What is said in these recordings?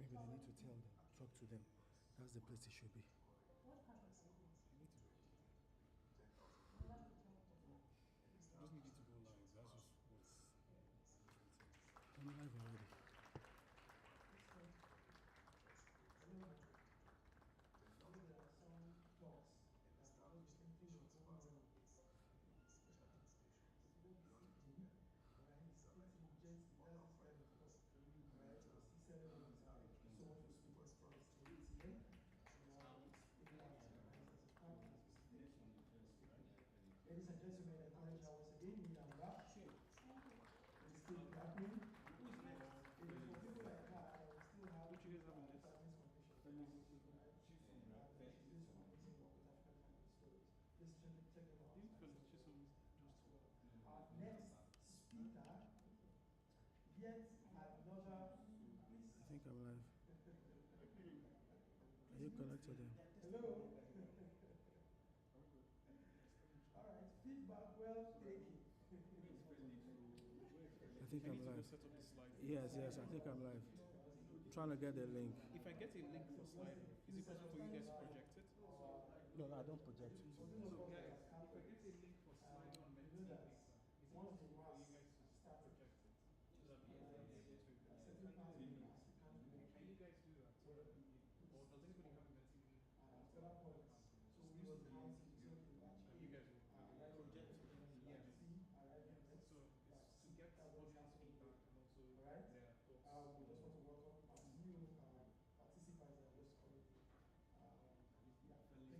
Maybe they need to tell them, talk to them. That's the place it should be. What part of it? You need to. You Just need you to go live. That's just what's. I'm live already. Ladies and gentlemen, I acknowledge you once again. It's still happening. For people like her, I will still have What you guys have on this? This Because Chisholm just. our next speaker, yet another. I think I'm live. Are you connected then? Hello. All right, feedback well taken. I think I'm live. Set up the slide. Yes, I think I'm live. I'm trying to get the link. If I get a link for slide, is it possible for you guys to project it? No, I don't project it. So guys, if I get a link for slide on my team later, is it possible for you guys to start project it? So that we can be able to. Can you guys do that? Or does anybody have a team? So we will count You guys will project it. Yes. So it's to get audience feedback and also their thoughts. We just want to welcome our new participants that just coming. Thank you for coming.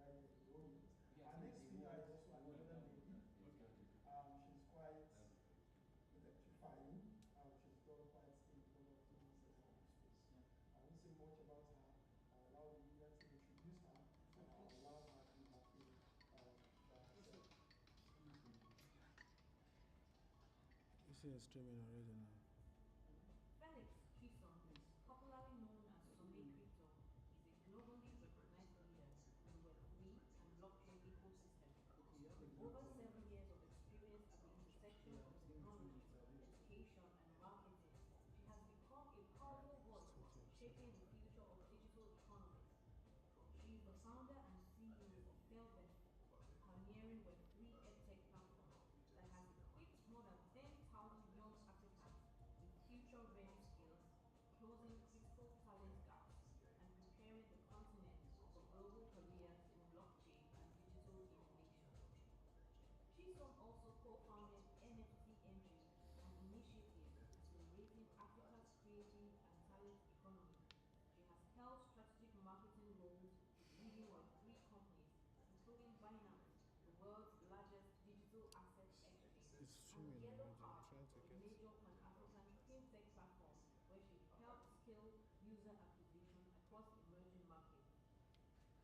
Right in the audience. Our next speaker is also another lady. She's quite electrifying. She's done quite a number of things in the space. I won't say much about her. I'll allow the leader to introduce her. And I'll allow her to have You see it's streaming already now. Felix Chisholm, popularly known as Somme Crypto, is a globally recognized leader in Web3 and blockchain ecosystem. With over 7 years of experience at the intersection of technology, education, and marketing, she has become a powerful voice shaping the future of digital economies. She is the founder and CEO of Felbeth, pioneering Web3 edtech platform that has equipped more than 10,000 young Africans with future-ready skills, closing critical talent gaps, and preparing the continent for global careers in blockchain and digital innovation. Chisholm also co-founded NFT Entry, an initiative accelerating Africa's creative and talent economy. She has held strategic marketing roles with leading Web3 companies, including Binance, the world's largest digital asset exchange, It's and streaming Yellow already. I'm Card, trying to a get. major pan-African fintech platform where she helped scale user acquisition across emerging markets.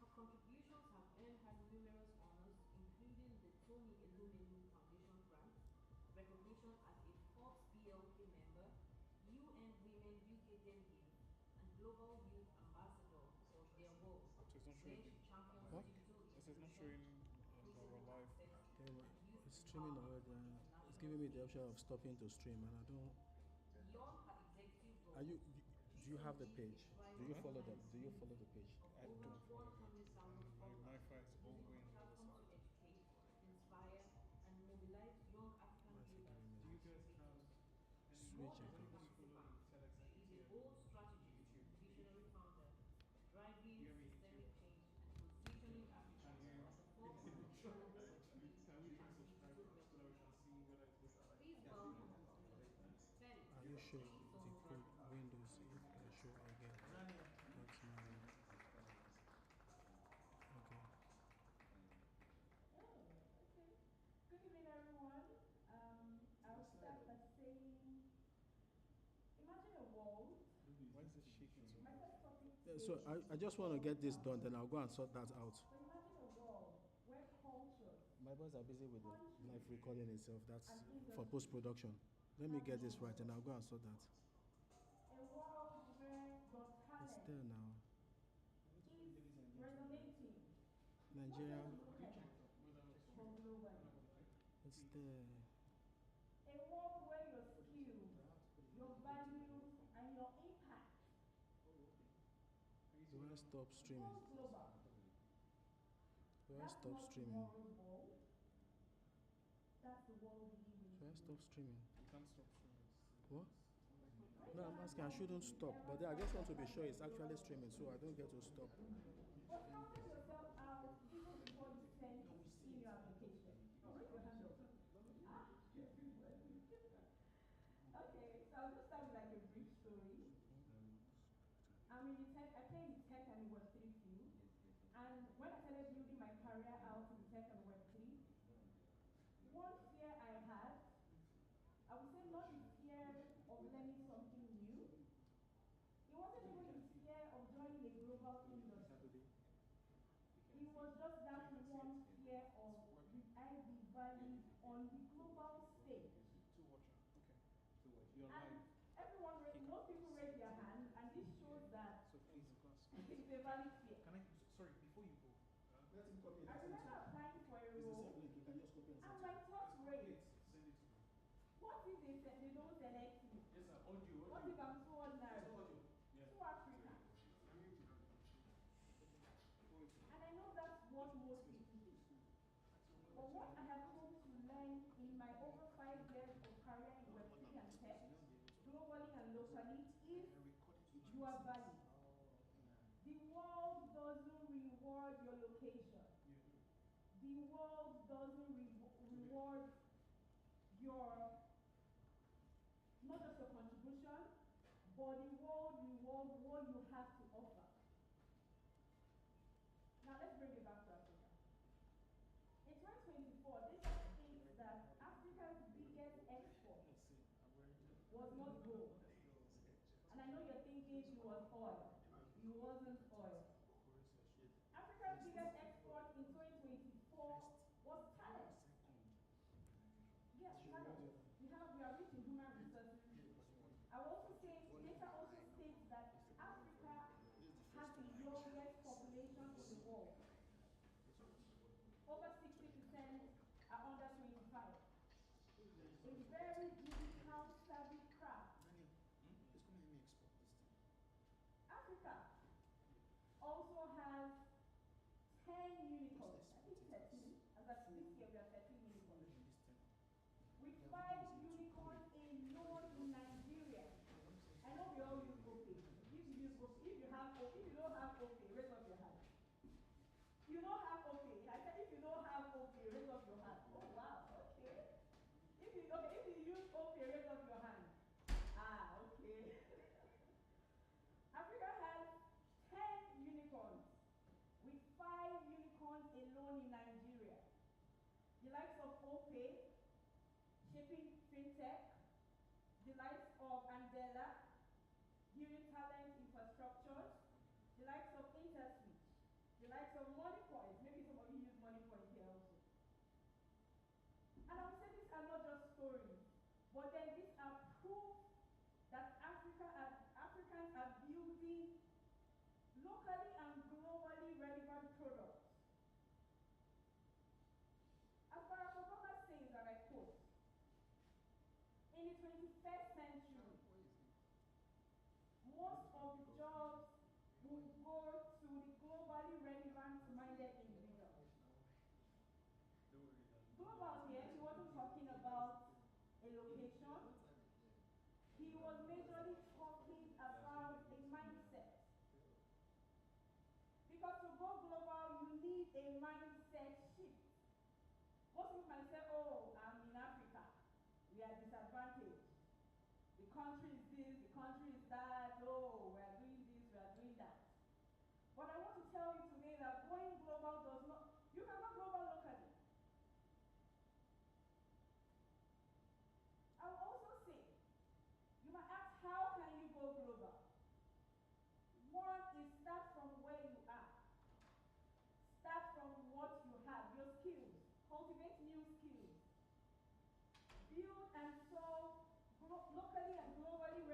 Her contributions have earned her numerous honors, including the Tony Elumelu Foundation grant, recognition as a Forbes BLK member, UN Women UK delegate, and Global Youth Ambassador for their work. So it's not showing. What? This is not showing our live. It's streaming already. It's giving me the option of stopping to stream, and I don't. Beyond her executive role, Are you? Do you have the page? Do you follow them? Do you follow the page? I don't follow them. My Wi-Fi is all going on the other platform to side. educate, inspire, and mobilize young African Why is it leaders. giving me Do you guys have Switch More than accounts. a participant, she is a bold strategist, visionary founder, driving systemic change and positioning Africa at the forefront of global Can we try subscribe so that we can see what I put? Please welcome Felix Are you sure the Chisholm. code Windows if I show again? That's my. Okay. Oh, okay. Good evening, everyone. I'll start by saying, imagine a world. Why is it shaking so My much? first topic Yeah, so I just want to get this done, then I'll go and sort that out. So imagine a world where culture My boys are busy with the live recording itself. That's for post production. Let me get this right, and I'll go and sort that. a world where your It's talent there now. is resonating. Nigeria, Not just locally, but globally. it's there. A world where your skills, your values, and your I stop streaming? Go global. Should I That's stop not streaming? tomorrow's world. That's the world we live in. Should I stop streaming? You can't stop streaming. What? Raise No, your I'm hand asking. I if shouldn't you stop, ever but then I just want to be thought sure about it's the actually global streaming, so I don't get to stop. But counted yourself out even before you send in your application. Oh, raise your hand up. Ah. Okay, so I'll just start with like a brief story. I'm in the tech, I play in the tech and the Web3 field. And when I started building my career out in tech and Web3, one fear I had, I would say not the fear of learning something new. It wasn't even the fear of joining a global industry. It was just that one fear of will I be valued on the global stage. Two watcher. Okay. You're And live. everyone, most people raise their hand, and this shows that So please, class. it's a valid fear. Can I? Sorry, before you go. Let him copy I remember applying for a role, link. You can just copy and and my thoughts raised. Send it to me. What if they don't select me? Yes, sir. Audio. What if I'm too ordinary? Yeah. Too African? And I know that's what most people do. But what I have come to learn in my over 5 years of career in Web3 and tech, globally and locally, is you are valued. The world doesn't reward your location. The world doesn't reward your, not just your contribution, but the world rewards what you have to offer. Now let's bring it back to Africa. In 2024, this thinks that Africa's biggest export was not gold. And I know you're thinking it was oil. It wasn't oil. Africa's biggest export in 2024 was talent. Yes, talent. We are rich in human resources. I will also say, data also states that Africa has the youngest population in the world. Over 60% are under 25. A very digital savvy craft. Africa also has 10 unicorns, I think 13, as of this year we have 13 unicorns. With 5 unicorns alone in Nigeria. I know we all use OPay. If you use OPay, if you don't have OPay, raise up your hand. You don't have OPay. I said if you don't have OPay, raise up your hand. Oh wow, okay. If you use OPay, raise up your hand. Ah, okay. Africa has 10 unicorns, with 5 unicorns alone in Nigeria. The likes of OPay, Shaping FinTech, the likes of Andela, Giving Talent Infrastructures, the likes of Interlude, the likes of MoneyPoint. Maybe some of you use MoneyPoint here also. And I would say these are not just stories, but then these are proof that Africans are building locally and globally relevant products. As Barack Obama says, and I quote, in the 21st century, most of the jobs will go to the globally relevant minded individuals. Global here, he wasn't talking about a location. He was majorly talking about a mindset. Because to go global, you need a mindset shift. Most people might say, oh, I'm in Africa. We are disadvantaged. The country is this, the country is that. Oh, we are doing this, we are doing that. But I want to tell you today that going global does not, you can go global locally. I will also say, you might ask, how can you go global? One is start from where you are. Start from what you have, your skills. Cultivate new skills. Build and solve locally and globally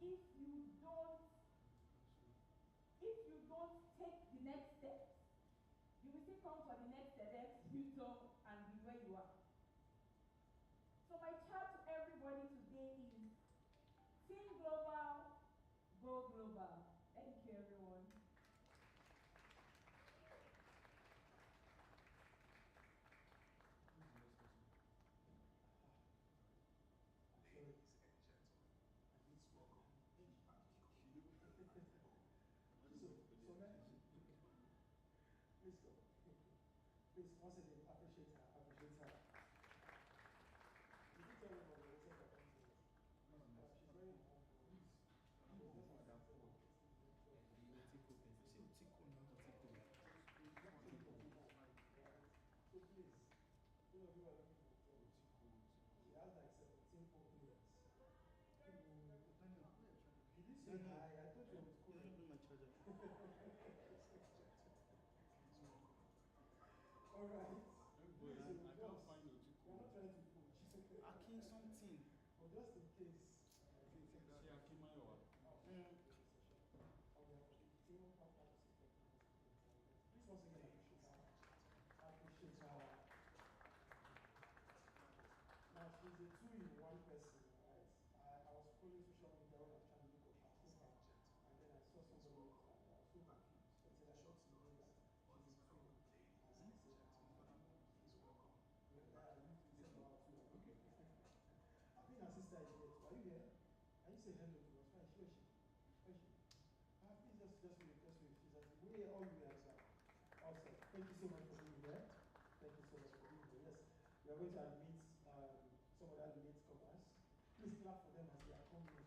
if you don't take the next steps, you will still come for the next TEDxNUTM and be where you are. So my charge to everybody today is Team Global, go global. Thank you, everyone. Please, once again, appreciate her. Appreciate her. Did you tell everybody that said that? She's very humble. So please, those of you who are looking for jobs, she has like 17 openings. Did you say hi? I thought you were with Kuro. All right. I can't find your chico. We're not trying to poach. Akin something. But just in case. She Akin Mayowa. On behalf of the team, I'd like to say thank you for speaking to us. Please once again appreciate her. Appreciate her. Now she's a two-in-one person, right? I was scrolling social media when I was trying to look up her profile, and then I saw somebody else, and I was so confused until I got to know that she's a twin. And I said, please welcome. Yeah, you too. Say wow too. Okay. I think her sister is here too. Are you here? Can you say hello to us? Where is she? Where is she? Please just wait. She's at the way all the way outside. Awesome. Thank you so much for being here. Thank you so much for being here. Yes, we are going to admit some other latecomers. Please clap for them as they are coming.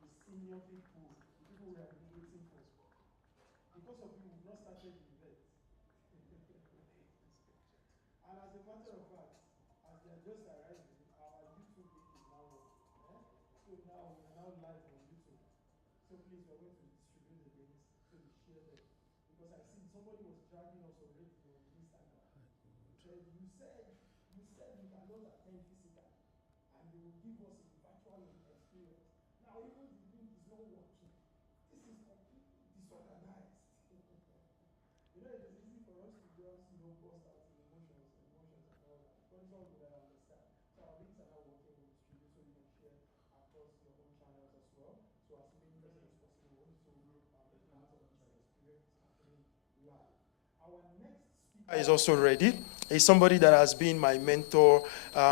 The senior people, the people we have been waiting for. Because of you, we've not started the event. And as a matter of fact, as they are just arriving, our YouTube link is now on. So now we are now live on YouTube. So please, we are going to distribute the links so you share them. Because I see somebody was dragging us already on Instagram. Said you said you cannot attend physical, and you will give us a virtual experience. Now even the link is not working. This is completely disorganized. You know, it is easy for us to just burst out in emotions and all that. But it's all good, I understand. So our links are now working, we distribute so you can share across your own channels as well. So as many persons as possible will also be part of this experience happening live. Our next speaker is also ready. He's somebody that has been my mentor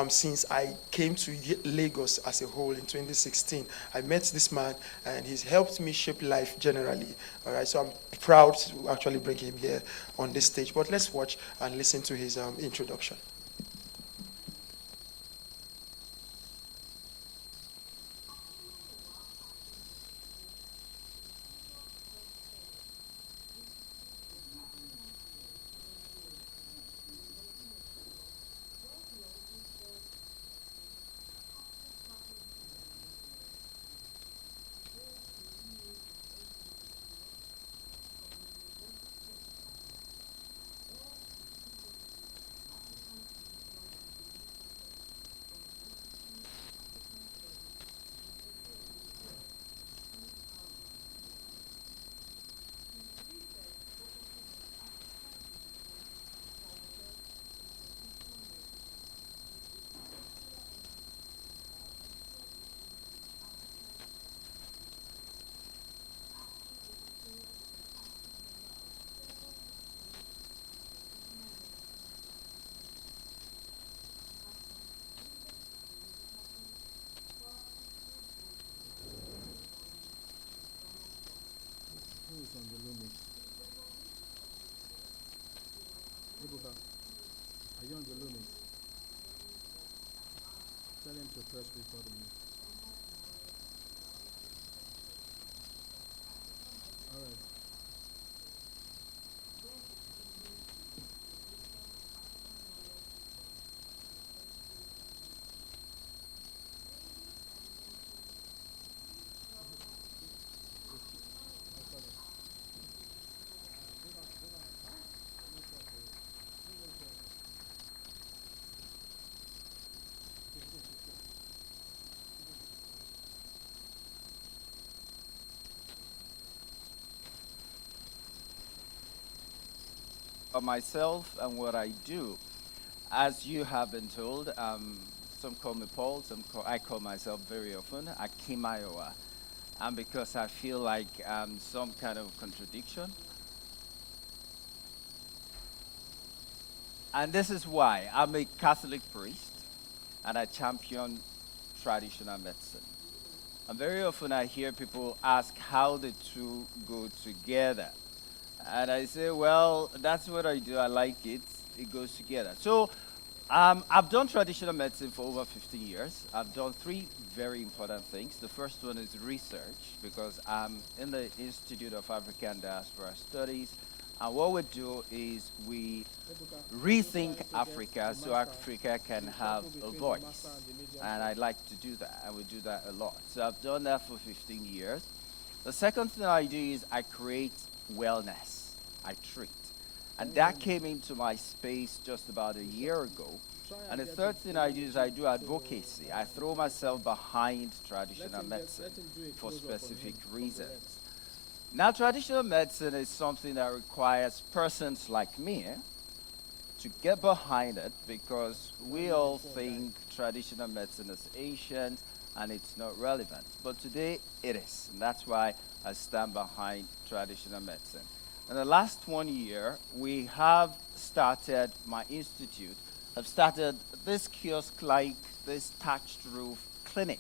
since I came to Lagos as a whole in 2016. I met this man and he's helped me shape life generally. All right, so I'm proud to actually bring him here on this stage. But let's watch and listen to his introduction. Who is on the low mix? Ebuka, are you on the low mix? Tell him to press record on it. Alright. myself and what I do, as you have been told, some call me Paul, I call myself very often Akimayowa. And because I feel like some kind of contradiction. And this is why I'm a Catholic priest and I champion traditional medicine. And very often I hear people ask how the two go together. And I say, well, that's what I do. I like it. It goes together. So I've done traditional medicine for over 15 years. I've done three very important things. The first one is research, because I'm in the Institute of African Diaspora Studies. And what we do is we rethink Africa so Africa can have a voice. And I like to do that, and we do that a lot. So I've done that for 15 years. The second thing I do is I create wellness. I treat. And that came into my space just about a year ago. And the third thing I do is I do advocacy. I throw myself behind traditional medicine for specific reasons. Now, traditional medicine is something that requires persons like me to get behind it, because we all think traditional medicine is ancient and it's not relevant. But today it is, and that's why I stand behind traditional medicine. In the last 1 year, we have started, my institute, have started this kiosk-like, this thatched roof clinic.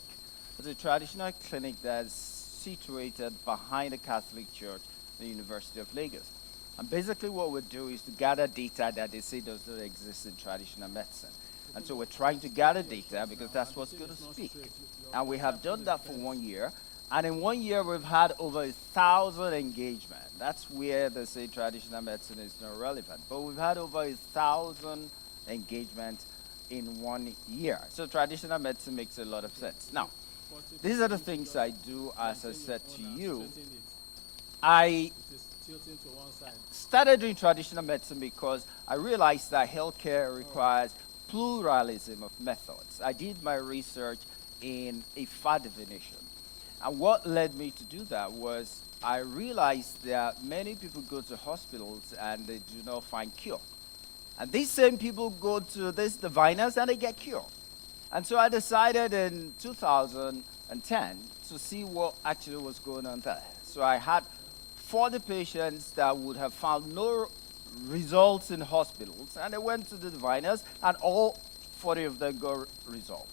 It's a traditional clinic that's situated behind the Catholic Church, the University of Lagos. And basically what we do is to gather data that they say does not exist in traditional medicine. And so we're trying to gather data because that's what's going to speak. And we have done that for 1 year. And in 1 year, we've had over 1,000 engagements. That's where they say traditional medicine is not relevant. But we've had over 1,000 engagements in 1 year. So traditional medicine makes a lot of sense. Now, these are the things I do, as I said to you. I started doing traditional medicine because I realized that healthcare requires pluralism of methods. I did my research in a far divination. And what led me to do that was I realized that many people go to hospitals and they do not find cure. And these same people go to these diviners and they get cured. And so I decided in 2010 to see what actually was going on there. So I had 40 patients that would have found no results in hospitals, and they went to the diviners, and all 40 of them got resolved.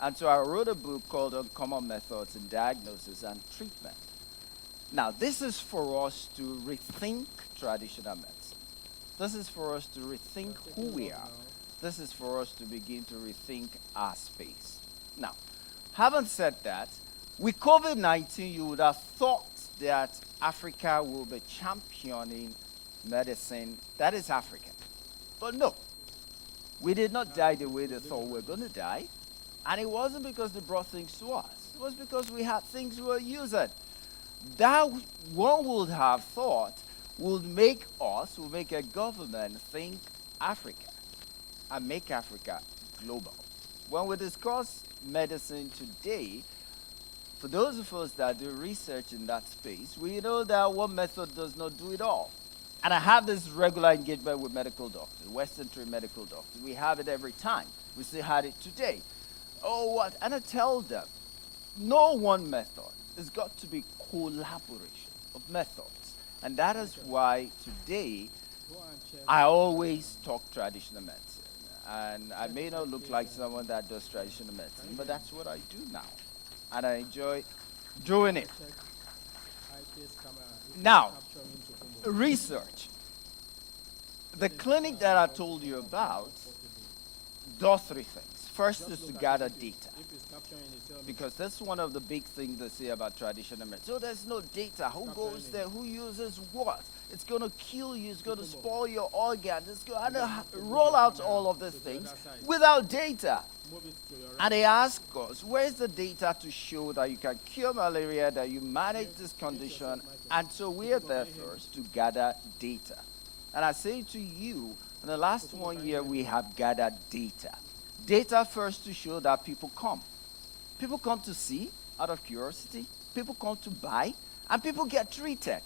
And so I wrote a book called Uncommon Methods in Diagnosis and Treatment. Now, this is for us to rethink traditional medicine. This is for us to rethink who we are. This is for us to begin to rethink our space. Now, having said that, with COVID-19, you would have thought that Africa will be championing medicine that is African. But no, we did not die the way they thought we were going to die. And it wasn't because they brought things to us. It was because we had things we were using. That one would have thought would make a government think Africa and make Africa global. When we discuss medicine today, for those of us that do research in that space, we know that one method does not do it all. And I have this regular engagement with medical doctors, Western trained medical doctors. We have it every time. We still had it today. Oh, what? And I tell them, no one method. It's got to be collaboration of methods. And that is why today I always talk traditional medicine. And I may not look like someone that does traditional medicine, but that's what I do now. And I enjoy doing it. Now, research. The clinic that I told you about does three things. First is to gather data. Because that's one of the big things they say about traditional medicine. So there's no data. Who goes there? Who uses what? It's going to kill you. It's going to spoil your organs. It's going to roll out all of these things without data. And they ask us, where's the data to show that you can cure malaria, that you manage this condition? And so we are there first to gather data. And I say to you, in the last 1 year, we have gathered data. Data first to show that people come. People come to see out of curiosity. People come to buy. And people get treated.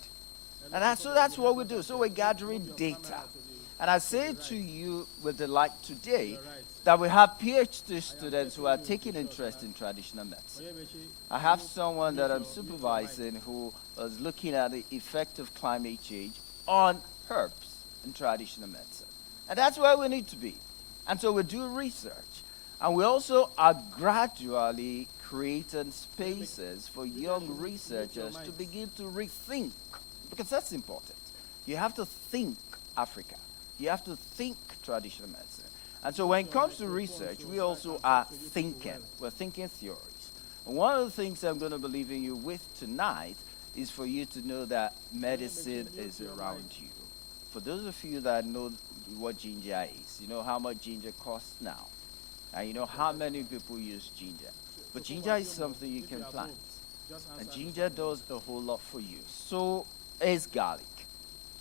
And that's what we do. So we're gathering data. And I say to you with delight today that we have PhD students who are taking interest in traditional medicine. I have someone that I'm supervising who is looking at the effect of climate change on herbs in traditional medicine. And that's where we need to be. And so we do research. And we also are gradually creating spaces for young researchers to begin to rethink, because that's important. You have to think Africa. You have to think traditional medicine. And so when it comes to research, we also are thinking. We're thinking theories. And one of the things I'm going to be leaving you with tonight is for you to know that medicine is around you. For those of you that know what ginger is, you know how much ginger costs now. And you know how many people use ginger. But ginger is something you can plant. And ginger does a whole lot for you. So is garlic.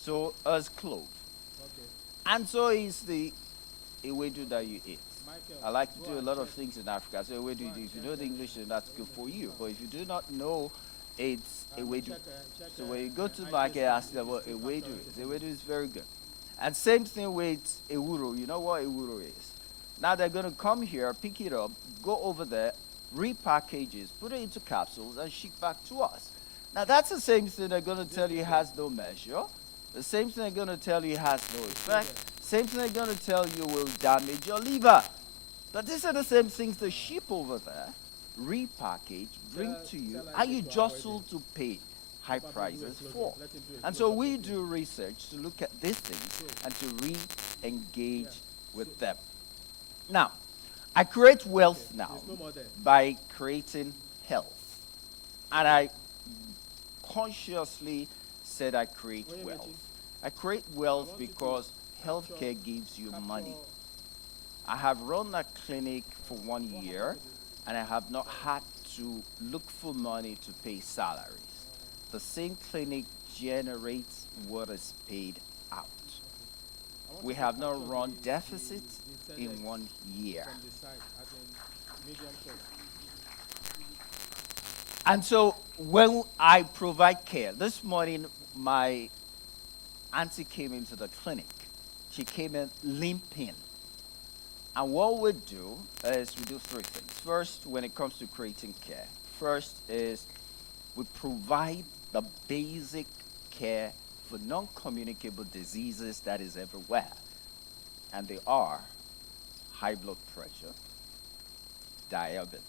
So is clove. And so is the ewedu that you eat. I like to do a lot of things in Africa. So ewedu, if you know the English, then that's good for you. But if you do not know, it's ewedu. So when you go to the market, ask them what ewedu is. Ewedu is very good. And same thing with ewuro. You know what ewuro is? Now they're going to come here, pick it up, go over there, repackage it, put it into capsules, and ship back to us. Now that's the same thing they're going to tell you has no measure. The same thing they're going to tell you has no effect. Same thing they're going to tell you will damage your liver. But these are the same things they ship over there, repackage, bring to you, and you jostle to pay high prices for. And so we do research to look at these things and to re-engage with them. Now, I create wealth now by creating health. And I consciously said I create wealth. I create wealth because healthcare gives you money. I have run a clinic for 1 year, and I have not had to look for money to pay salaries. The same clinic generates what is paid out. We have not run deficits in 1 year. And so when I provide care, this morning my auntie came into the clinic. She came in limping. And what we do is we do three things. First, when it comes to creating care, first is we provide the basic care for non-communicable diseases that is everywhere. And they are high blood pressure, diabetes,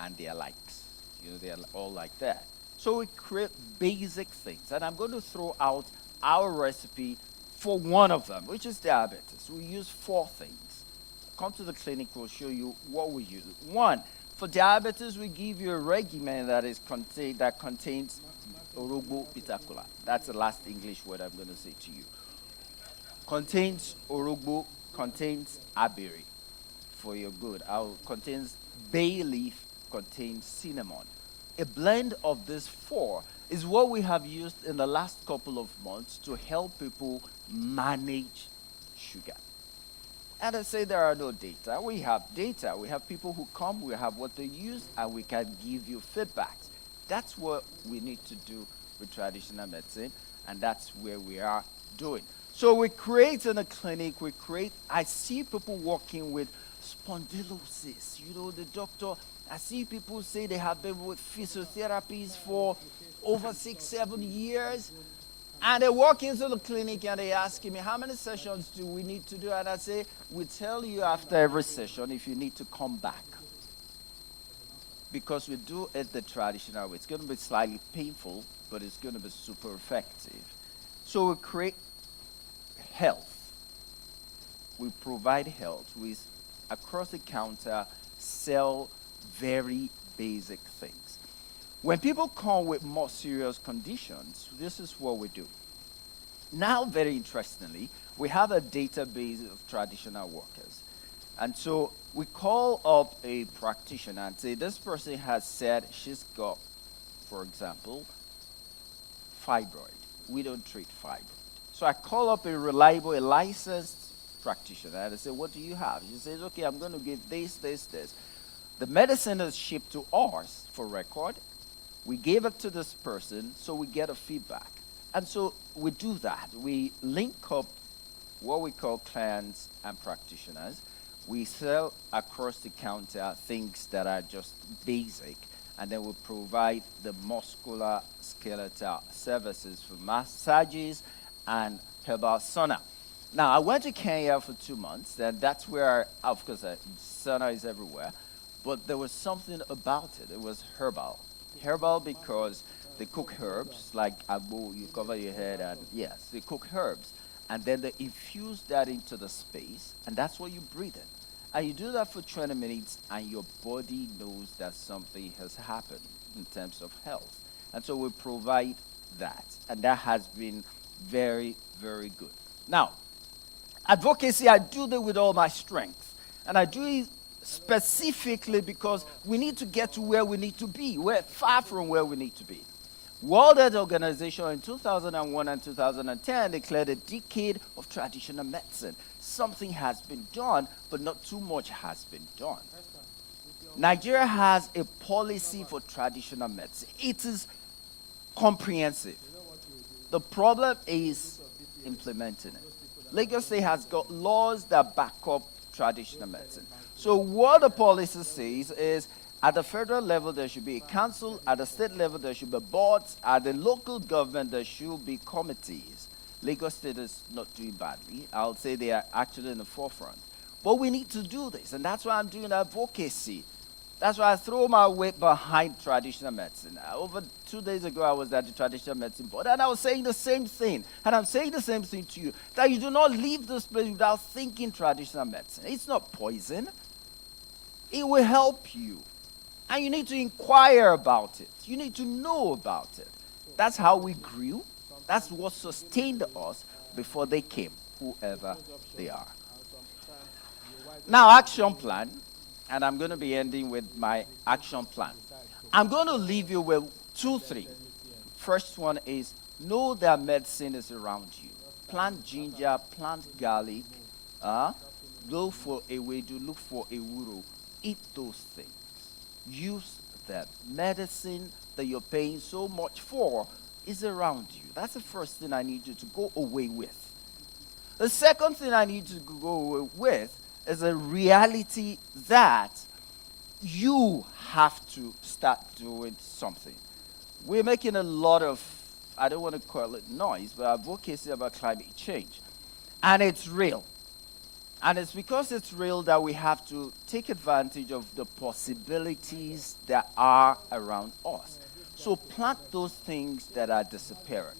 and their likes. You know, they're all like that. So we create basic things. And I'm going to throw out our recipe for one of them, which is diabetes. We use 4 things. Come to the clinic, we'll show you what we use. 1, for diabetes, we give you a regimen that contains orogbo pitakula. That's the last English word I'm going to say to you. Contains orogbo, contains abiri for your good. Contains bay leaf, contains cinnamon. A blend of these 4 is what we have used in the last couple of months to help people manage sugar. And I say there are no data. We have data. We have people who come, we have what they use, and we can give you feedbacks. That's what we need to do with traditional medicine, and that's where we are doing. So we create in a clinic, I see people working with spondylosis. You know, the doctor, I see people say they have been with physiotherapies for over 6-7 years. And they walk into the clinic and they ask me, how many sessions do we need to do? And I say, we tell you after every session if you need to come back. Because we do it the traditional way. It's going to be slightly painful, but it's going to be super effective. So we create health. We provide health. We, across the counter, sell very basic things. When people come with more serious conditions, this is what we do. Now, very interestingly, we have a database of traditional workers. And so we call up a practitioner and say, this person has said she's got, for example, fibroid. We don't treat fibroid. So I call up a reliable, a licensed practitioner and I say, what do you have? She says, okay, I'm going to give this. The medicine is shipped to us for record. We gave it to this person, so we get a feedback. And so we do that. We link up what we call clients and practitioners. We sell across the counter things that are just basic, and then we provide the muscular skeletal services for massages and herbal sauna. Now, I went to Kenya for 2 months, and that's where, of course, sauna is everywhere, but there was something about it. It was herbal. Herbal because they cook herbs, like abu, you cover your head, and yes, they cook herbs, and then they infuse that into the space, and that's what you breathe in. And you do that for 20 minutes, and your body knows that something has happened in terms of health. And so we provide that, and that has been very, very good. Now, advocacy, I do that with all my strength, and I do it specifically because we need to get to where we need to be. We're far from where we need to be. World Health Organization in 2001 and 2010 declared a decade of traditional medicine. Something has been done, but not too much has been done. Nigeria has a policy for traditional medicine. It is comprehensive. The problem is implementing it. Lagos State has got laws that back up traditional medicine. So what the policy says is, at the federal level, there should be a council. At the state level, there should be boards. At the local government, there should be committees. Lagos State is not doing badly. I'll say they are actually in the forefront. But we need to do this, and that's why I'm doing advocacy. That's why I throw my weight behind traditional medicine. Over 2 days ago, I was at the Traditional Medicine Board, and I was saying the same thing. And I'm saying the same thing to you, that you do not leave this place without thinking traditional medicine. It's not poison. It will help you. And you need to inquire about it. You need to know about it. That's how we grew. That's what sustained us before they came, whoever they are. Now, action plan. And I'm going to be ending with my action plan. I'm going to leave you with 2, 3. First one is, know that medicine is around you. Plant ginger, plant garlic. Look for ewedu, look for ewuro. Eat those things. Use them. Medicine that you're paying so much for is around you. That's the first thing I need you to go away with. The second thing I need you to go away with is a reality that you have to start doing something. We're making a lot of, I don't want to call it noise, but advocacy about climate change. And it's real. And it's because it's real that we have to take advantage of the possibilities that are around us. So plant those things that are disappearing.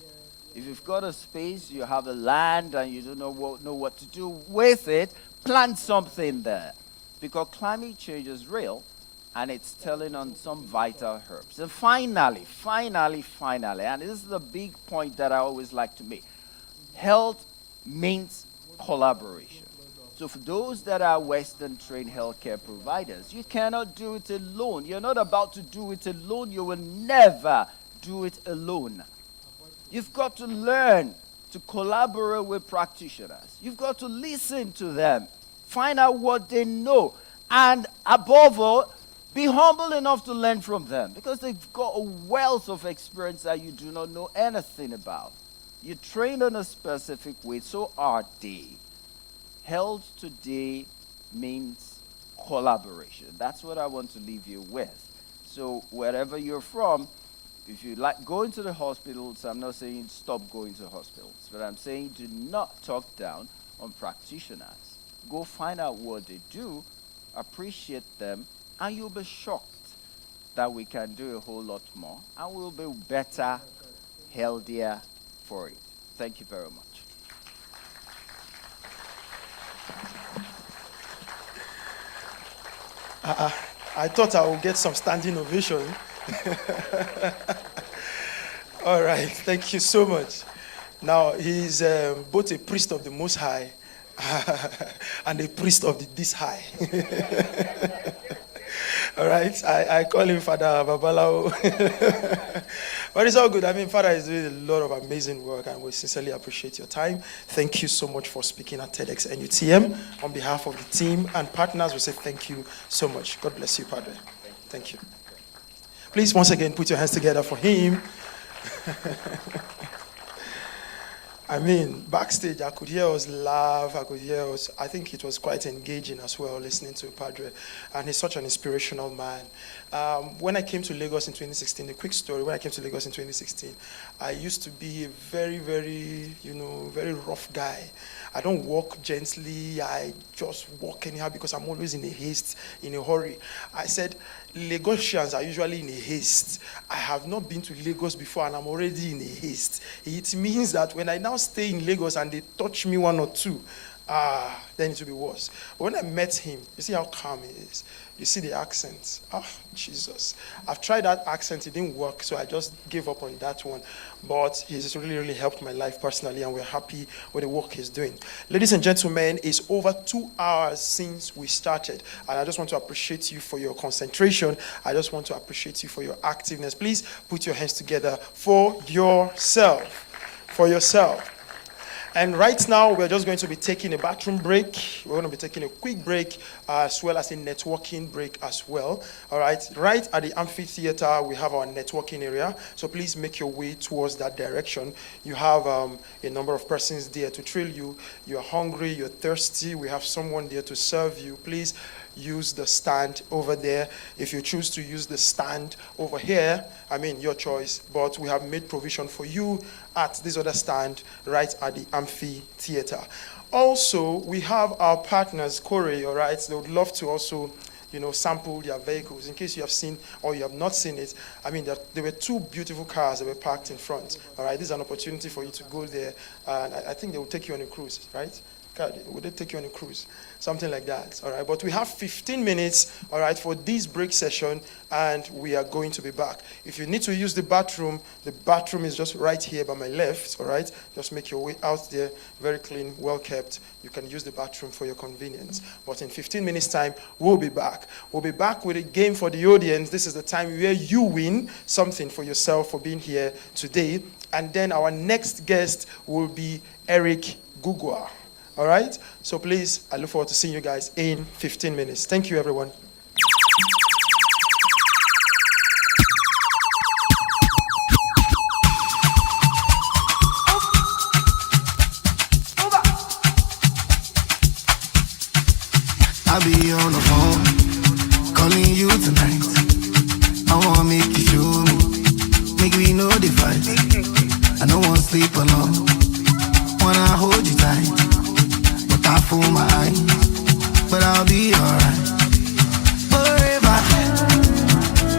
If you've got a space, you have a land, and you don't know what to do with it, plant something there. Because climate change is real, and it's telling on some vital herbs. And finally, and this is the big point that I always like to make, health means collaboration. So for those that are Western-trained healthcare providers, you cannot do it alone. You're not about to do it alone. You will never do it alone. You've got to learn to collaborate with practitioners. You've got to listen to them. Find out what they know. And above all, be humble enough to learn from them, because they've got a wealth of experience that you do not know anything about. You're trained in a specific way, so are they. Health today means collaboration. That's what I want to leave you with. So wherever you're from, if you like going to the hospitals, I'm not saying stop going to hospitals, but I'm saying do not talk down on practitioners. Go find out what they do, appreciate them, and you'll be shocked that we can do a whole lot more, and we'll be better, healthier for it. Thank you very much. I thought I would get some standing ovation. All right, thank you so much. Now, he's both a priest of the Most High and a priest of the This High. All right, I call him Father Babalao. But it's all good. I mean, Father is doing a lot of amazing work, and we sincerely appreciate your time. Thank you so much for speaking at TEDxNUTM. On behalf of the team and partners, we say thank you so much. God bless you, Padre. Thank you. Please, once again, put your hands together for him. I mean, backstage, I could hear us laugh. I could hear us. I think it was quite engaging as well, listening to Padre. And he's such an inspirational man. When I came to Lagos in 2016, a quick story, when I came to Lagos in 2016, I used to be a very, very, very rough guy. I don't walk gently. I just walk anyhow because I'm always in a haste, in a hurry. I said, Lagosians are usually in a haste. I have not been to Lagos before and I'm already in a haste. It means that when I now stay in Lagos and they touch me one or two, then it will be worse. But when I met him, you see how calm he is. You see the accent. Jesus. I've tried that accent. It didn't work, so I just gave up on that one. But he's really, really helped my life personally, and we're happy with the work he's doing. Ladies and gentlemen, it's over 2 hours since we started, and I just want to appreciate you for your concentration. I just want to appreciate you for your activeness. Please put your hands together for yourself. For yourself. And right now, we're just going to be taking a bathroom break. We're going to be taking a quick break, as well as a networking break as well. All right. Right at the amphitheater, we have our networking area. So please make your way towards that direction. You have a number of persons there to thrill you. You're hungry, you're thirsty. We have someone there to serve you. Please use the stand over there. If you choose to use the stand over here, I mean, your choice. But we have made provision for you at this other stand right at the amphitheater. Also, we have our partners, Corey, all right? They would love to also, sample their vehicles. In case you have seen or you have not seen it, I mean, there were 2 beautiful cars that were parked in front, all right? This is an opportunity for you to go there. And I think they will take you on a cruise, right? God, would they take you on a cruise? Something like that, all right? But we have 15 minutes, all right, for this break session, and we are going to be back. If you need to use the bathroom is just right here by my left, all right? Just make your way out there, very clean, well kept. You can use the bathroom for your convenience. But in 15 minutes' time, we'll be back. We'll be back with a game for the audience. This is the time where you win something for yourself for being here today. And then our next guest will be Eric Gugua. All right? So please, I look forward to seeing you guys in 15 minutes. Thank you, everyone. I'll be on the phone, calling you tonight. I wanna make you show me, make we know the fight. I don't wanna sleep alone, wanna hold you tight. I fool my eyes, but I'll be alright. Forever,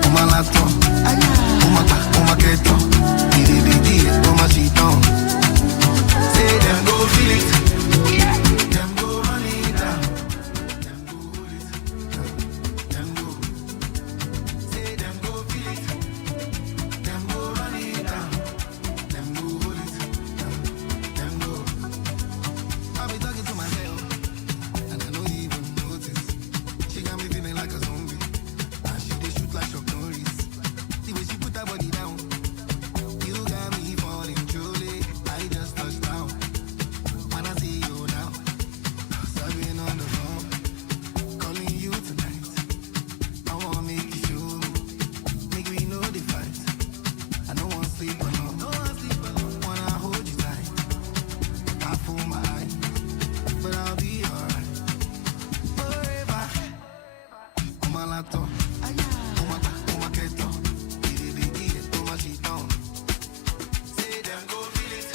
on my laptop, on my keto, on my sheet on. Say them go feel it, them go run it down, them go hold it, them go. Say them go feel it, them go run it down, them go hold it, them go. I'll be talking to myself, and I don't even notice. She got me feeling like a zombie, and she dey shoot like Chuck Norris. The way she put her body down, you got me falling truly. I just touched down, wanna see you now. So I've been on the phone, calling you tonight. I wanna make you show me, make we know the fight. I don't wanna sleep alone, wanna hold you tight. I fool my eyes, but I'll be alright. Forever, on my laptop, on my keto, on my sheet on. Say them go feel it,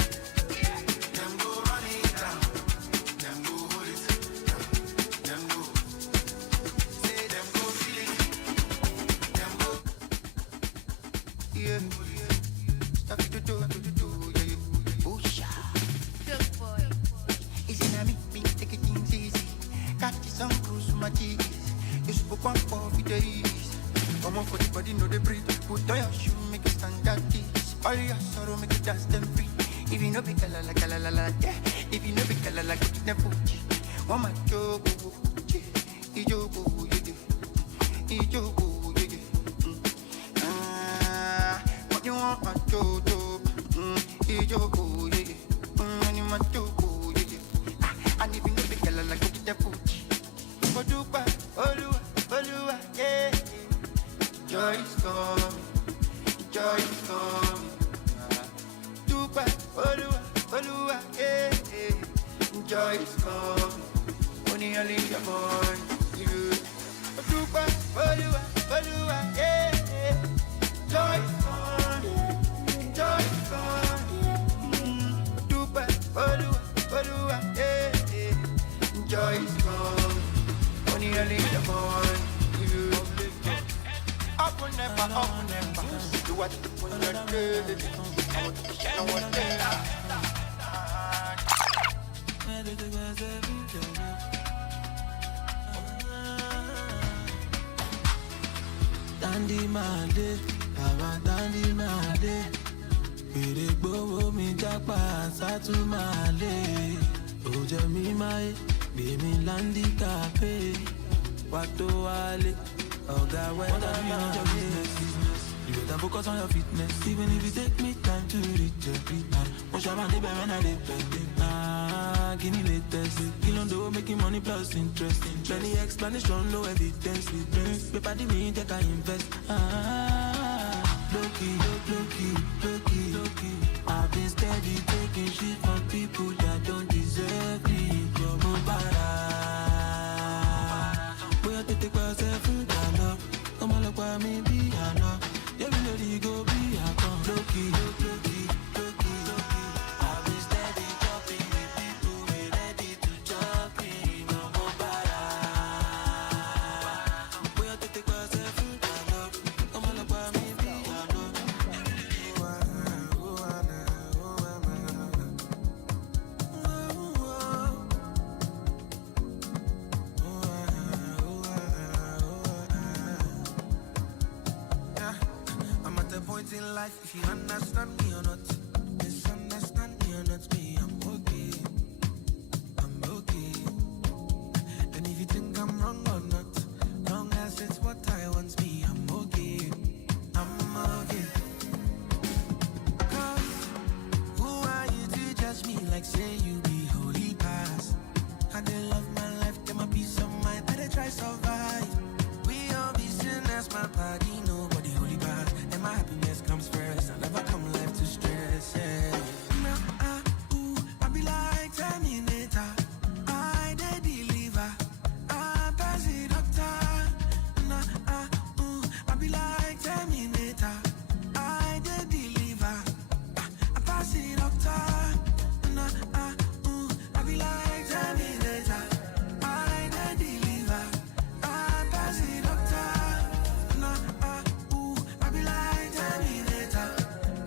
them go run it down, them go hold it, them go. Say them go feel it, them go. Yeah, stop it to do, yeah. Oh, Good boy. it's in me, take it things easy. Catch some cruise with my cheeks. You spoke one for days. Come on for the body, know the breathe. Put on your shoe, make it stand at this. All your sorrow, make it dance them free. If you know be la, yeah. If you know be la, get them food. One my joke, ijogo, ijogo, what you want, my jojo, ijogo, and you my jogo, and if you know be la, get them food. Odupa, Olua, yeah. Joy is coming, joy is coming. Dupa, Olua, Olua, joy is coming. Only a little more. You. Dupa, Olua, joy is coming. Joy is coming. Dupa, Olua, joy is coming. Only a little more. You. Up and never. Do what you want to do. I want to Dandy Mande, Dandy Mande. Bere gbowo mi japa satu male. Oje mi mai, be mi landi cafe. Wato wale, oga whether you know your business. You better focus on your fitness, even if it take me time to reach your feet. Push up and when I dip give me latest. Kill on the making money plus interest. Plenty explanation, no evidence. Paper the me take I invest. Low key. I've been steady taking shit from people that don't deserve me. Come on, we have to take myself in the love. Come on, look why me be I know. Yeah, we know the go be I come. Low key. I've been steady jumping with people we ready to jump in. No more para. We have to take myself in the love. Come on, look why me be I know. I'm at the point in life, if you understand me or not, misunderstand me or not, me, I'm okay. And if you think I'm wrong or not, long as it's what I want, me, I'm okay. Cause who are you to judge me like say you be holy past? I did love my life, get my peace of mind, I did try survive. We all be sinners, my body, nobody holy past. And my happiness comes first, I never come life to stress, yeah. Now, I be like Terminator, I did deliver, I pass it doctor. Now, I be like Terminator, I did deliver, I pass it doctor. Now, I be like Terminator, I did deliver, I pass it doctor. Now, I be like Terminator,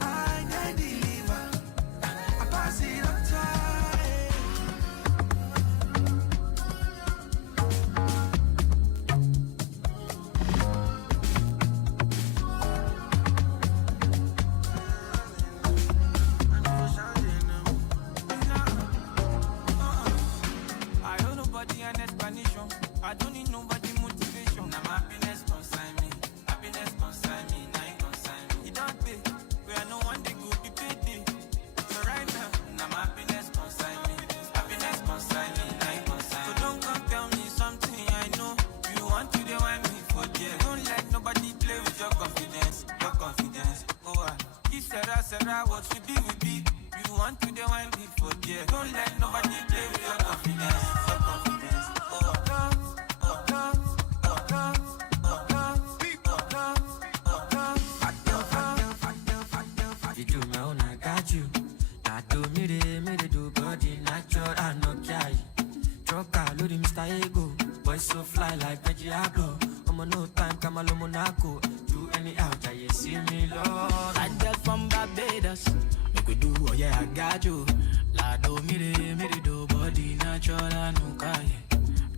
I did deliver, I pass it doctor. I owe nobody an explanation. I don't need nobody motivation. Now my happiness consign me. Happiness consign me. Now it consign me. It don't pay. Where no one day go be paid. So right now my happiness consign me. Happiness consign me. Now it consign me. So don't come tell me something I know. You want to dey want me for there. Don't let nobody play with your confidence. Your confidence. Oh, if Sarah, what we be, we be. You want to dey want me for there. Don't let nobody play with your confidence. Your confidence. You do my own, I got you. I do me the do body natural, I no carry. Trucker, loading Mr. Ego. Boy so fly like Reggie Aglo. I'm on no time, come along Monaco. Do any out, you see me, Lord. I just from Barbados. Make we do, oh yeah, I got you. La do me the do body natural, I no carry.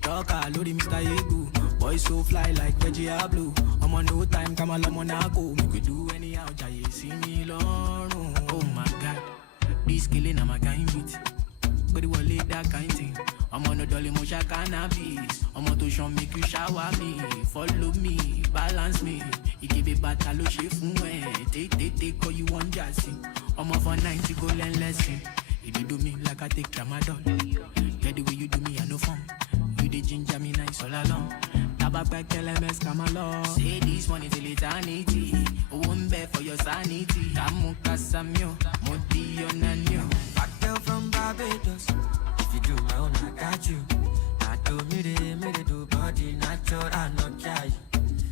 Trucker, loading Mr. Ego. Boy so fly like Reggie Aglo. I'm on no time, come along Monaco. Make we do any out, you see me, Lord. Oh my God. This killing, I'm a kind beat. But it will lead that kind thing. I'm on a dolly motion cannabis. I'm on to show make you shower me. Follow me, balance me. You give it back, I'll shave from where. Take, all you want, just I'm off for 90 go and lesson. You do me like I take tramadol. Get the way you do me, I know fun. You the ginger me nice all along. Tabak back LMS come along. Say this one is a eternity. Won't bear for your sanity. Kamu kasamyo, modi yonanyo. from Barbados. If you do my own, I got you. I do me de do body natural, I no care.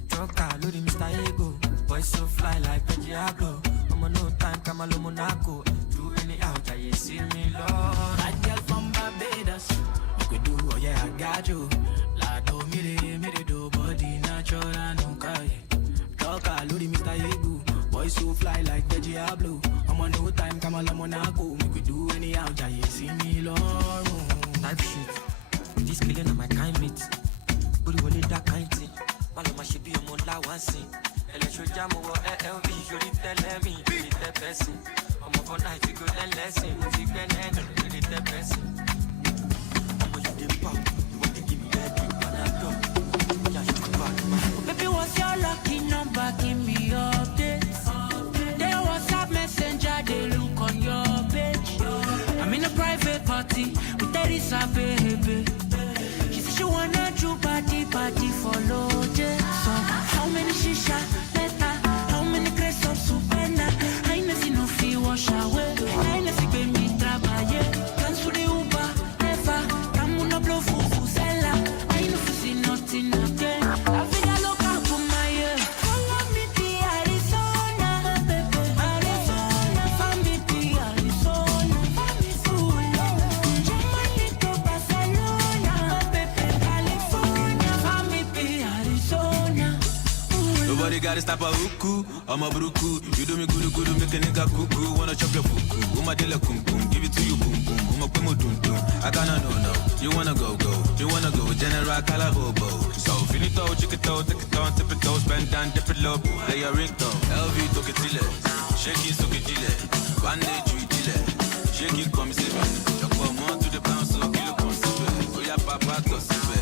Troca, Lodi, Mr. Ego. Boy so fly like Diablo. I'm on no time, Kamalo Monaco. Do any out, I see me, Lord. That girl from Barbados. You could do, oh yeah, I got you. La do me de do body natural, I no care. Troca, Lodi, Mr. Ego. Boy so fly like Diablo. I'm on no time, Kamalo Monaco. You could do any out, I see me, Lord. Type shit. This killing on my kind meat. Booty will need that kind thing. Maloma should be a mola one scene. Electro jam over LV, you did tell me, you did the person. I'm over night, you go and lesson. If you can end, you did the person. I'm on you pop, you want to give me that drink, but I don't. Yeah, you come back. Baby, what's your lucky number? Give me updates. They WhatsApp messenger, they look on your page. I'm in a private party with Teresa, baby. She said she wanna do party for Lord. So how many shisha letter? How many crates of supena? I know see no fee wash away. I know see pay me trabaye. Cancel the Uber, never. I'm gonna blow fufu sella. I know see nothing again. I feel I look out for my ear. Follow me to Arizona, baby. Arizona, follow me to Arizona. Germany to Barcelona, baby. California, follow me to Arizona. Nobody gotta stop a hookoo, I'm a bruku. You do me good, make a nigga cuckoo. Wanna chop your fuku, Uma de la kum kum, give it to you boom boom. Uma kumu dum dum, I gotta know. You wanna go, you wanna go, General Calabobo. So finito, chiquito, take it on, tip it, spend down, dip it low. Lay your ringtone, LV took it till it. Shake it, so get it. Bandage, you dile. Shake it, come see me. You come on to the bounce, so kill it, come see me. Oh yeah, papa, go see me.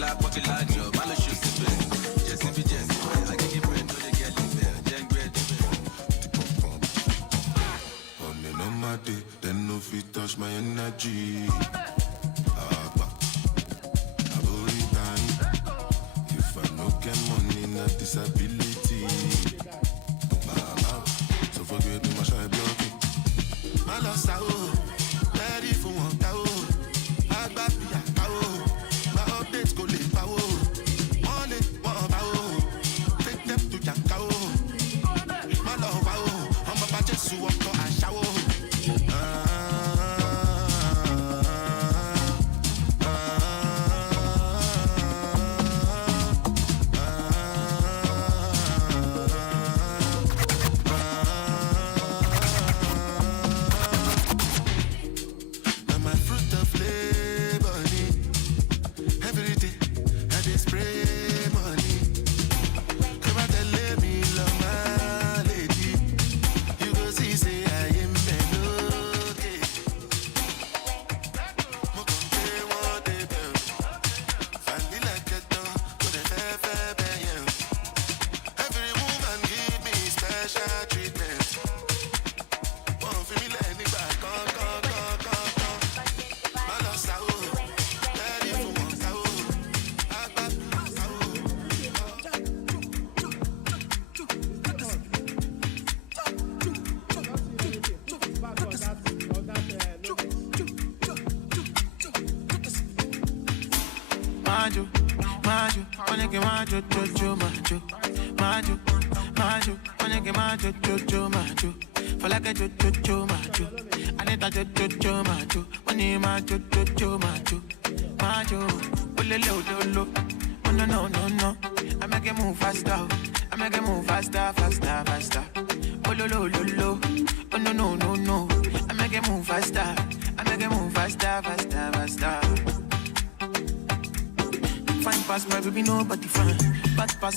Yeah, fuck it like, job, I'll shoot see me. Just if you just, I get it, friend, to the girl in there. Then great. On my day, then no fit touch my energy. If I no get money, not disability. So forget me, my shy blocking. My lost out, ready for one cow. I got me a cow. My updates go late power. Money, one power. Take them to your cow. My love, I'm a budget, so I'm going to shower.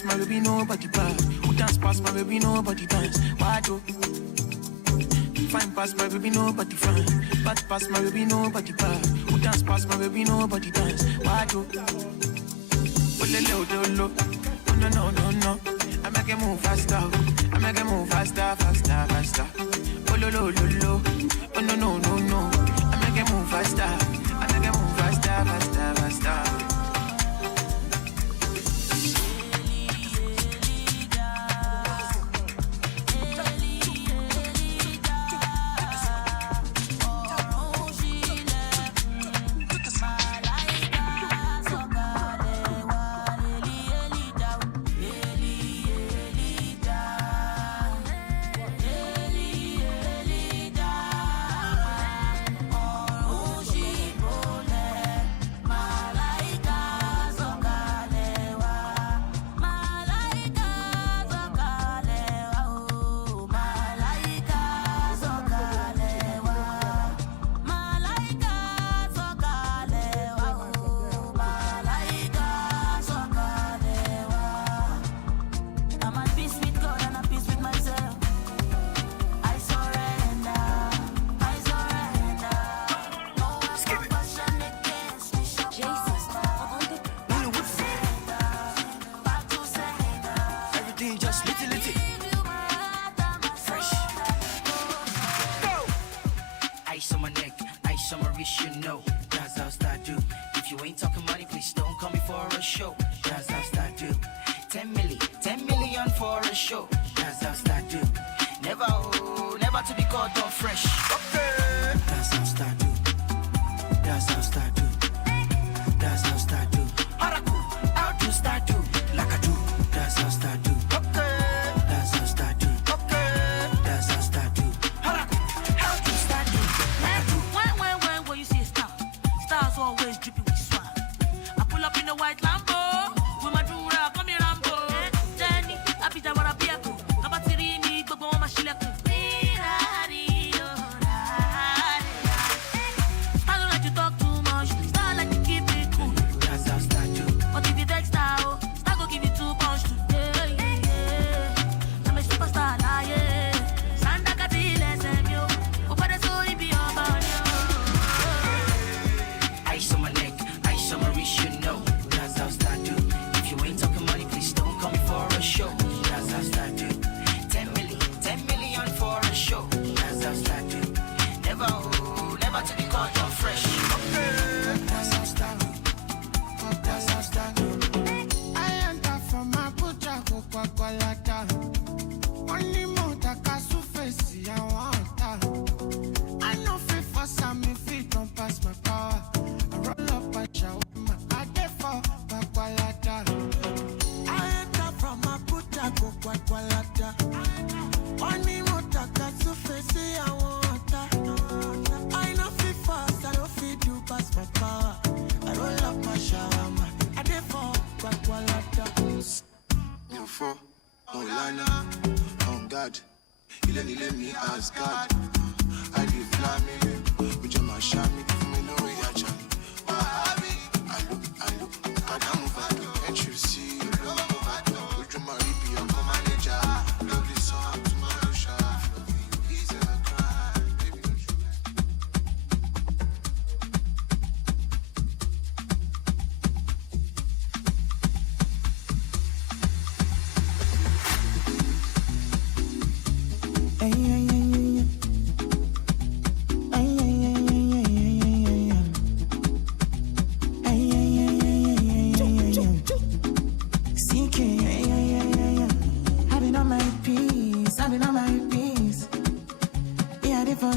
My baby, nobody bad. Who dance past my baby, nobody dance. Why do? Fine past my baby, nobody fine. Bad past my baby, nobody bad. Who dance past my baby, nobody dance. Why do? Oh, lo. Oh, no. I make it move faster. I make it move faster. Oh, lo. Oh, no. I make it move faster. I make it move faster. Quality. Fresh. Go! Ice on my neck, ice on my wrist, you know. That's how I do. If you ain't talking money, please don't come me for a show. That's how I do. 10 million for a show. That's how I do. Never, oh, never to be caught on fresh. Okay. That's how I do. That's how I do. That's how I do. How do start do? Like I do. That's how I do. Okay. That's how I do. Okay. That's how I do. How do start do? Like I do. When you see a star, stars always dripping with swag. I pull up in a white Lambo with my dura, come here Rambo. Jenny, I be that what I be a cool. Kabatiri ni gbogbo wọn ma ṣílẹ̀kùn. I don't like to talk too much. Star like to keep it cool. That's how I do. But if you take style, star go give you 2 punch today. I'm a superstar, yeah. Sanda Katile Semyo. Upade so ibi obanyo. Ice on my neck, ice on my wrist, you know. That's how I do. If you ain't talking money, please don't come for a show. That's how I do. 10 million for a show. That's how I do. Never, oh, never to be caught on fresh. Okay. That's how I do. That's how I do. I enter from my butcher, go kwalata. Only more that casu face, I want that. I know fit for some, if it don't pass my power. I roll up and shower, I get for kwalata. I enter from my butcher, go kwalata. Only more that casu face, I want that. I know fit fast, I don't fit you pass my power. I roll up my shawarma, I get for kwalata. No for, no lana, on God. You let me ask God. I give flaming, but you're my shami, give me no reaction. I look, God, I'm over. Can't you see? Would you marry be your manager? Love this song to my shop. He's a cry, baby, don't you?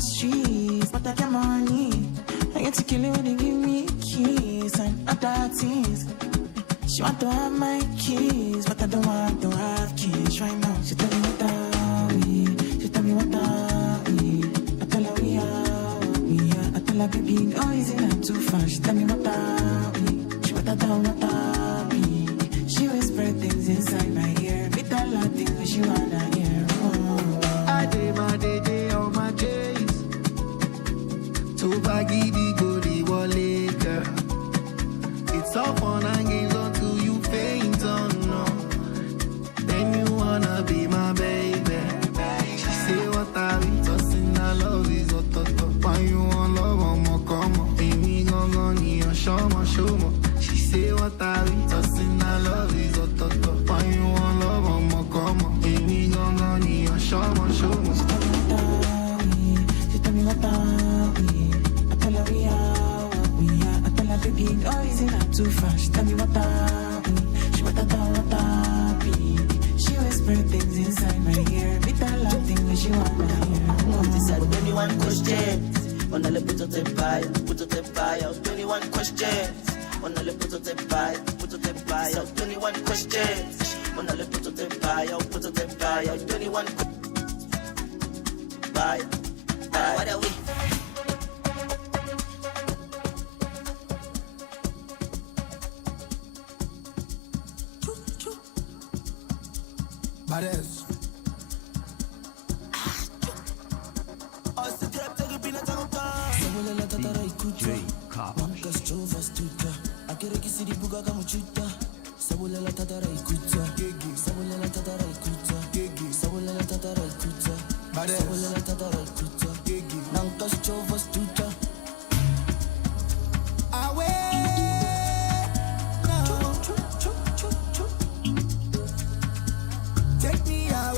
Streets, but I get money. I get to kill it when they give me keys and other things. She want to have my keys, but I don't want to have keys right now. She tell me what are we? She tell me what are we? I tell her we are. I tell her baby, no, is it not too far? She tell me what are we? She what I down, what are we? She whisper things inside my ear. Me tell her things she wanna hear. Oh. I did my day on my case. So baggy the goody wallet, girl. It's all fun and games until you faint on no. Then you wanna be my baby. She say what I be tossing, I love is what to why you want love on my come on. Baby gon' need a show me. She say what I be tossing, I love is what to why you want love on my come on. Baby gon' need a show me. She tell me what are we? I tell her we are. I tell her baby, no, is it not too far? She tell me what are we? She what I down, what are we? She whisper things inside my ear. Me tell her things she wanna hear. This is 21 questions. On a le put out the buy, 21 questions. On a le put out the buy, 21 questions. On a le put out the buy, 21 buy. What are we? Badass. Take me away.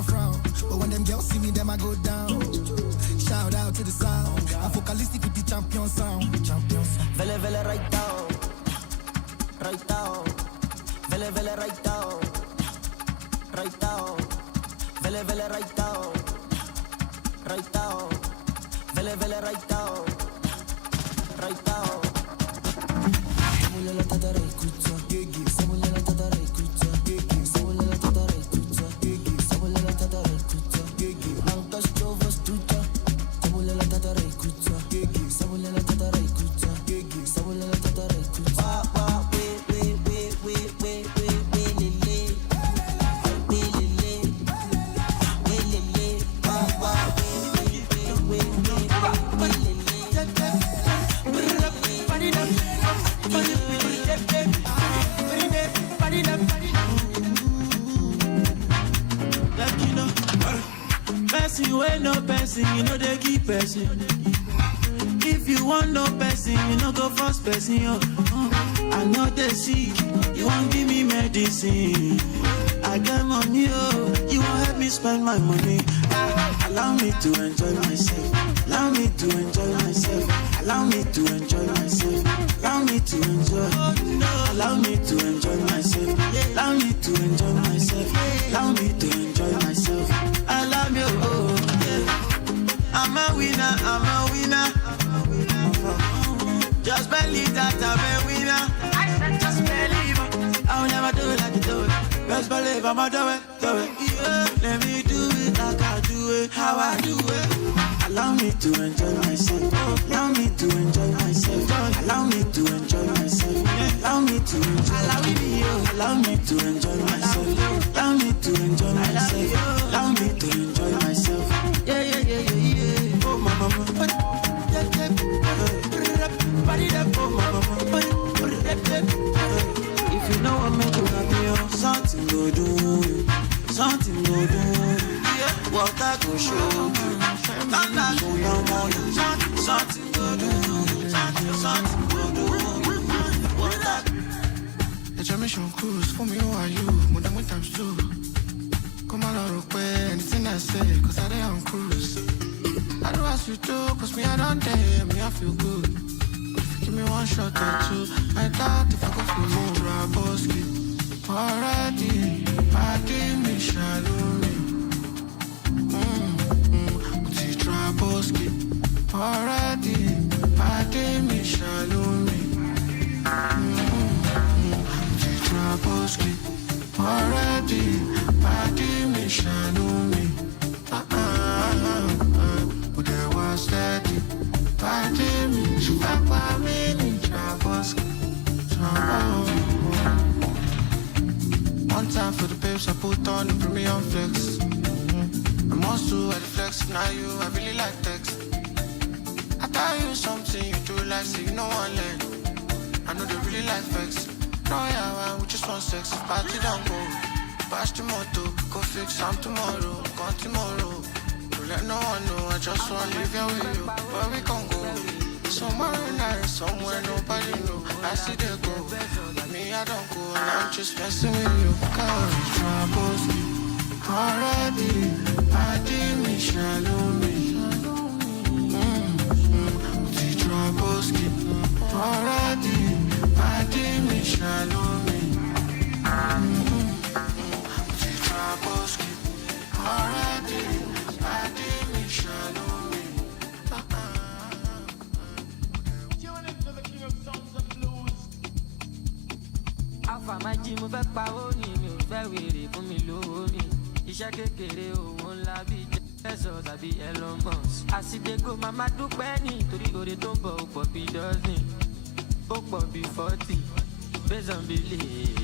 I frown. But when them girls see me, them I go down. Shout out to the sound. I'm focalistic with the champion sound. Vele vele right down. Right down. Vele vele right down. Right down. Vele vele right down. Right down. Vele vele right down. Right down. Samulela tata reikuta. Samulela tata reikuta. Samulela tata reikuta. Samulela tata reikuta. Lankas jovas tuta. Samulela tata reikuta. Samulela tata reikuta. Samulela tata reikuta. Wa wa we lele. We lele. We lele. Wa wa we lele. Person you ain't no person, you know they keep person. If you want no person, you know go first person. I know they sick, you won't give me medicine. I got money, oh, you won't help me spend my money. Allow me to enjoy myself. Allow me to enjoy myself. Allow me to enjoy myself. Allow me to enjoy. Allow me to enjoy myself. Allow me to enjoy myself. Allow me to enjoy myself. I love you, oh yeah. I'm a winner, I'm a winner. Just believe that I'm a winner. I said just believe. I'll never do it like you do it. Just believe I'ma do it, do it. Yeah. Let me do it like I do it, how I do it. Allow me to enjoy myself. Allow me to enjoy myself. Allow me to enjoy myself. Allow me to enjoy. Allow me to enjoy myself. Allow me to enjoy myself. Allow me to enjoy myself. Yeah, yeah, yeah, yeah, yeah. Oh, my mama. If you know what make you happy, something go do you. Something go do you. Water go show you. Thunder go down on you. Something go do you. Something go do you. Water. The generation cruise for me, who are you? More than one times two. Come on, I'll request anything I say, cause I dey on cruise. I do as you do, cause me I don't dare, me I feel good. But if you give me one shot or two, I doubt if I go feel more Raboski. Already, party me, shallow me. Uti Traboski. Already, party me, shallow me. Uti Traboski. Already, party me, shallow me. But there was steady, party me, Papa me, Traboski. One time for the babes, I put on the premium flex. I must do at the flex, now you, I really like text. I tell you something, you do like, say you know one leg. I know they really like flex. No, yeah, we just want sex, party don't go. Bash the moto, go fix some tomorrow, gone tomorrow. Don't let no one know, I just want to live here with you. Where we can go? Somewhere nice, somewhere nobody know. I see they go, me I don't go, and I'm just messing with you. Cause it's troubles already, party me, shallow me. It's troubles already, party me, shallow me. It's troubles already, party me, shallow me. Alpha my gym fẹ́ pawó ni mi ò fẹ́ wèrè fún mi lówó ni. Iṣẹ́ kékeré owó ńlá bíi Jẹ́sọ̀ tàbí Elon Musk. Àsìdégò màmá dúpẹ́ nítorí oore tó ń bọ̀ ó pọ̀ bíi dozen. Ó pọ̀ bíi 40 based on belief.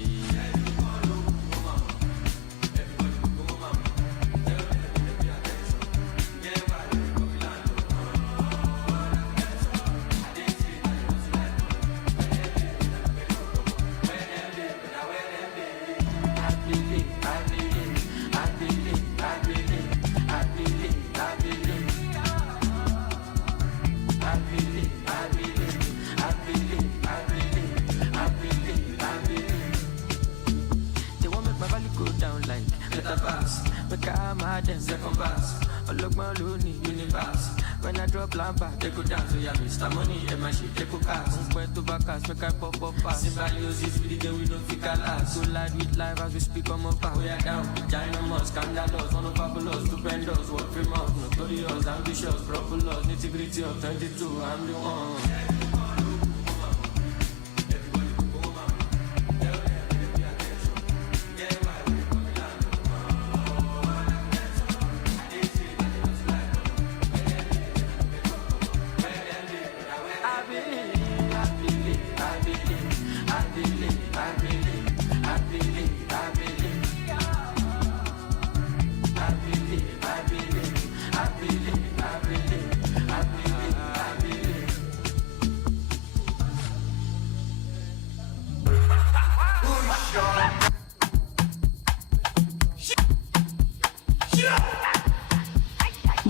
Africa, my them second pass. I look my loony universe. When I drop lampa, they go dance. So yeah, Mr. Money, and my shit, they go cast. Went to Bacchus, make I pop up pass. Symbiosis, with the game, we don't think I last. So light with live as we speak on my path. We are down, Dynamos, scandalous, one of fabulous, stupendous, work remote, notorious, ambitious, proper nitty-gritty of 22, I'm the one.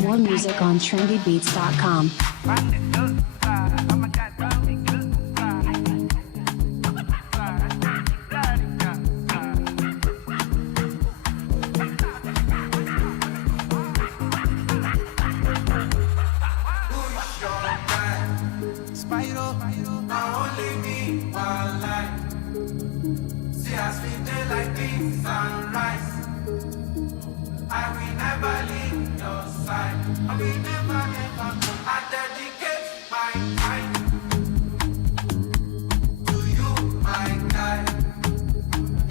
More music on trendybeats.com. Spyro, I only need one life. See us we day like this sunrise. I will never leave your side. I will never, never. I dedicate my time to you, my guy.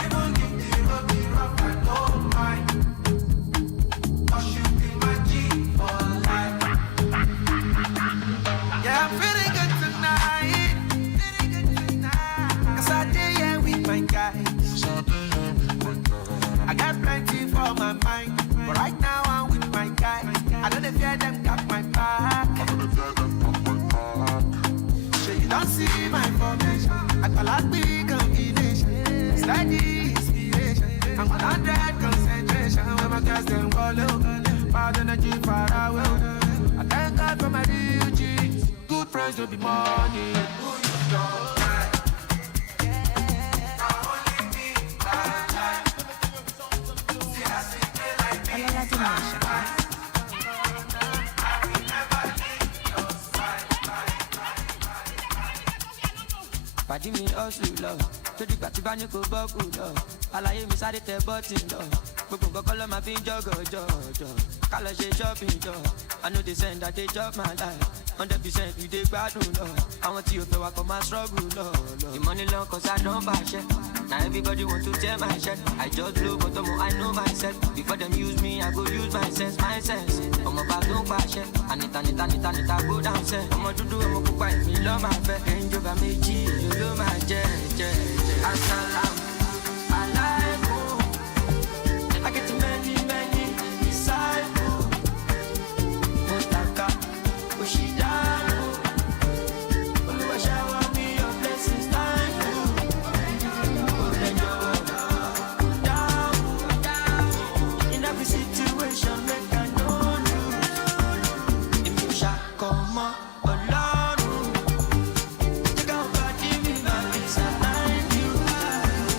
Even if the road be rough, I don't mind. 'Cause you be my G for life. Yeah, I'm feeling good tonight. 'Cause I did here with my guys. I got plenty for my mind. But right now I'm with my guys. I don't fear them got my back. So you don't see my formation. I call out big combination. Steady inspiration. I'm 100 concentration. When my guys them follow. Bad energy far away. I thank God for my DUGs. Good friends will be money. Who you don't like? Pàdé mi hustle lọ, tó dìgbà tí bá ní kò bọ́ọ̀kù lọ. Àlàyé mi sáré tẹ bọ́tì lọ, gbogbo nǹkan kọ́ ló máa fi ń jọ̀gọ̀jọ̀. Ká lọ ṣe shopping jọ, I know they send that they chop my life. 100% we dey gbádùn lọ, àwọn tí o fẹ́ wa kọ́ máa struggle lọ. The money long cause I don't bash it. Now everybody want to tear my shirt. I just blow but I know myself. Before them use me, I go use my sense, my sense. I'm about to bash it. Anita, go down, say. I'm a do, I'm a pupa, me love my fat. And you got me G, you love my jet. Assalam, alive, I get too many disciples. Motaka, Ushidano. Oluwa shower me your blessings, thank you. In every situation, make I know you. If you shall come on, alone. Take out body, me, my peace, I thank you.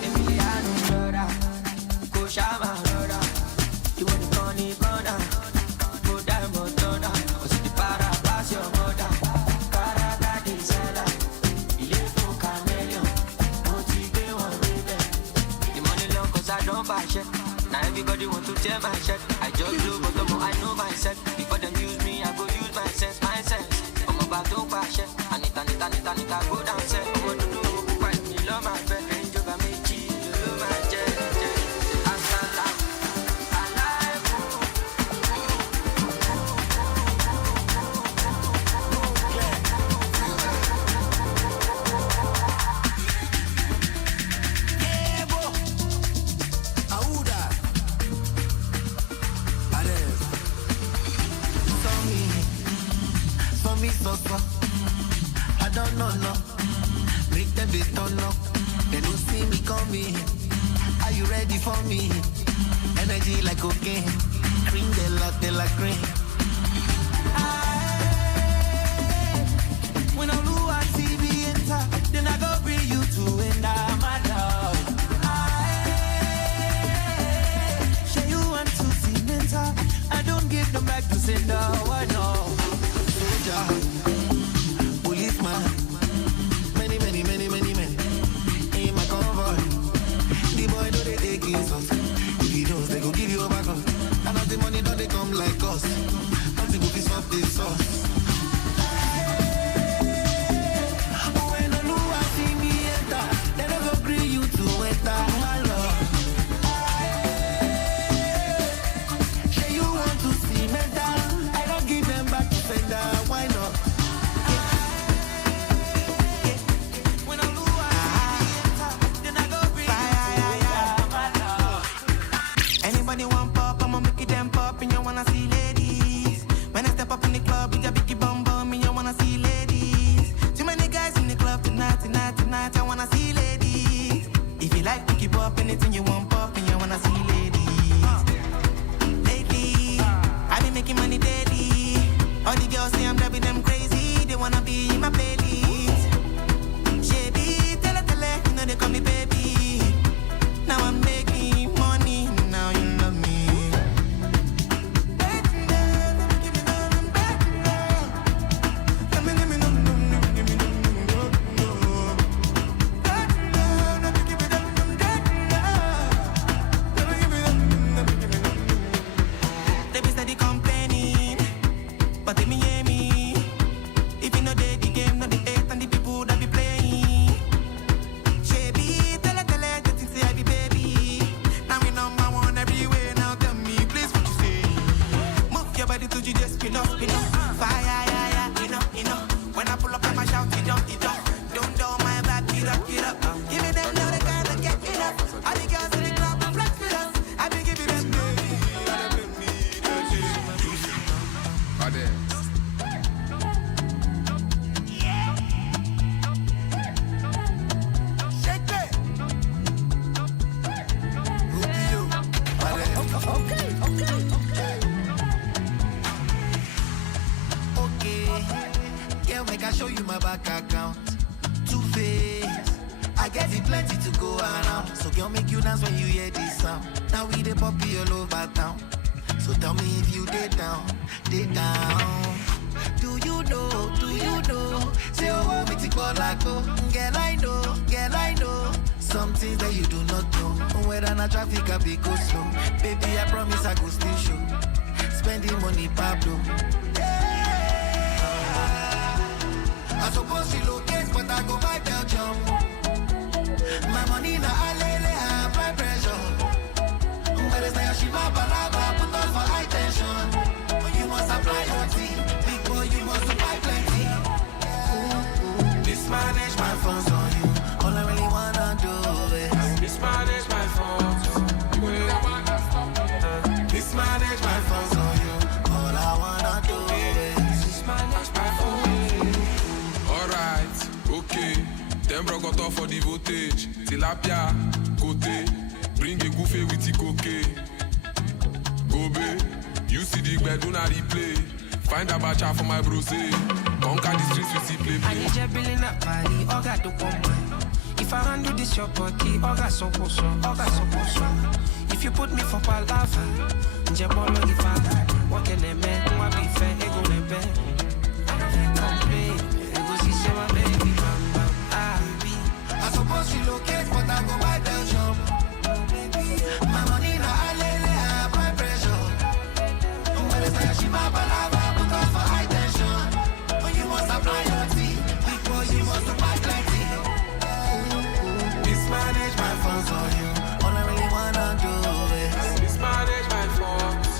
Emiliano, Lora, go Shama, Lora. You want to call me, brother. Go down, Motona. Cause if the para pass your mother. Carata, Gisela. Il est faux caméléon. Motivé, one baby. The money long cause I don't buy shit. Now everybody want to tear my shirt. I just do but I know myself. Before them use me, I go use my sense, my sense. I'm about to bash it. Anita, go down, say. I'm going to do, I'm going to me love my friend. And you got me G, you love my jet. Assalam, alive. So. I don't know, no. Make them they turn up. They don't see me coming. Are you ready for me? Energy like cocaine. Cream de la cream. When I lose, I see me enter. Then I go bring you to end my love. Say you want to see me. wanna see ladies. When I step up in the club with a biggie bum bum, me, I wanna see ladies. Too many guys in the club tonight, I wanna see ladies. If you like picky pop, anything you want pop, me, I wanna see ladies. Lately, I been making money daily. All the girls say I'm driving them crazy, they wanna be in my playlist. Shabby, tell her, you know they call me baby. Now I'm making money, now you love me. They be steady complaining, but they me hear me. If you know they the game, not the hate and the people that be playing. Shabby, tell her, they think say I be baby. Now we number one everywhere, now tell me, please what you say. Move your body to you just spin up. Fire, yeah, you know. When I pull up, I'ma shout it up. Don't my back, get up. Give me them, now they gotta get it up. All the girls in the club, flex with us. I be giving them Okay, yeah, make I show you my bank account. Two-Face, I get it plenty to go around. So girl, make you dance when you hear this sound. Now we the poppy all over town. So tell me if you dey down. Do you know? Say oh, me ti call like oh. Girl, I know. Some things that you do not know. Whether na traffic I be go slow. Baby, I promise I go still show. Spending money, Pablo. I suppose she locate, but I go buy Belgium. My money na alele, I apply pressure. But it's like she ma balaba, put on for high tension. You must apply your team, big boy, you must buy plenty. Mismanage my funds on you, all I really wanna do is mismanage my funds. Mismanage my funds on you, all I wanna do is mismanage my funds. Alright, okay. Them bro got off for the voltage. Tilapia, kote. Bring a goofy with the cocaine. Gobe, you see the bed, do not replay. Find a bacha for my bro say. Conquer the streets, you see play. I need your billing up party, all got the woman. If I handle this your body, all got so. If you put me for palava, Jabolo if I what can they make? What be fair, ego ne be. Complain, ego see say my baby, bam. I suppose she locate, but I go buy Belgium. My money na alele, I apply pressure. But it's like she ma balaba, put on for high tension. But you must apply your team, big boy, you must buy plenty. Mismanage my funds on you, all I really wanna do is mismanage my funds.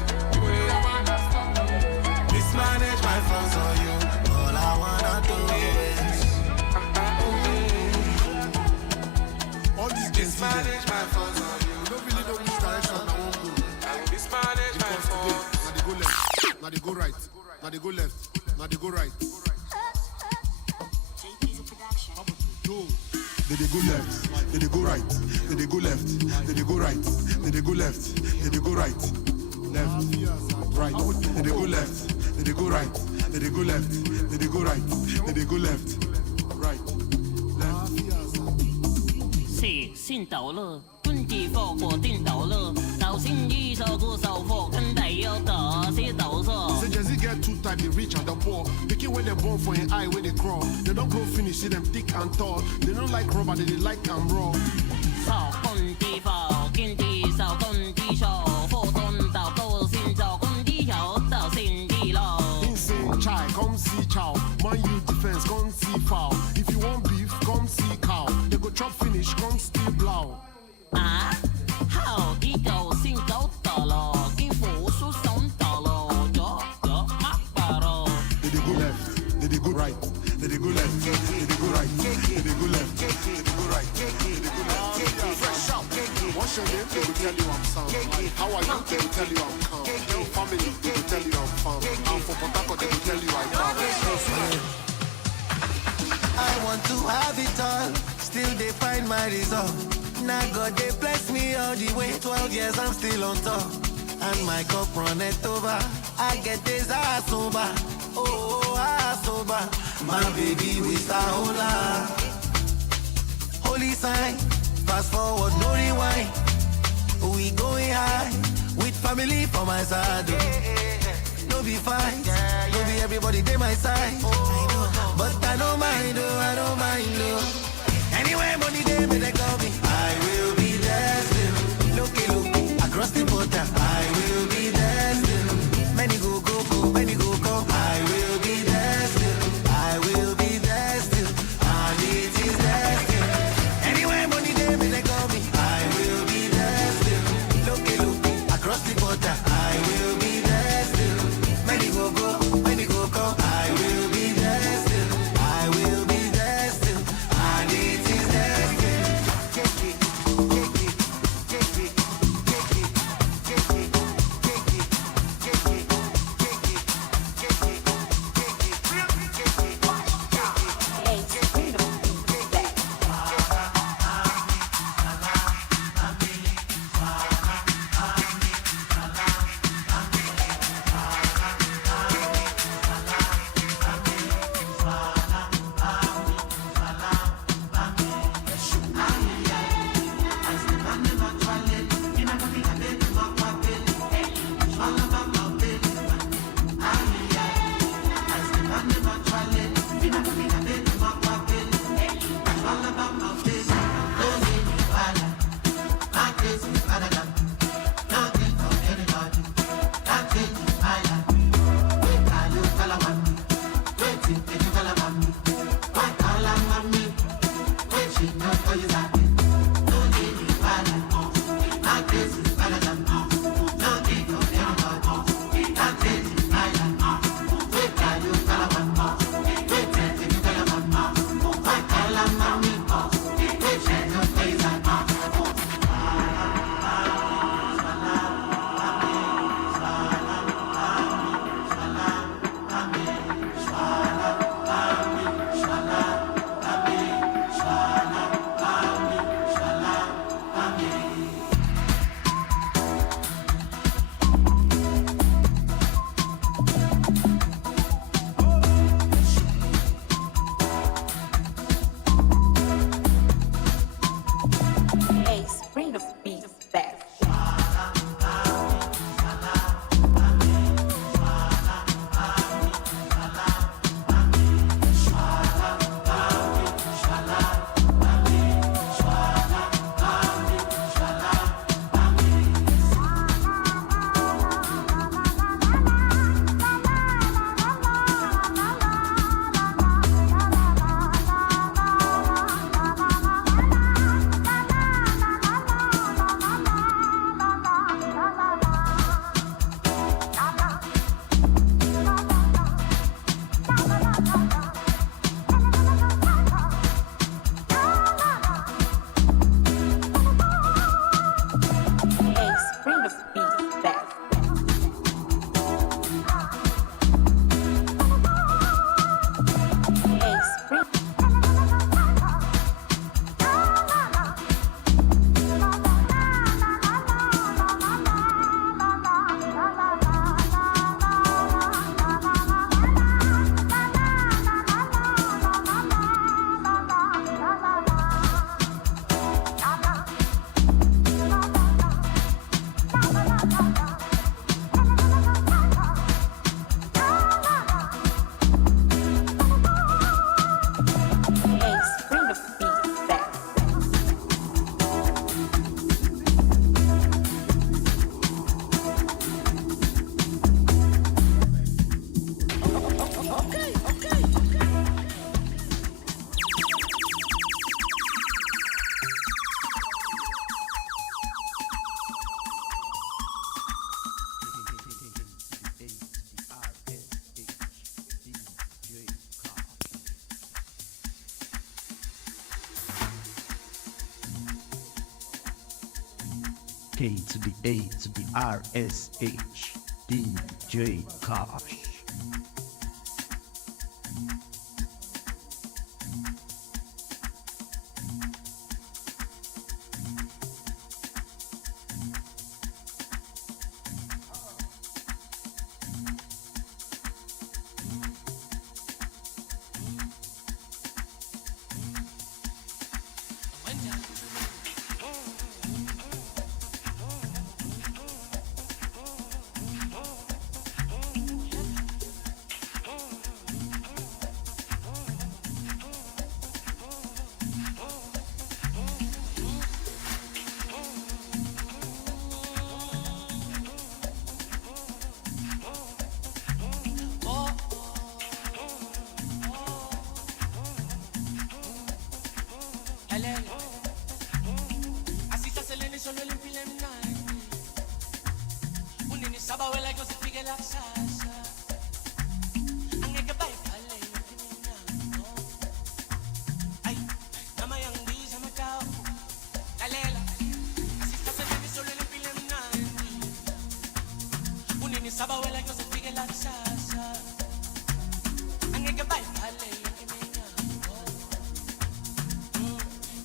Mismanage my funds on you, all I wanna do is All these things mismanage my funds on you. you don't really know which direction I won't go. Mismanage my funds. Now they go left, now they go right, now they go left, now they go right. Then they go left, then they go right, then they go left, then they go right, then they go left, then they go right, right, then they go left, then they go right, then they go left, then they go right, then they go left, right, left. 是先到了，本地貨過顛倒了，頭先依首歌手貨跟第二個先到咗。 Say Jazzy get two type, the rich and the poor. Picking when they born for an eye when they crawl. They don't grow finish, see them thick and tall. They don't like rubber, they like them raw. 受工地貨，見地受工地錯，貨돈到高先做工地有到先地咯。 Insane chai, come see chow. Man you defense, come see foul. If you want beef, come see cow. They go chop finish, come still blow. 啊，好啲就先走到咯，見火叔上到咯，咗乜把咯。 Then they go left, then they go right, then they go left, then they go right, then they go left, then they go right, then they go left. Fresh out. What's your name? They will tell you I'm sound. How are you? They will tell you I'm calm. Yo, family, my result. Now God they bless me all the way. 12 years I'm still on top. And my cup runneth over. I get this ass over. Oh, ass over. My baby with a hola. Holy sign. Fast forward, no rewind. We going high. With family for my side. No be fight. No be everybody they my side. But I don't mind, I don't mind, Anywhere money they may they call me. I will be there still. Look, across the border. I will be there still. Many go, many go. I will be there still. I will be there still. And it is there still. Anywhere money they may they call me. I will be there still. Look, across the border. I will be there still. Many go, many go. I will be there still. I will be there still. And it is there still. K to the A to the R S H DJ Kosh. sabawela yo se sigue la salsa. Angeke bayibhale yonke iminyango.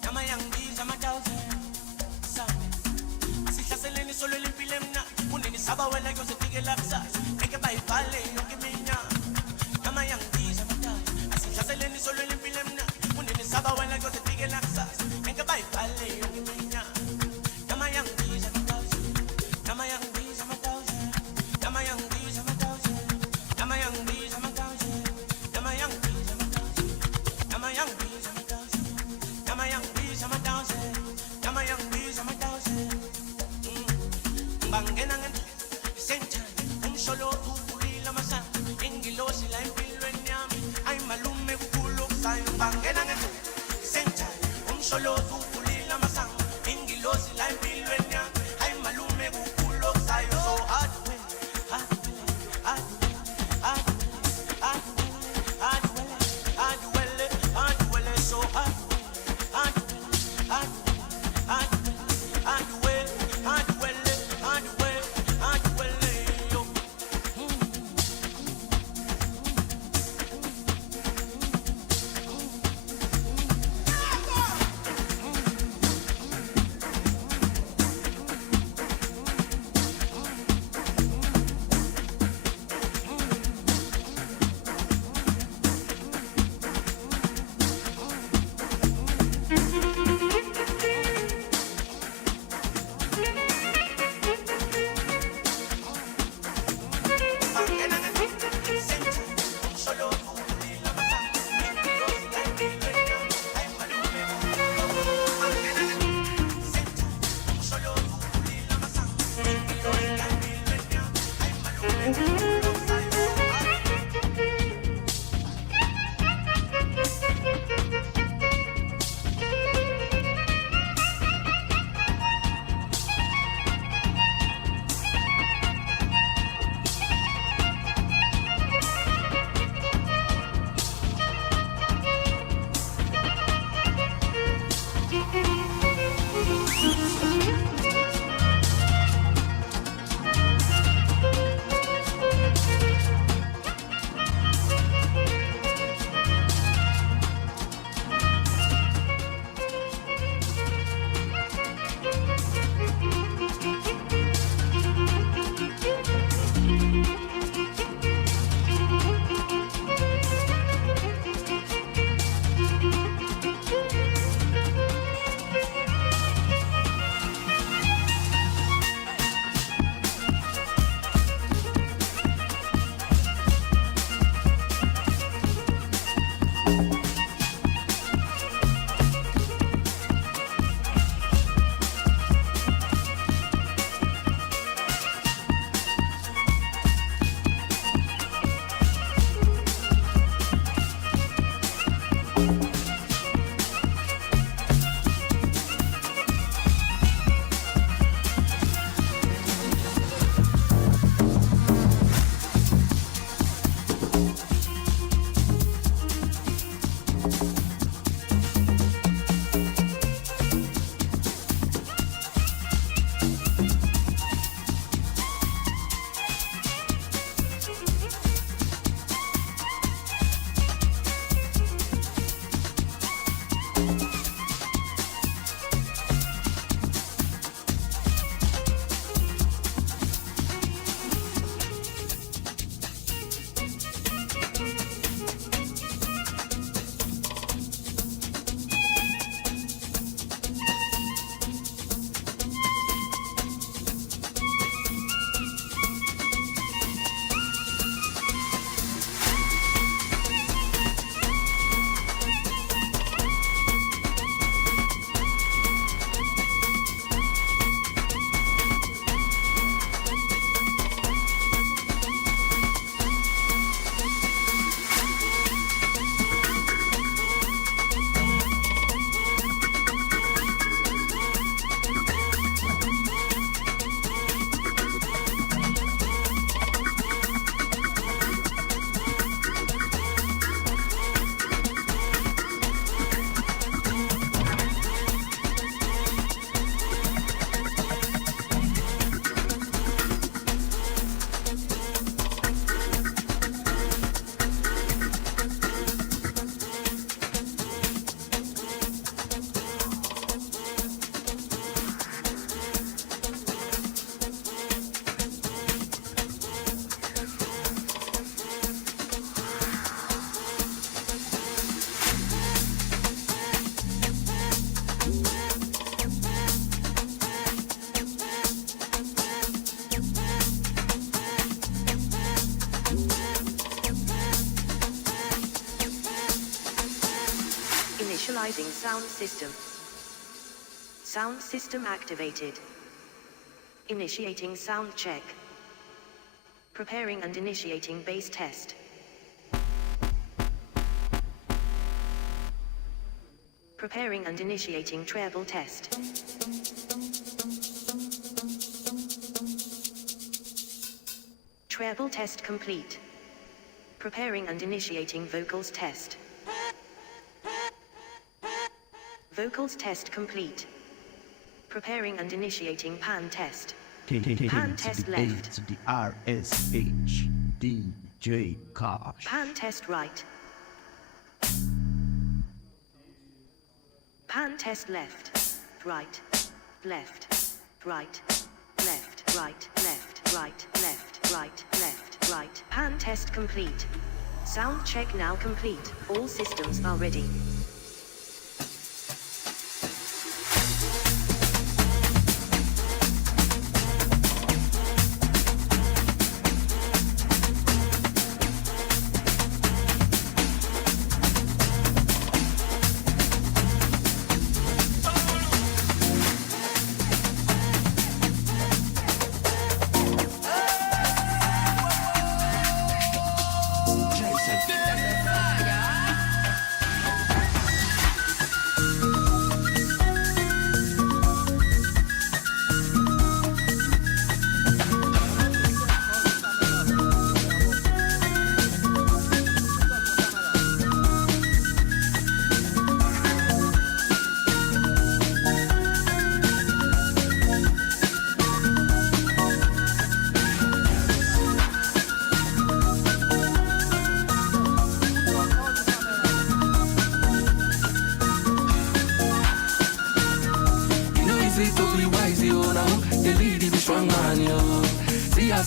Namayangis ama-thousand. Sami asihlaseleni solo lempilo emnandi. Kunini sabawela yo se sigue la salsa. Angeke bayibhale yonke iminyango. Namayangis ama-thousand. Asihlaseleni solo lempilo emnandi. Kunini sabawela yo se sigue la salsa. Angeke bayibhale yonke iminyango. Namayangis ama-thousand. Namayangis ama-thousand. Namayangis ama-thousand. Namayangis ama-thousand. Namayangis ama-thousand. Namayangis ama-thousand. Namayangis ama-thousand. Namayangis ama-thousand. Bangena ngendlela isentshana umsholo ukhulile amasana ingilosi la empilweni yami ayi malume kukhulu okusayo. Bangena ngendlela isentshana umsholo ukhulile amasana ingilosi la empilweni yami ayi malume kukhulu okusayo. So hard way, hard way, hard way, hard way, hard way, hard way, hard way, so hard way, hard way, hard way, hard way, hard way, hard way, hard way, hard way, yo. Initializing sound system. Sound system activated. Initiating sound check. Preparing and initiating bass test. Preparing and initiating treble test. Treble test complete. Preparing and initiating vocals test. Vocals test complete. Preparing and initiating pan test. Pan test left. The RSH DJ Kosh. Pan test right. Pan test left. Right. Left. Right. Left. Right. Left. Right. Left. Right. Left. Right. Pan test complete. Sound check now complete. All systems are ready.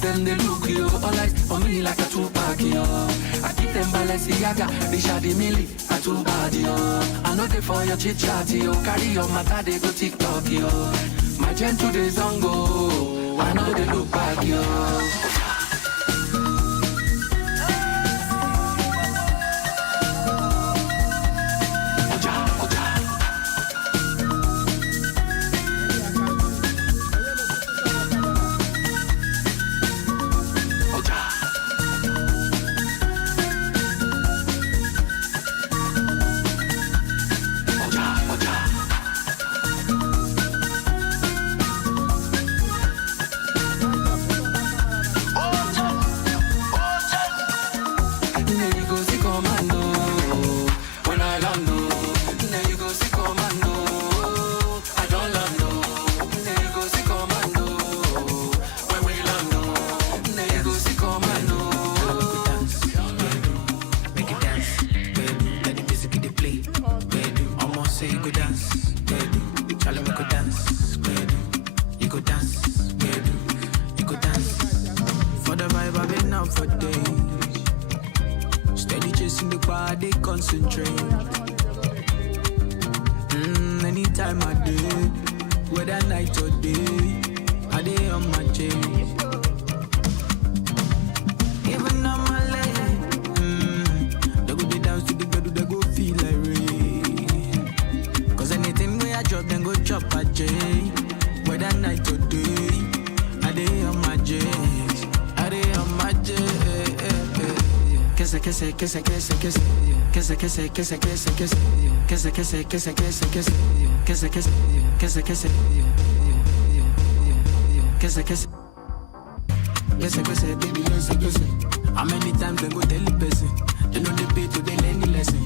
Them they look you, all eyes on me like a Tupac yo. I keep them Balenciaga, Richard Mille, a too bad yo. I know they for your chit chat yo, carry your matter they go TikTok yo. My gentle days on go, I know they look back yo. Anytime I do, whether night or day, I day on my chain. Even on my leg, they go be dance to the bed, they go feel like rain. Cause anything where I drop, then go chop a J. Whether night or day, I day on my J. I day on my J. Kese, kese, kese, kese, kese. Kese, kese, kese, kese, kese. Kese, kese, kese, kese, kese. Kese, kese, kese, kese. Kese, kese. Kese, kese, baby, kese, kese. How many times they go tell the person? They know they pay to they learn the lesson.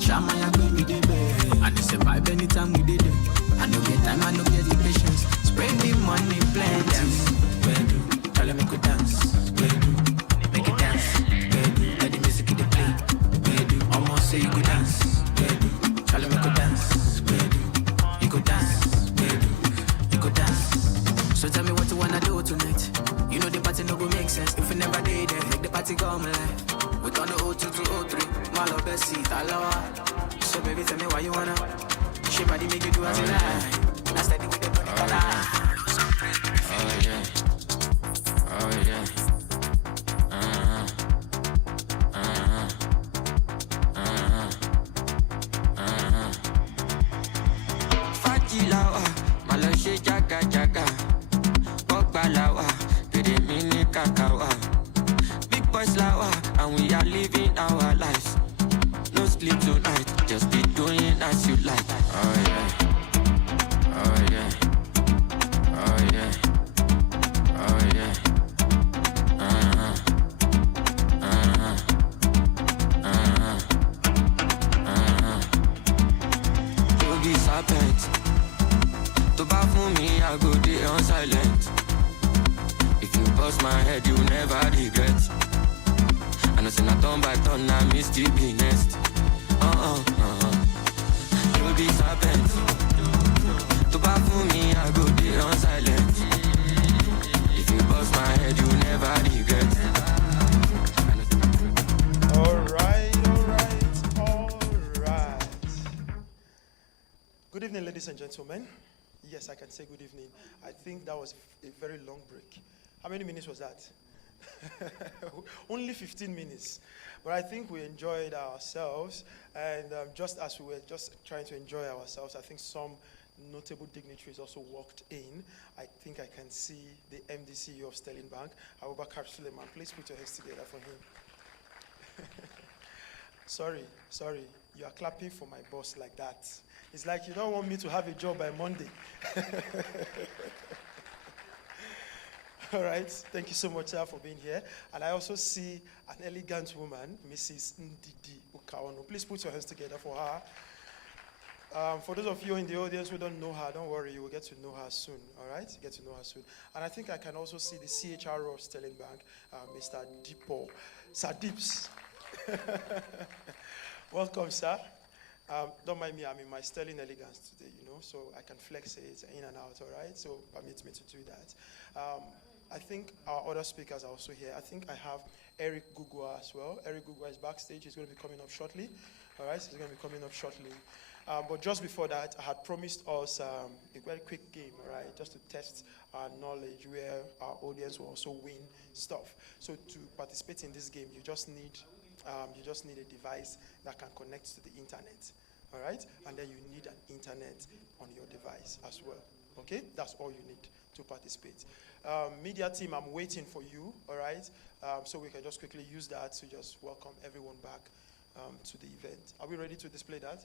Shama ya baby, they beg. And they survive anytime we did it. I don't get time, I don't get the patience. Spread the money, plenty. Where do? Tell them I could dance. Where do? Make it dance. Where do? Let the music in the play. Where do? Almost say you could dance. Where do? Tell them I could dance. Where do? You could dance. Where do? You could dance. So tell me what you wanna do tonight. You know the party no go make sense if you never did it. Make the party come alive. We gonna 02 to 03. My love best seat, I love her. So baby tell me why you wanna. She body make you do as you like. I steady with the money for life. Oh yeah. Oh yeah. boys like wow, and we are living our lives. No sleep tonight, just be doing as you like. Oh yeah, oh yeah, oh yeah, oh yeah. You be serpent. To buy for me, I go day on silent. If you bust my head, you never regret. I know say na turn by turn, I miss the next. You be serpent. To buy for me, I go day on silent. If you bust my head, you never regret. Alright. Good evening, ladies and gentlemen. Yes, I can say good evening. I think that was a very long break. How many minutes was that? Only 15 minutes. But I think we enjoyed ourselves. And just as we were just trying to enjoy ourselves, I think some notable dignitaries also walked in. I think I can see the MD CEO of Sterling Bank, Abubakar Suleiman. Please put your hands together for him. Sorry. You are clapping for my boss like that. It's like you don't want me to have a job by Monday. All right. Thank you so much, sir, for being here. And I also see an elegant woman, Mrs. Ndidi Ukaono. Please put your hands together for her. For those of you in the audience who don't know her, don't worry, you will get to know her soon, all right? Get to know her soon. And I think I can also see the CHRO of Sterling Bank, Mr. Dipo. Sir Dips. Welcome, sir. Don't mind me, I'm in my sterling elegance today, so I can flex it in and out, all right? So permit me to do that. I think our other speakers are also here. I think I have Eric Gugua as well. Eric Gugua is backstage. He's going to be coming up shortly, all right? He's going to be coming up shortly. But just before that, I had promised us a very quick game, all right, just to test our knowledge where our audience will also win stuff. So to participate in this game, you just need a device that can connect to the internet, all right? And then you need an internet on your device as well, okay? That's all you need to participate. Media team, I'm waiting for you, all right? So we can just quickly use that to just welcome everyone back to the event. Are we ready to display that?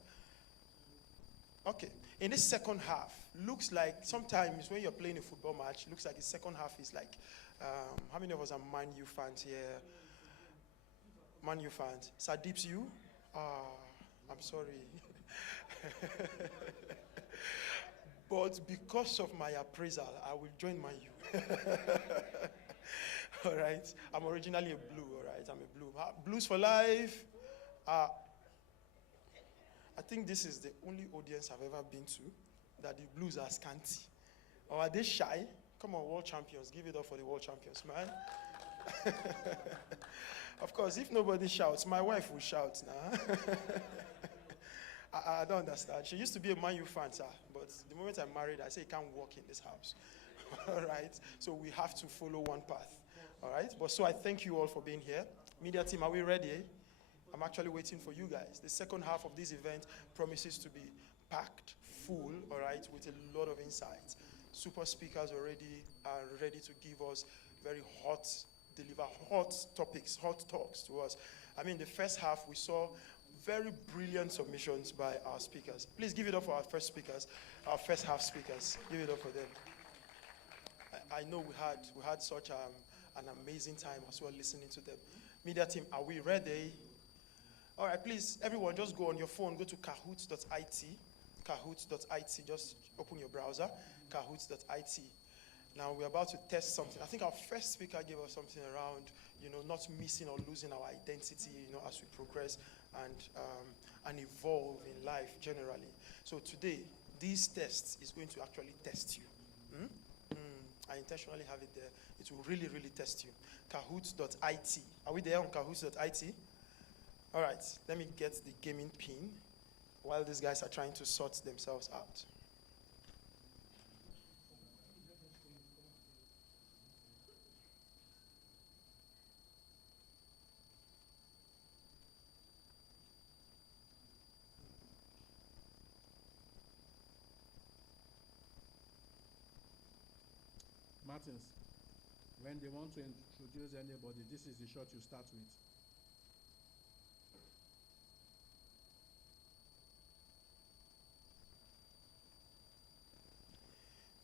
Okay. In this second half, looks like sometimes when you're playing a football match, looks like the second half is like, how many of us are Man U fans here? Man U fans. Sadips, you? I'm sorry. But because of my appraisal, I will join Man U. All right. I'm originally a blue, all right. I'm a blue. Blues for life. I think this is the only audience I've ever been to that the blues are scanty. Or are they shy? Come on, world champions. Give it up for the world champions, man. Of course, if nobody shouts, my wife will shout now. I don't understand. She used to be a Man U fan, sir. But the moment I'm married, I say, you can't walk in this house. All right? So we have to follow one path. All right? But so I thank you all for being here. Media team, are we ready? I'm actually waiting for you guys. The second half of this event promises to be packed full, all right, with a lot of insights. Super speakers already are ready to give us deliver hot topics, hot talks to us. I mean, the first half, we saw very brilliant submissions by our speakers. Please give it up for our first speakers, our first half speakers. Give it up for them. I know we had such an amazing time as well listening to them. Media team, are we ready? All right, please, everyone, just go on your phone, go to kahoots.it, kahoots.it, just open your browser, kahoots.it. Now, we're about to test something. I think our first speaker gave us something around, not missing or losing our identity, as we progress and evolve in life generally. So today, these tests is going to actually test you. I intentionally have it there. It will really, really test you. Kahoots.it. Are we there on kahoots.it? All right, let me get the gaming pin while these guys are trying to sort themselves out. Martins. When they want to introduce anybody, this is the shot you start with.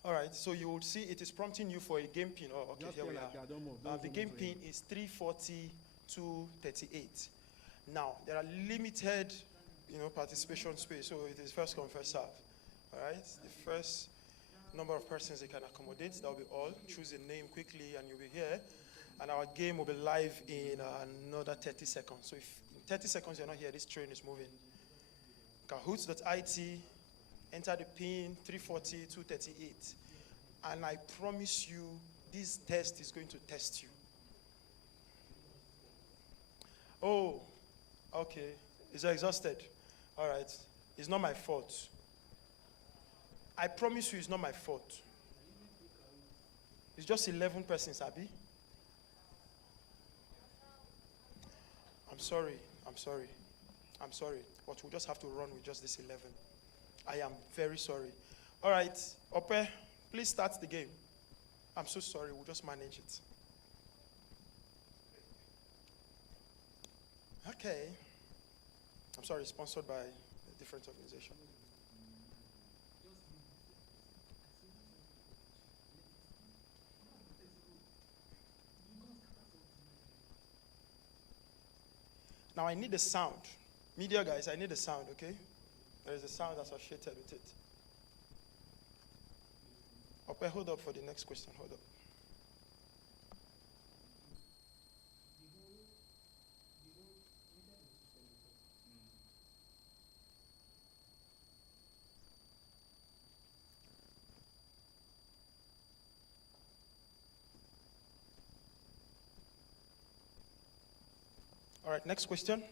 All right, so you will see it is prompting you for a game pin. Oh, okay, Just here play we like are. that, don't move. The Don't game move pin is 340 to 38. Now, there are limited, participation space, so it is first come, first serve. All right, the first number of persons they can accommodate, that will be all. Choose a name quickly and you'll be here. And our game will be live in another 30 seconds. So if in 30 seconds you're not here, this train is moving. Kahoots.it, enter the pin 340 238. And I promise you, this test is going to test you. Oh, okay. Is you exhausted? All right. It's not my fault. I promise you it's not my fault. It's just 11 persons, Abby. I'm sorry. But we'll just have to run with just this 11. I am very sorry. All right, Ope, please start the game. I'm so sorry. We'll just manage it. Okay. I'm sorry, sponsored by a different organization. Now I need the sound. Media guys, I need the sound, okay? There is a sound associated with it. Okay, hold up for the next question. Hold up. All right, next question.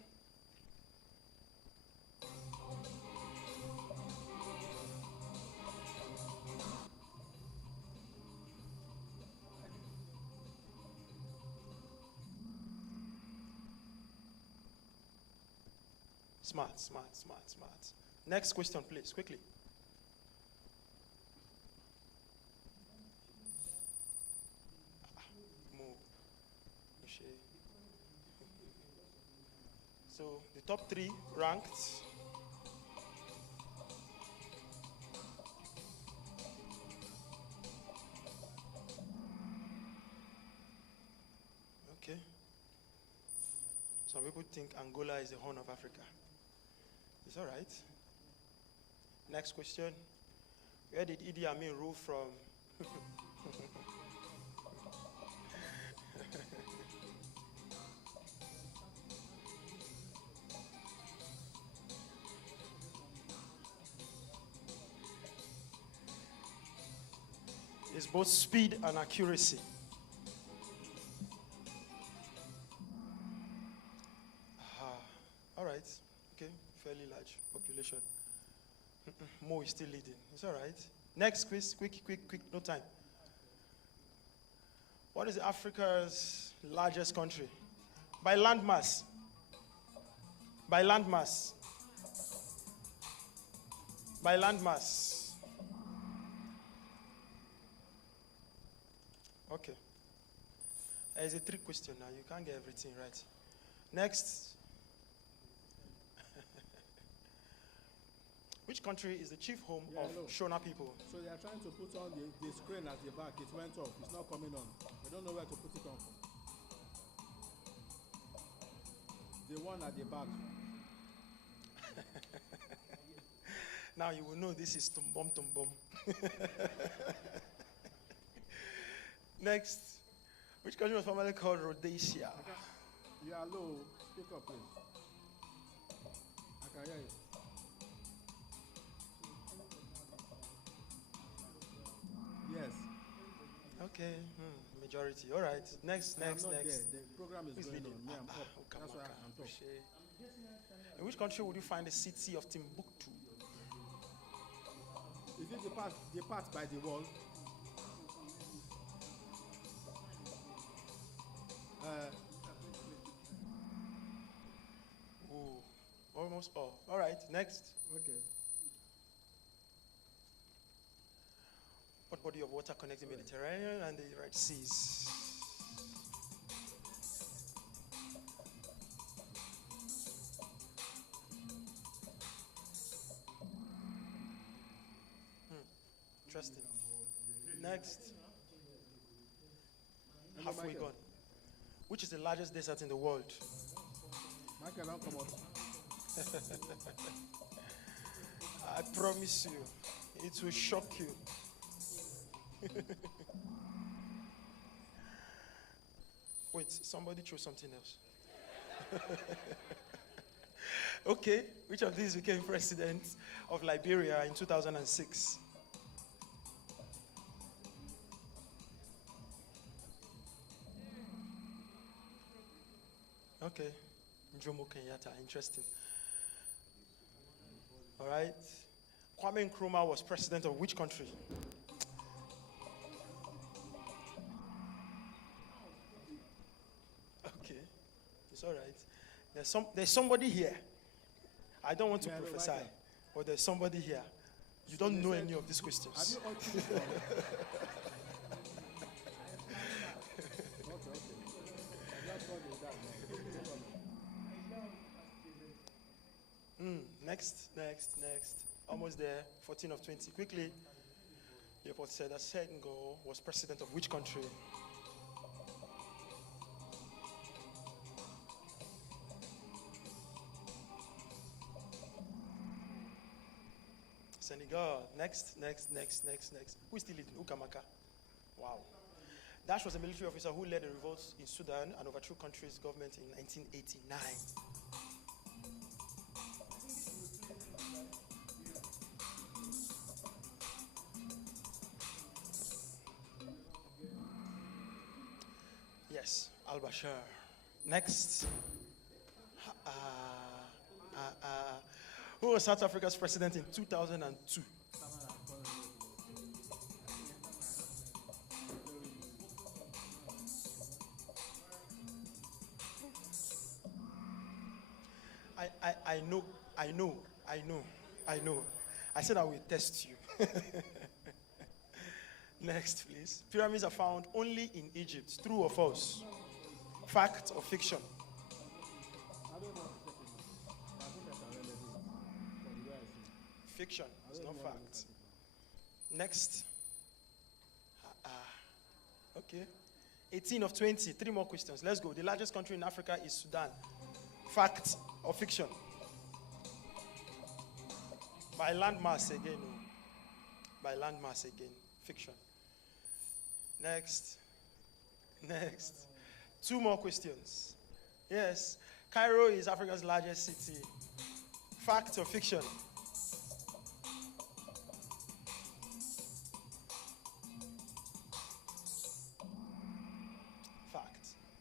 Smart. Next question, please, quickly. Move. So the top 3 ranked. Okay. Some people think Angola is the Horn of Africa. It's all right. Next question. Where did Idi Amin rule from? It's both speed and accuracy. All right. Okay. Fairly large population. Mo is still leading. It's all right. Next quiz. Quick. No time. What is Africa's largest country? By landmass. By landmass. By landmass. Okay. It's a trick question now. You can't get everything right. Next. Which country is the chief home of Shona people? So they are trying to put on the screen at the back. It went off. It's not coming on. They don't know where to put it on. The one at the back. Now you will know this is tumbom. Next. Which country was formerly called Rhodesia? You are low. Speak up, please. I can hear you. Yes. Okay. Majority. All right. Next. There. The program is going on. Me, I'm up. That's why I'm top. In which country would you find the city of Timbuktu? Is it the part by the wall? Almost all. All right. Next. Okay. What body of water connects the Mediterranean and the Red Seas? Interesting. Next. Halfway gone. Which is the largest desert in the world? Michael, don't come out. I promise you, it will shock you. Wait, somebody chose something else. Okay, which of these became president of Liberia in 2006? Okay, Jomo Kenyatta, interesting. All right, Kwame Nkrumah was president of which country? Okay, it's all right. There's somebody here. I don't want to prophesy, but there's somebody here. You don't know any of these questions. Next. Almost there. 14 of 20. Quickly. Yepot said that Senghor was president of which country? Senegal. Next. Who is still leading? Ukamaka. Wow. Dash was a military officer who led a revolt in Sudan and overthrew country's government in 1989. Yes, al-Bashir. Next. Who was South Africa's president in 2002? I know. I said I will test you. Next, please. Pyramids are found only in Egypt. True or false? Fact or fiction? Fiction. It's not fact. Next. Okay. 18 of 20. 3 more questions. Let's go. The largest country in Africa is Sudan. Fact or fiction? By landmass again. By landmass again. Fiction. Next. 2 more questions. Yes. Cairo is Africa's largest city. Fact or fiction?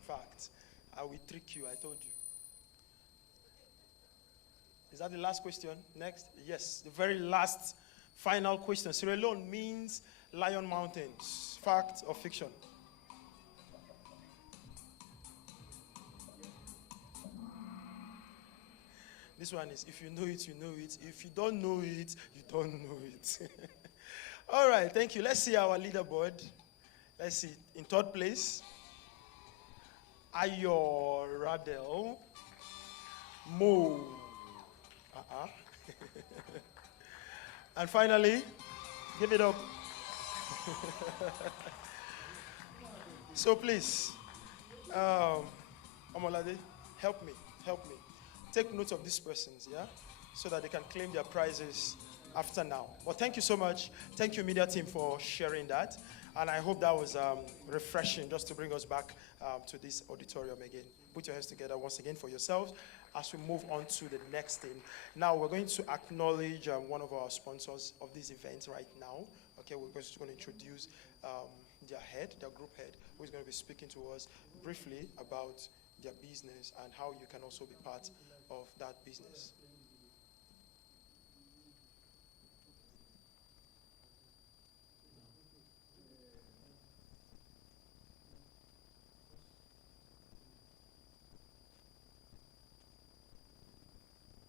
Fact. I will trick you, I told you. Is that the last question? Next? Yes, the very last final question. Sierra Leone means Lion Mountains. Fact or fiction? This one is, if you know it, you know it. If you don't know it, you don't know it. All right, thank you. Let's see our leaderboard. Let's see. In 3rd place, Ayor Radel Mo. And finally, give it up. So please, Omolade, help me. Take note of these persons, yeah? So that they can claim their prizes after now. But thank you so much. Thank you, media team, for sharing that. And I hope that was refreshing just to bring us back to this auditorium again. Put your hands together once again for yourselves as we move on to the next thing. Now, we're going to acknowledge one of our sponsors of this event right now. Okay, we're just going to introduce their group head, who is going to be speaking to us briefly about their business and how you can also be part of that business.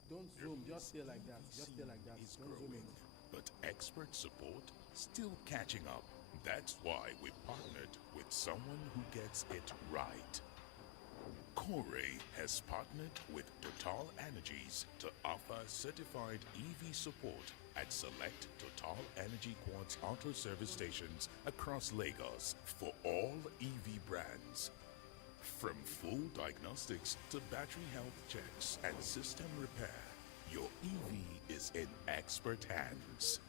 Don't zoom, just stay like that. Don't zoom in. But expert support still catching up. That's why we partnered with someone who gets it right. Corey has partnered with Total Energies to offer certified EV support at select Total Energy Quartz auto service stations across Lagos for all EV brands. From full diagnostics to battery health checks and system repair, your EV is in expert hands.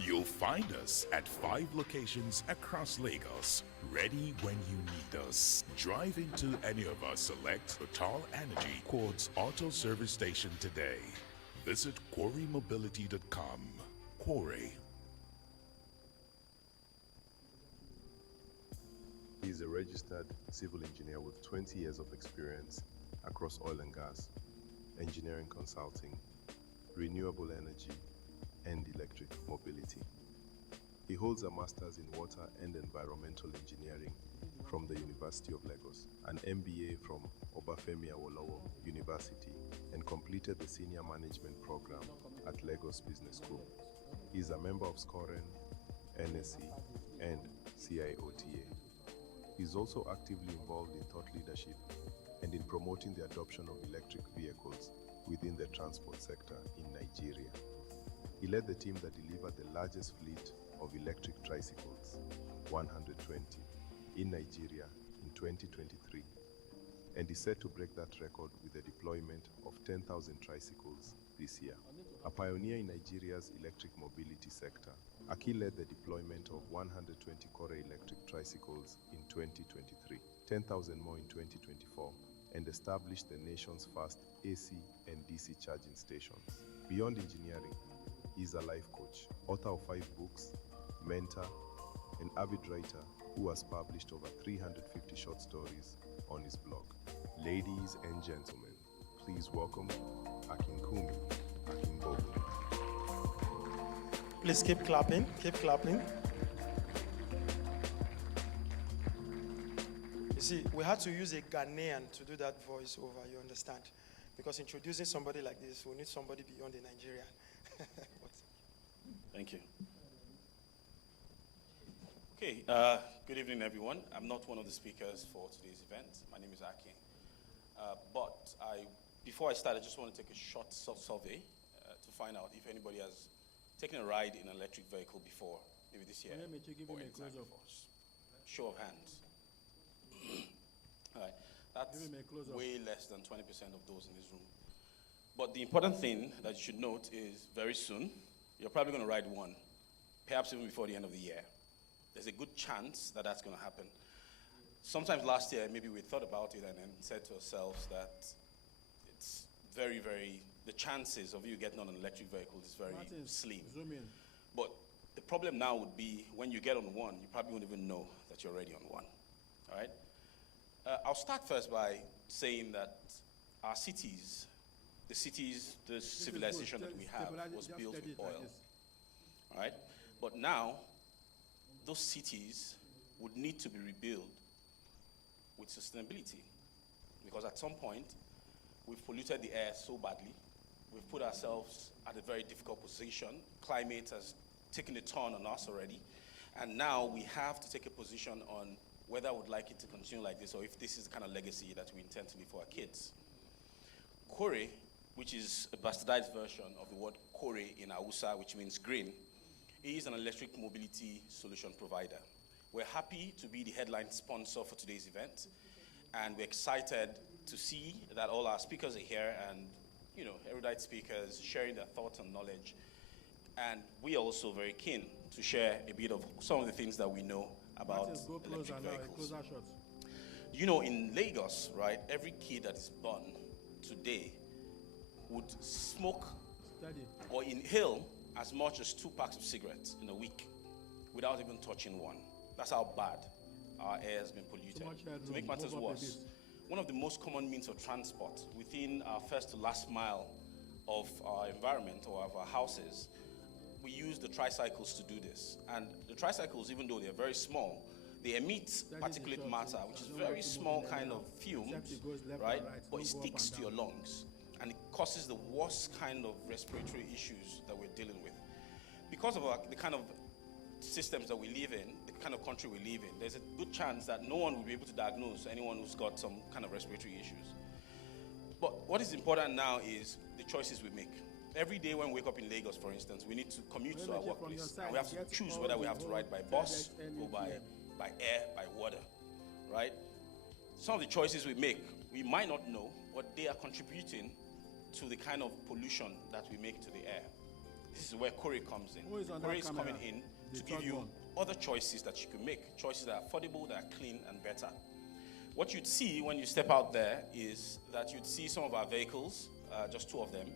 You'll find us at 5 locations across Lagos, ready when you need us. Drive into any of our select Total Energy Quartz auto service station today. Visit quarrymobility.com. Quarry. He is a registered civil engineer with 20 years of experience across oil and gas, engineering consulting, renewable energy, and electric mobility. He holds a master's in water and environmental engineering from the University of Lagos, an MBA from Obafemi Awolowo University, and completed the senior management program at Lagos Business School. He is a member of SCOREN, NSC, and CIOTA. He is also actively involved in thought leadership and in promoting the adoption of electric vehicles within the transport sector in Nigeria. He led the team that delivered the largest fleet of electric tricycles, 120, in Nigeria in 2023, and is set to break that record with the deployment of 10,000 tricycles this year. A pioneer in Nigeria's electric mobility sector, Aki led the deployment of 120 Kore electric tricycles in 2023, 10,000 more in 2024, and established the nation's first AC and DC charging stations. Beyond engineering, he is a life coach, author of 5 books, mentor, and avid writer who has published over 350 short stories on his blog. Ladies and gentlemen, please welcome Akinkumi Akinbobu. Please keep clapping, keep clapping. You see, we had to use a Ghanaian to do that voiceover, you understand? Because introducing somebody like this, we need somebody beyond the Nigerian. Thank you. Okay, good evening, everyone. I'm not one of the speakers for today's event. My name is Aki. Before I start, I just want to take a short survey to find out if anybody has taken a ride in an electric vehicle before, maybe this year. Or any time before. Show of hands. All right, that's way less than 20% of those in this room. But the important thing that you should note is very soon, you're probably going to ride one, perhaps even before the end of the year. There's a good chance that that's going to happen. Sometimes last year, maybe we thought about it and then said to ourselves that it's very, the chances of you getting on an electric vehicle is very slim. But the problem now would be when you get on one, you probably won't even know that you're already on one, all right? I'll start first by saying that our cities, the civilization that we have was built with oil, all right? But now, those cities would need to be rebuilt with sustainability, because at some point, we've polluted the air so badly, we've put ourselves at a very difficult position, climate has taken a turn on us already, and now we have to take a position on whether I would like it to continue like this or if this is the kind of legacy that we intend to leave for our kids. Kore, which is a bastardized version of the word Kore in Hausa, which means green, is an electric mobility solution provider. We're happy to be the headline sponsor for today's event, and we're excited to see that all our speakers are here and, you know, erudite speakers sharing their thoughts and knowledge. And we are also very keen to share a bit of some of the things that we know about electric vehicles. You know, in Lagos, right, every kid that is born today would smoke or inhale as much as 2 packs of cigarettes in a week without even touching one. That's how bad our air has been polluted. To make matters worse, one of the most common means of transport within our first to last mile of our environment or of our houses, we use the tricycles to do this. And the tricycles, even though they're very small, they emit particulate matter, which is very small kind of fumes, right? But it sticks to your lungs, and it causes the worst kind of respiratory issues that we're dealing with. Because of the kind of systems that we live in, the kind of country we live in, there's a good chance that no one will be able to diagnose anyone who's got some kind of respiratory issues. But what is important now is the choices we make. Every day when we wake up in Lagos, for instance, we need to commute to our workplace. And we have to choose whether we have to ride by bus, go by air, by water, right? Some of the choices we make, we might not know, but they are contributing to the kind of pollution that we make to the air. This is where Corey comes in. Corey is coming in to give you other choices that you can make, choices that are affordable, that are clean and better. What you'd see when you step out there is that you'd see some of our vehicles, just two of them.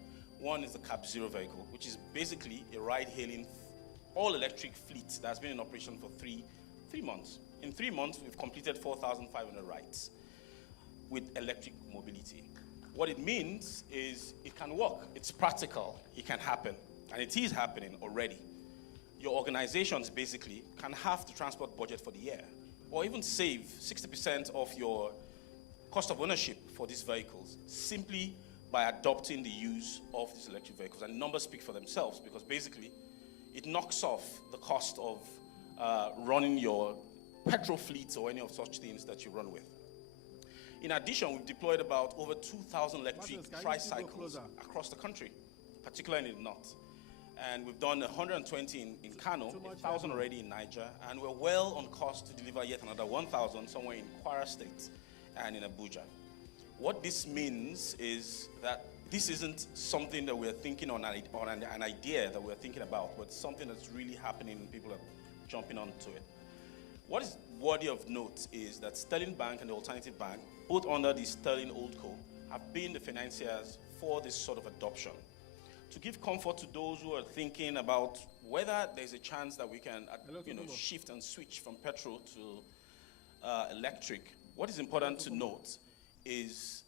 One is the Cab Zero vehicle, which is basically a ride-hailing, all-electric fleet that's been in operation for three months. In 3 months, we've completed 4,500 rides with electric mobility. What it means is it can work, it's practical, it can happen, and it is happening already. Your organizations basically can halve the transport budget for the year, or even save 60% of your cost of ownership for these vehicles simply by adopting the use of these electric vehicles. And numbers speak for themselves, because basically it knocks off the cost of running your petrol fleets or any of such things that you run with. In addition, we've deployed about over 2,000 electric tricycles across the country, particularly in the north. And we've done 120 in Kano, 1,000 already in Niger, and we're well on course to deliver yet another 1,000 somewhere in Kwara State and in Abuja. What this means is that this isn't something that we're thinking on an idea that we're thinking about, but something that's really happening and people are jumping onto it. What is worthy of note is that Sterling Bank and the Alternative Bank, both under the Sterling Holdco, have been the financiers for this sort of adoption. To give comfort to those who are thinking about whether there's a chance that we can shift and switch from petrol to electric, what is important to note is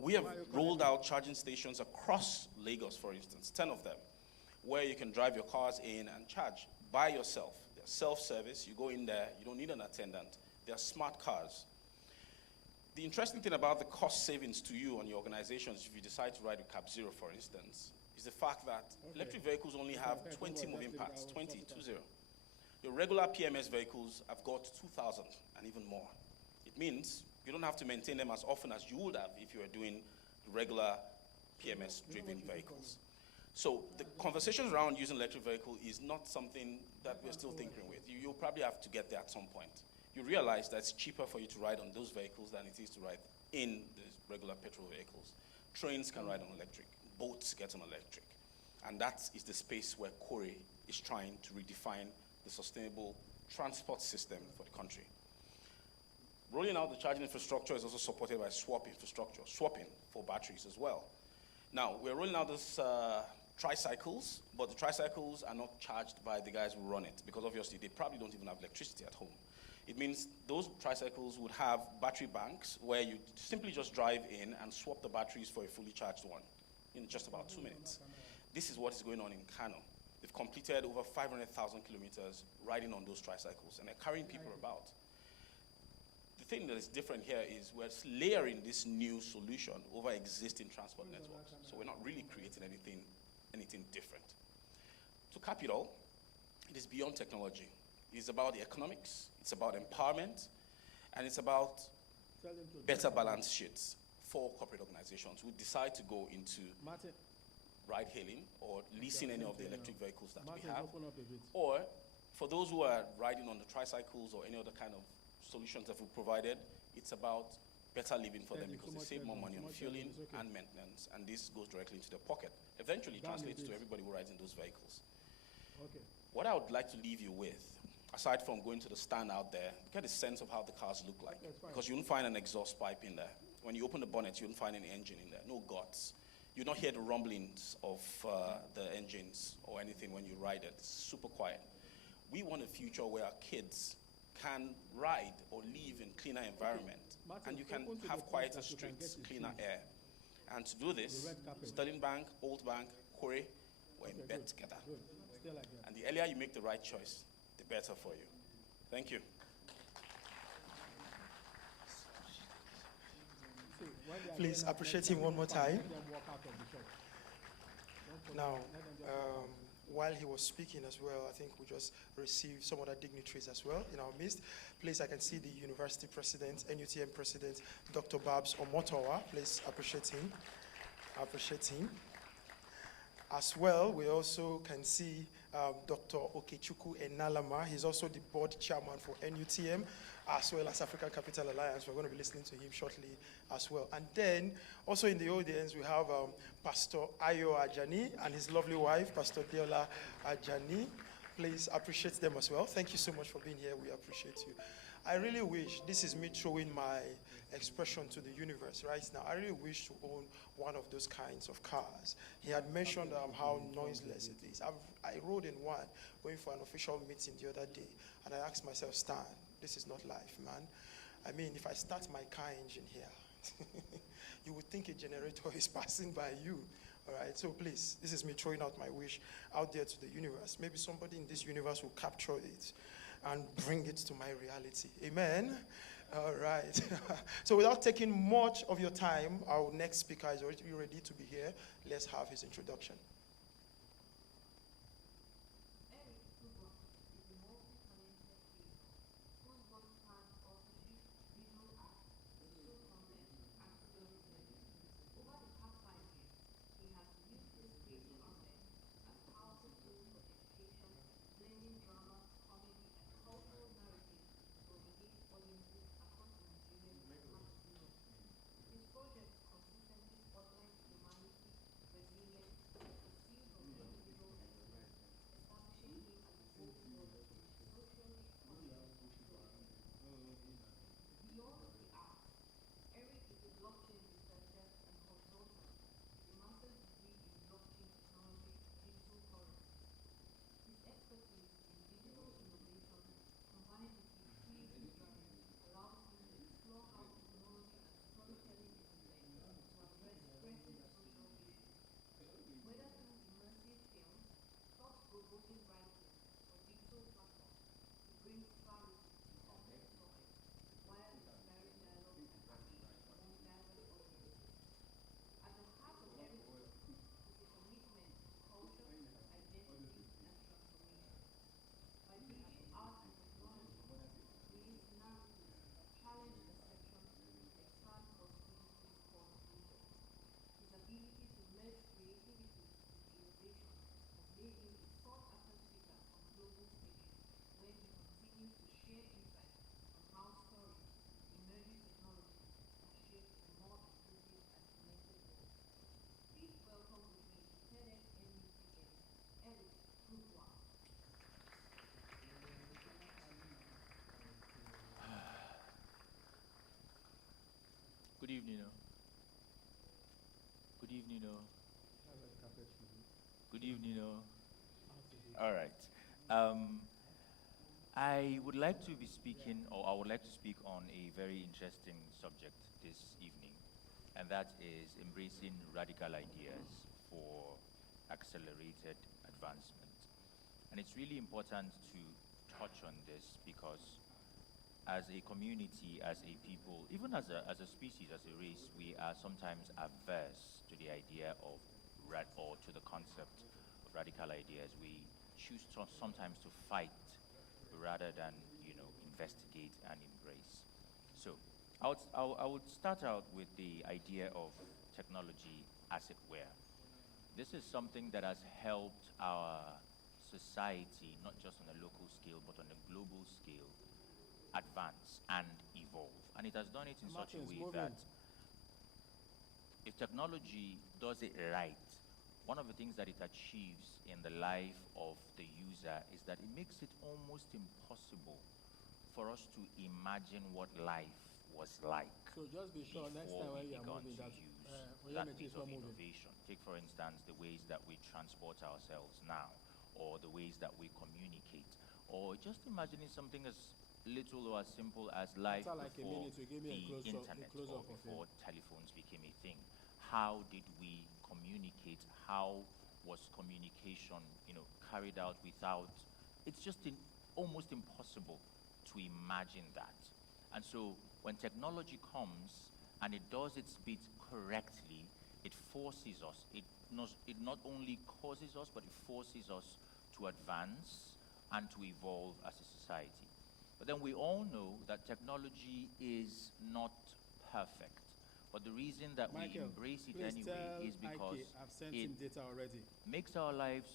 we have rolled out charging stations across Lagos, for instance, 10 of them, where you can drive your cars in and charge by yourself. They're self-service, you go in there, you don't need an attendant. They're smart cars. The interesting thing about the cost savings to you and your organizations, if you decide to ride with Cab Zero, for instance, is the fact that electric vehicles only have 20 moving parts, 20. Your regular PMS vehicles have got 2,000 and even more. It means you don't have to maintain them as often as you would have if you were doing regular PMS-driven vehicles. So the conversations around using electric vehicle is not something that we're still thinking with. You'll probably have to get there at some point. You realize that it's cheaper for you to ride on those vehicles than it is to ride in the regular petrol vehicles. Trains can ride on electric, boats get on electric. And that is the space where Corey is trying to redefine the sustainable transport system for the country. Rolling out the charging infrastructure is also supported by swap infrastructure, swapping for batteries as well. Now, we're rolling out this tricycles, but the tricycles are not charged by the guys who run it, because obviously they probably don't even have electricity at home. It means those tricycles would have battery banks where you simply just drive in and swap the batteries for a fully charged one in just about 2 minutes. This is what is going on in Kano. They've completed over 500,000 kilometers riding on those tricycles, and they're carrying people about. The thing that is different here is we're layering this new solution over existing transport networks. So we're not really creating anything different. To cap it all, it is beyond technology. It's about the economics, it's about empowerment, and it's about better balance sheets for corporate organizations who decide to go into ride-hailing or leasing any of the electric vehicles that we have, or for those who are riding on the tricycles or any other kind of solutions that we've provided, it's about better living for them because they save more money on fueling and maintenance, and this goes directly into their pocket. Eventually translates to everybody who rides in those vehicles. What I would like to leave you with, aside from going to the stand out there, get a sense of how the cars look like, because you won't find an exhaust pipe in there. When you open the bonnet, you won't find any engine in there, no guts. You don't hear the rumblings of the engines or anything when you ride it. It's super quiet. We want a future where our kids can ride or live in cleaner environment, and you can have quieter streets, cleaner air. And to do this, Sterling Bank, Old Bank, Corey, we're in bed together. And the earlier you make the right choice, the better for you. Thank you. Please appreciate him one more time. Now, while he was speaking as well, I think we just received some other dignitaries as well in our midst. Please, I can see the university president, NUTM president, Dr. Babs Omotowa. Please appreciate him. Appreciate him. As well, we also can see Dr. Okechukwu Enalama. He's also the board chairman for NUTM, as well as African Capital Alliance. We're going to be listening to him shortly as well. And then, also in the audience, we have Pastor Ayo Ajani and his lovely wife, Pastor Diola Ajani. Please appreciate them as well. Thank you so much for being here. We appreciate you. I really wish, this is me throwing my expression to the universe right now. I really wish to own one of those kinds of cars. He had mentioned how noiseless it is. I rode in one going for an official meeting the other day, and I asked myself, Stan, this is not life, man. I mean, if I start my car engine here, you would think a generator is passing by you. All right, so please, this is me throwing out my wish out there to the universe. Maybe somebody in this universe will capture it and bring it to my reality. Amen. All right. So without taking much of your time, our next speaker is already ready to be here. Let's have his introduction. Good evening, all. Good evening, all. Good evening, all. All right. I would like to be speaking, or I would like to speak on a very interesting subject this evening, and that is embracing radical ideas for accelerated advancement. And it's really important to touch on this because as a community, as a people, even as a species, as a race, we are sometimes averse to the idea of or to the concept of radical ideas. We choose sometimes to fight rather than, investigate and embrace. So I would start out with the idea of technology as it were. This is something that has helped our society, not just on a local scale, but on a global scale, advance and evolve. And it has done it in such a way that if technology does it right, one of the things that it achieves in the life of the user is that it makes it almost impossible for us to imagine what life was like. So just be sure next time when you are moving that piece of innovation. Take, for instance, the ways that we transport ourselves now, or the ways that we communicate, or just imagining something as little or as simple as life before the internet or before telephones became a thing. How did we communicate? How was communication, carried out without? It's just almost impossible to imagine that. And so when technology comes and it does its bit correctly, it forces us, it not only causes us, but it forces us to advance and to evolve as a society. But then we all know that technology is not perfect. But the reason that we embrace it anyway is because I've sent it him data already. makes our lives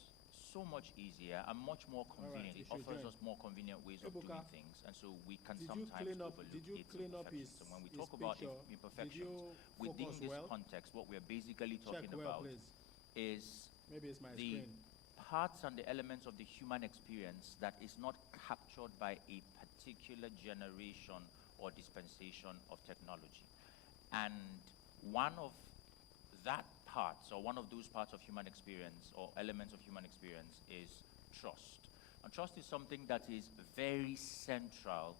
so much easier and much more convenient. Right, It offers us more convenient ways of doing things, and so we can sometimes overlook its imperfections. And when we talk about imperfections within this context, what we're basically talking about is maybe it's my the screen. parts and the elements of the human experience that is not captured by a particular generation or dispensation of technology. And one of that parts, or one of those parts of human experience or elements of human experience, is trust. And trust is something that is very central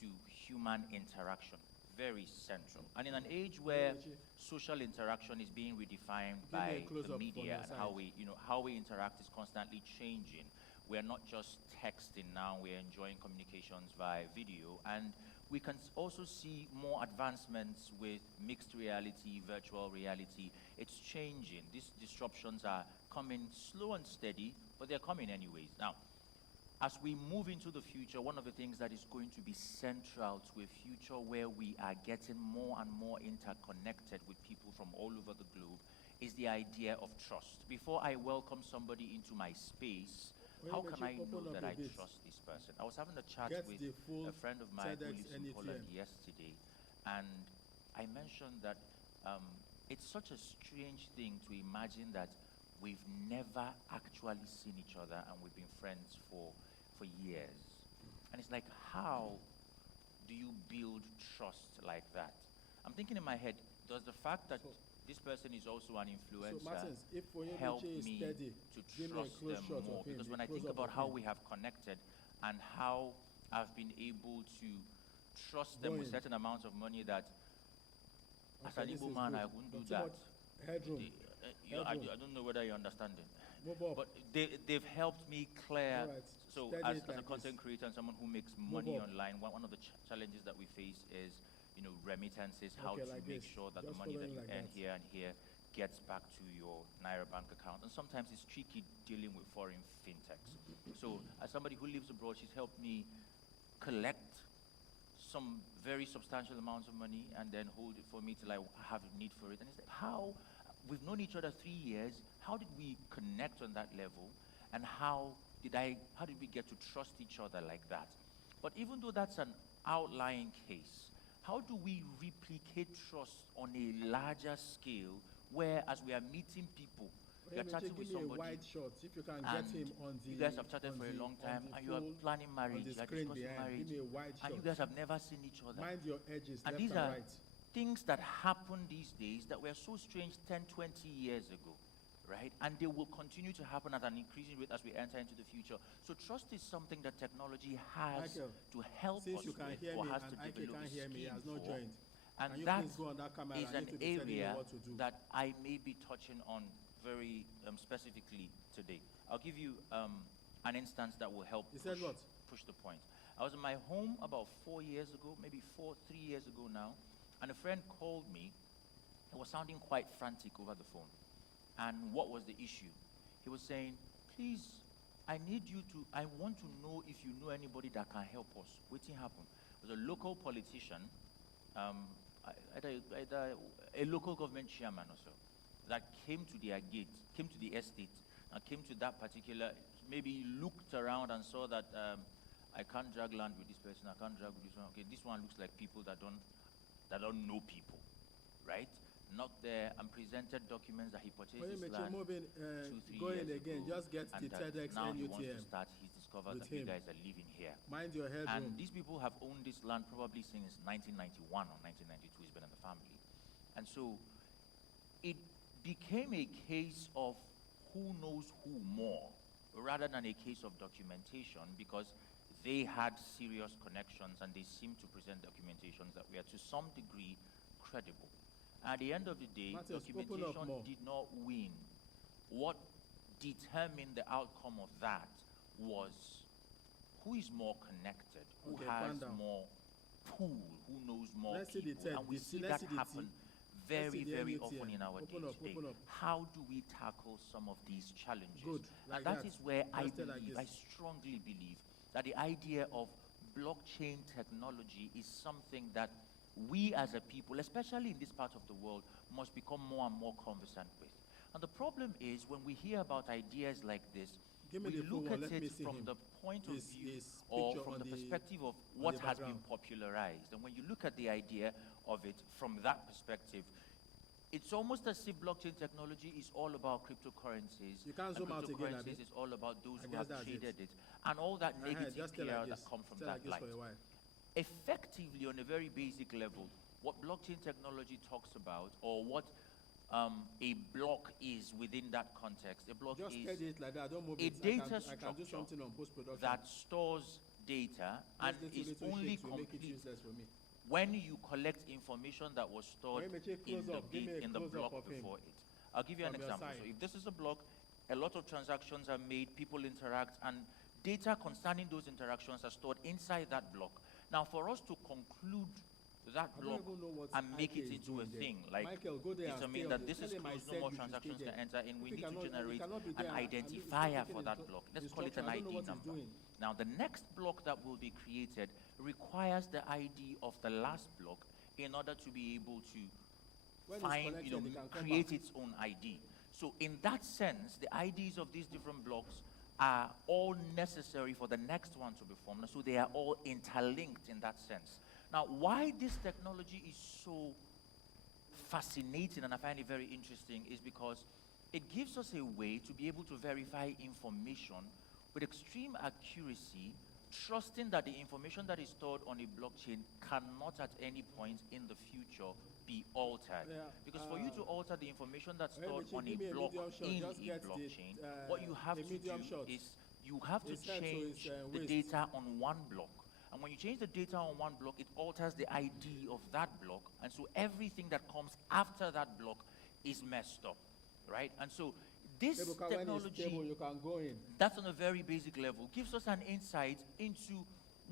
to human interaction, very central. And in an age where social interaction is being redefined by the media and how we interact is constantly changing. We're not just texting now, we're enjoying communications via video, and we can also see more advancements with mixed reality, virtual reality. It's changing. These disruptions are coming slow and steady, but they're coming anyways. Now, as we move into the future, one of the things that is going to be central to a future where we are getting more and more interconnected with people from all over the globe is the idea of trust. Before I welcome somebody into my space, how can I know that I trust this person? I was having a chat with a friend of mine who lives in Poland yesterday, and I mentioned that it's such a strange thing to imagine that we've never actually seen each other and we've been friends for years. And it's like, how do you build trust like that? I'm thinking in my head, does the fact that this person is also an influencer help me to trust them more? Because when I think about how we have connected and how I've been able to trust them with certain amounts of money that as an Igbo man, I wouldn't do that. I don't know whether you understand it. But they've helped me clear. So as a content creator and someone who makes money online, one of the challenges that we face is remittances, how to make sure that the money that you earn here and here gets back to your Naira bank account. And sometimes it's tricky dealing with foreign fintechs. So as somebody who lives abroad, she's helped me collect some very substantial amounts of money and then hold it for me till I have a need for it. And it's like, how, we've known each other 3 years, how did we connect on that level? And how did we get to trust each other like that? But even though that's an outlying case, how do we replicate trust on a larger scale where as we are meeting people, you're chatting with somebody, wide shot, if you can get him on the, you guys have chatted for a long time, and you are planning marriage, you are discussing marriage, and you guys have never seen each other. Mind your edges, and left these and are right. things that happen these days that were so strange 10, 20 years ago, right? And they will continue to happen at an increasing rate as we enter into the future. So trust is something that technology has Michael, to help us since you can with, hear or me has and to Ike develop can't hear me, he has not for. joined. And Can you that please go on that camera? is I an need to be telling you area what to do. that I may be touching on very specifically today. I'll give you an instance that will help push the point. I was in my home about 4 years ago, maybe 3 years ago now, and a friend called me. He was sounding quite frantic over the phone. And what was the issue? He was saying, please, I want to know if you know anybody that can help us. Waiting happened. It was a local politician, either a local government chairman or so, that came to their gate, came to the estate, and came to that particular, maybe looked around and saw that I can't drag land with this person, I can't drag with this one. Okay, this one looks like people that don't know people, right? Not there, and presented documents that he purchased this land 2-3 years again. ago, Just get and the that now he wants to TEDxNUTM start. He's discovered that you guys are living here. Mind your head. And these people have owned this land probably since 1991 or 1992. It's been in the family. And so it became a case of who knows who more, rather than a case of documentation, because they had serious connections and they seemed to present documentations that were to some degree credible. At the end of the day, documentation did not win. What determined the outcome of that was who is more connected, who has more pool, who knows more people. And we see that happen see the very NUTM. often in our Open up, day-to-day. open up. How do we tackle some of these challenges? Good, like and that that. is where I Just like believe, this. I strongly believe, that the idea of blockchain technology is something that we as a people, especially in this part of the world, must become more and more conversant with. And the problem is, when we hear about ideas like this, Give me we the full look one, at let me it see from him. the point of His view or picture from on the the- perspective of on what the has been background. popularized. And when you look at the idea of it from that perspective, it's almost as if blockchain technology is all about cryptocurrencies. You can't zoom out and again, cryptocurrencies Abi. is all about those I who guess have that's it. traded it. And all that negative just stay PR like that this. come from Stay that like this light. for a while. Effectively, on a very basic level, what blockchain technology talks about, or what a block is within that context, a block Just is steady it like that. Don't move a it. data I can do structure something on post-production. that stores data and Those is little only shakes will make it complete useless for me. when you collect information that was stored Let me take in close the, up. Give me a in the close up block of him before it. I'll give you an from your example. side. So if this is a block, a lot of transactions are made, people interact, and data concerning those interactions are stored inside that block. Now, for us to conclude that I don't block even know what and make IK it is into a doing there. thing, like Michael, go there this and mean stay that on this the- is tell him I closed, no said more you should transactions stay can there. enter in. If We he need to cannot- he generate cannot be an there and identifier taking for that instru- block. Let's call it an instruction. I don't know ID what he's number. doing. Now, the next block that will be created requires the ID of the last block in order to be able to When it's find, connected, you know, it can come create back. its own ID. So in that sense, the IDs of these different blocks are all necessary for the next one to be formed. So they are all interlinked in that sense. Now, why this technology is so fascinating and I find it very interesting is because it gives us a way to be able to verify information with extreme accuracy, trusting that the information that is stored on a blockchain cannot at any point in the future be altered. Yeah, Because for you to alter the information that's Hey, stored Michi, on a give me a block medium shot. in Just a get the, blockchain, what you have a to medium do shot. is you have to His head, so change it's, the waist. data on one block. And when you change the data on one block, it alters the ID of that block. And so everything that comes after that block is messed up, right? And so this Hey, because when it's technology, stable, you can go in. that's on a very basic level, gives us an insight into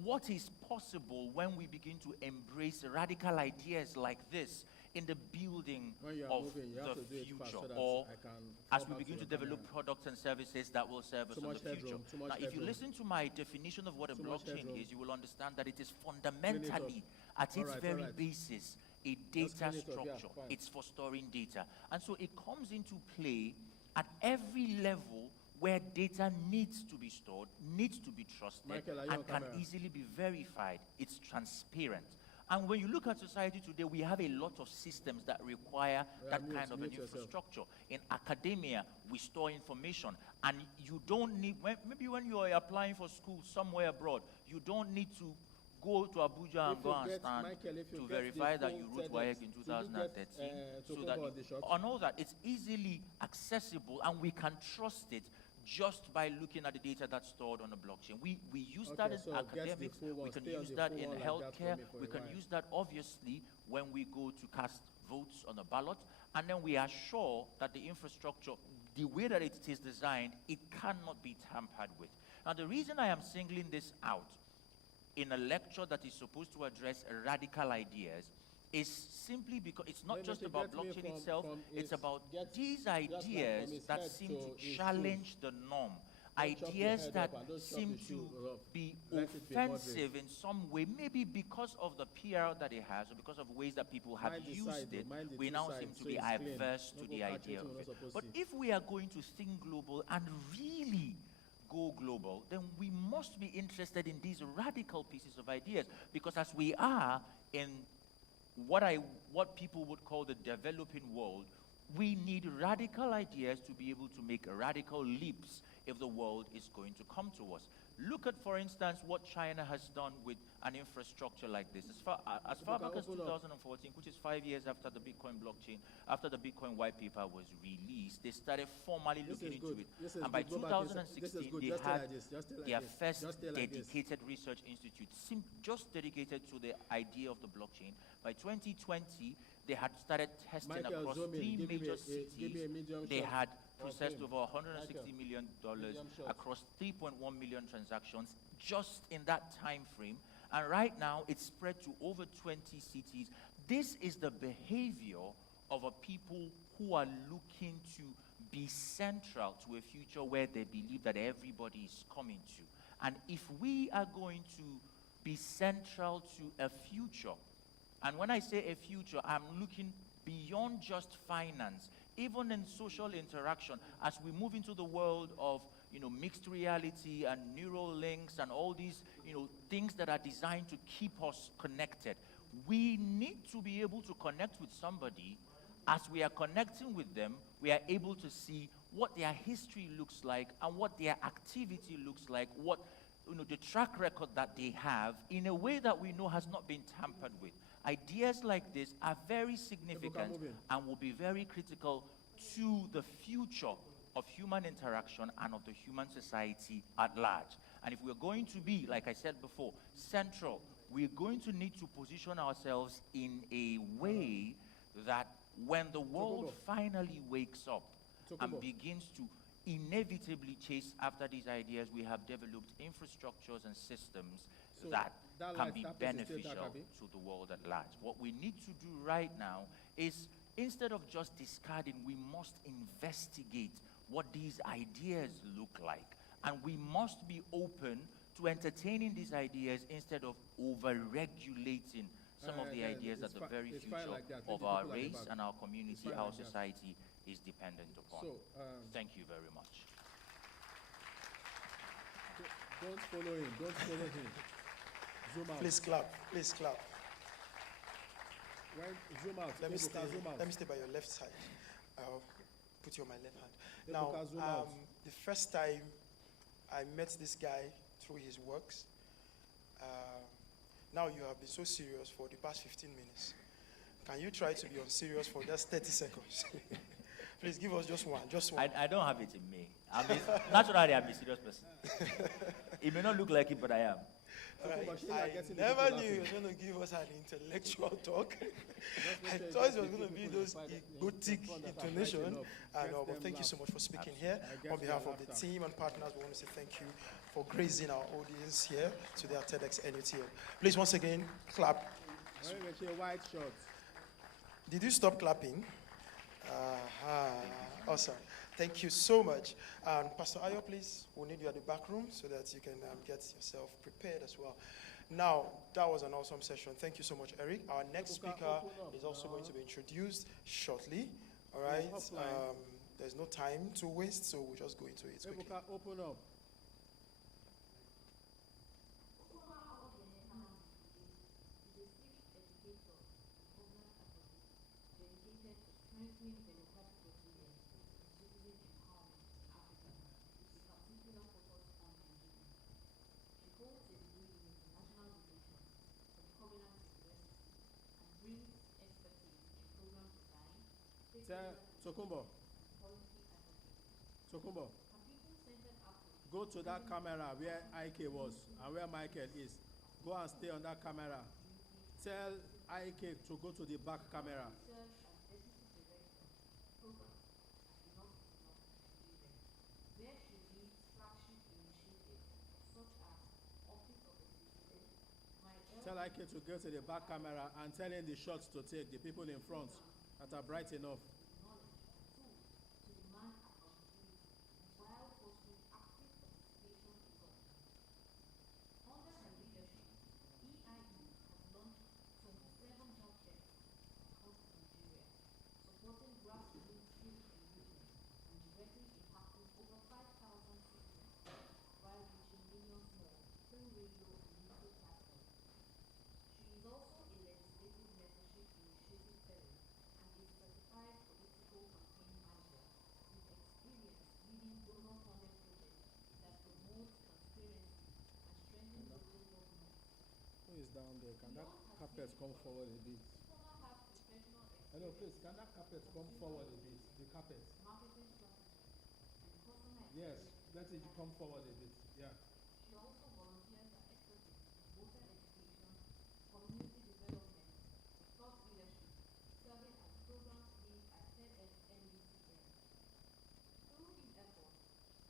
what is possible when we begin to embrace radical ideas like this in the building When you are of moving, you have the to do it fast future, so that or I can as fall we back begin to to your develop camera. products and services that will serve us Too in much the future. headroom, too much Now, if you headroom. listen to my definition of what a Too much blockchain headroom. is, you will understand that it is Clean it fundamentally, at its Alright, very alright. basis, a Just data clean it up, yeah, structure. fine. It's for storing data. And so it comes into play at every level where data needs to be stored, needs to be trusted, Michael, are you on and can camera? easily be verified. It's transparent. And when you look at society today, we have a lot of systems that require that mute- kind of an mute yourself. infrastructure. In academia, we store information, and you don't need, maybe when you are applying for school somewhere abroad, you don't need to go to Abuja and If go you and get- stand Michael, if you to get verify the that full you wrote TEDx, WAEC in did you get, 2013, so Tokumbo that on the shot? on all that, it's easily accessible, and we can trust it just by looking at the data that's stored on a blockchain. We use that Okay, in so get the academics, full one. we can Stay on use the that full in one like that for healthcare, me for we a can while. use that obviously when we go to cast votes on a ballot, and then we are sure that the infrastructure, the way that it is designed, it cannot be tampered with. Now, the reason I am singling this out in a lecture that is supposed to address radical ideas is simply because it's not Wait, just Michi, about get me blockchain from- itself, from it's his- about get these just like from ideas his that head seem to to his challenge the norm. Don't chop the Ideas head that up and don't chop seem the to shoe off. be Let it be offensive in some way, maybe because of the PR that it has or because of ways that people have Mind the used side, it, though, mind the we two now sides, seem to so be it's clean. averse No to go the catch idea wetin we of no it. suppose But see. if we are going to think global and really go global, then we must be interested in these radical pieces of ideas, because as we are in what people would call the developing world, we need radical ideas to be able to make radical leaps if the world is going to come to us. Look at, for instance, what China has done with an infrastructure like this. As far back as open up. 2014, which is 5 years after the Bitcoin blockchain, after the Bitcoin white paper was released, they started formally This looking is into good. it. This is And by good. Go back inside. This is 2016, good. they Just stay had like this. Just stay like their this. first Just stay like this. dedicated research institute, just dedicated to the idea of the blockchain. By 2020, they had started testing Michael, across zoom in. 3 Give me major give me a cities. medium They shot had of processed him. over $160 Michael, million medium shot. across 3.1 million transactions just in that time frame. And right now, it's spread to over 20 cities. This is the behavior of a people who are looking to be central to a future where they believe that everybody is coming to. And if we are going to be central to a future, and when I say a future, I'm looking beyond just finance, even in social interaction, as we move into the world of mixed reality and neural links and all these things that are designed to keep us connected. We need to be able to connect with somebody. As we are connecting with them, we are able to see what their history looks like and what their activity looks like, what the track record that they have, in a way that we know has not been tampered with. Ideas like this are very significant and will be very critical to the future of human interaction and of the human society at large. And if we're going to be, like I said before, central, we're going to need to position ourselves in a way that when the world finally wakes up and begins to inevitably chase after these ideas, we have developed infrastructures and systems that can be beneficial to the world at large. What we need to do right now is, instead of just discarding, we must investigate what these ideas look like. And we must be open to entertaining these ideas instead of over-regulating some of the ideas that the very future of our race and our community, our society is dependent upon. Thank you very much. Don't follow him. Don't follow him. Zoom out. Please clap. Please clap. Zoom out. Let me Zoom out. let me stay by your left side. I'll put you on my left hand. Zoom out. The first time I met this guy through his works, now you have been so serious for the past 15 minutes. Can you try to be unserious for just 30 seconds? Please give us just one. I don't have it in me. Naturally, I'm a serious person. It may not look like it, but I am. Right. I never knew he was going to give us an intellectual talk. I thought it was going to be those egotic intonation. But thank you so much for speaking here. On behalf of the team and partners, we want to say thank you for gracing our audience here today at TEDxNUTM. Please, once again, clap. White shorts. Did you stop clapping? Awesome. Thank you so much. Pastor Ayo, please, we'll need you at the back room so that you can get yourself prepared as well. Now, that was an awesome session. Thank you so much, Eric. Our next speaker is also going to be introduced shortly. All right. There's no time to waste, so we'll just go into it quickly. Open up. Tokumbo, go to that camera where IK was and where Michael is. Go and stay on that camera. Tell IK to go to the back camera. Tell IK to go to the back camera and tell him the shots to take, the people in front that are bright enough. Down there, can that carpet come forward a bit? Hello, please, can that carpet come forward a bit? The carpet. Yes, let it come forward a bit. Yeah. She also volunteers her expertise in voter education, community development, thought leadership, serving as program lead at TEDxNUTM. Through these efforts,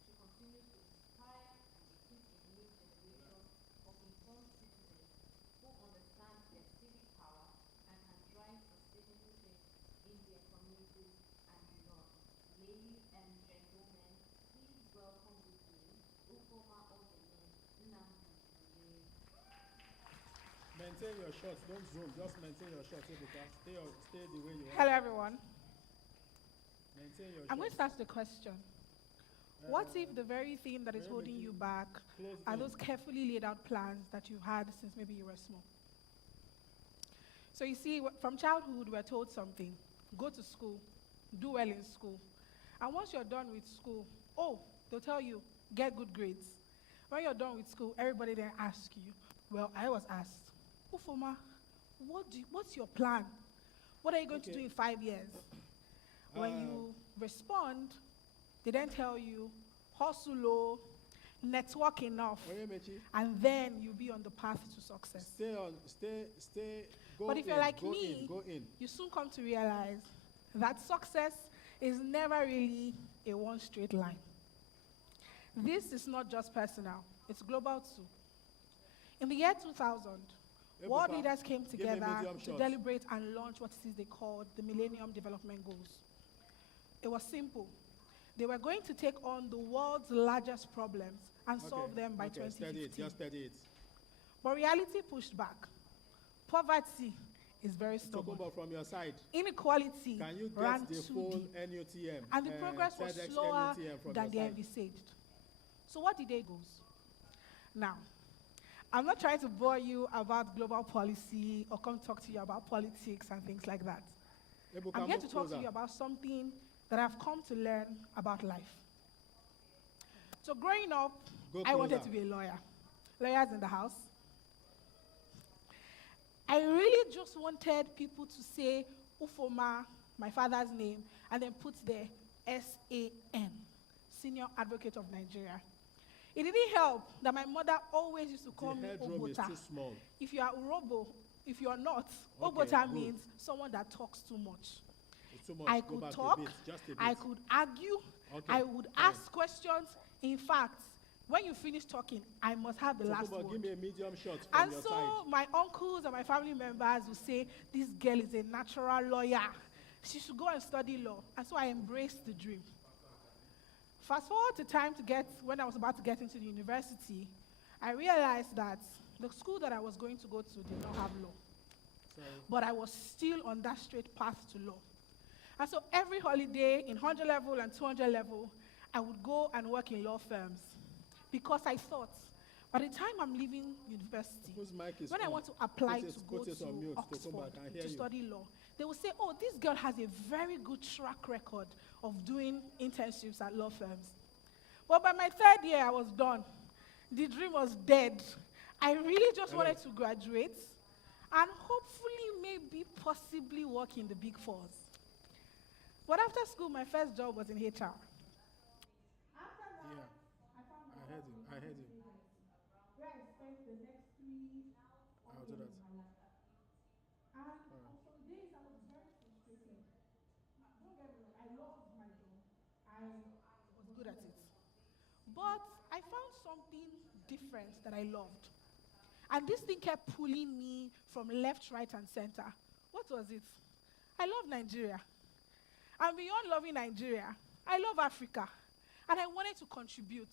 she continues to inspire and equip a new generation of informed citizens who understand their civic power and can drive sustainable change in the economy. Maintain your shots. Don't zoom. Just maintain your shots, Ebuka. Stay the way you are. Hello, everyone. Maintain your I'm going shots. to ask the question. What if the very thing that is holding you back are those carefully laid out plans that you had since maybe you were small? So you see, from childhood, we're told something. Go to school. Do well in school. And once you're done with school, they'll tell you, get good grades. When you're done with school, everybody then asks you, well, I was asked, Ufoma, what's your plan? What are you going to do in 5 years? When you respond, they then tell you, hustle, network enough, and then you'll be on the path to success. But if you're like me, you soon come to realize that success is never really a one straight line. This is not just personal, it's global too. In the year 2000, world leaders came together to deliberate and launch what it is they called the Millennium Development Goals. It was simple. They were going to take on the world's largest problems and solve them by 2015. Just study it. But reality pushed back. Poverty is very stubborn. From your side, inequality can you ran get the too full deep. NUTM? And the progress was slower than they side? envisaged. So what did they goals? Now, I'm not trying to bore you about global policy or come talk to you about politics and things like that. I'm here to talk to you about something that I've come to learn about life. So growing up, I wanted to be a lawyer. Lawyers in the house. I really just wanted people to say Ufoma, my father's name, and then put there SAN, Senior Advocate of Nigeria. It didn't help that my mother always used to call me Obota. Is too small. If you are Urobo, if you are not, Obota means someone that talks too much. Too much. I could talk, I could argue, I would ask questions. In fact, when you finish talking, I must have the last word. Give me a medium shot from and your so side. my uncles and my family members will say, this girl is a natural lawyer. She should go and study law. And so I embraced the dream. Fast forward to time when I was about to get into the university, I realized that the school that I was going to go to did not have law. But I was still on that straight path to law. And so every holiday in 100 level and 200 level, I would go and work in law firms because I thought, by the time I'm leaving university, when I want to apply to go to Oxford to study law, they will say, oh, this girl has a very good track record of doing internships at law firms. But by my third year, I was done. The dream was dead. I really just wanted to graduate and hopefully maybe possibly work in the Big Fours. But after school, my first job was in HR. I heard him. Where I spent the next 3 years of my life. And on some days, I was very frustrated. Don't get me wrong, I loved my job. I was good at it. But I found something different that I loved. And this thing kept pulling me from left, right, and center. What was it? I love Nigeria. And beyond loving Nigeria, I love Africa. And I wanted to contribute.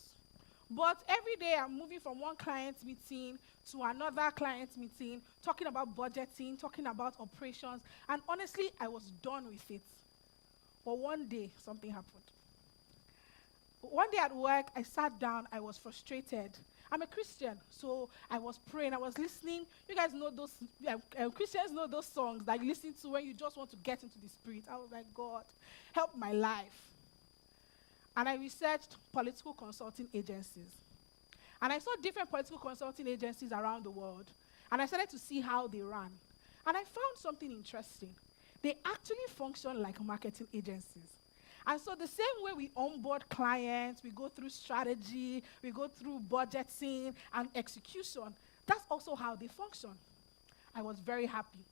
But every day I'm moving from one client meeting to another client meeting, talking about budgeting, talking about operations, and honestly, I was done with it. But one day, something happened. One day at work, I sat down, I was frustrated. I'm a Christian, so I was praying, I was listening. You guys know those, Christians know those songs that you listen to when you just want to get into the spirit. I was like, God, help my life. And I researched political consulting agencies. And I saw different political consulting agencies around the world. And I started to see how they ran. And I found something interesting. They actually function like marketing agencies. And so the same way we onboard clients, we go through strategy, we go through budgeting and execution, that's also how they function. I was very happy.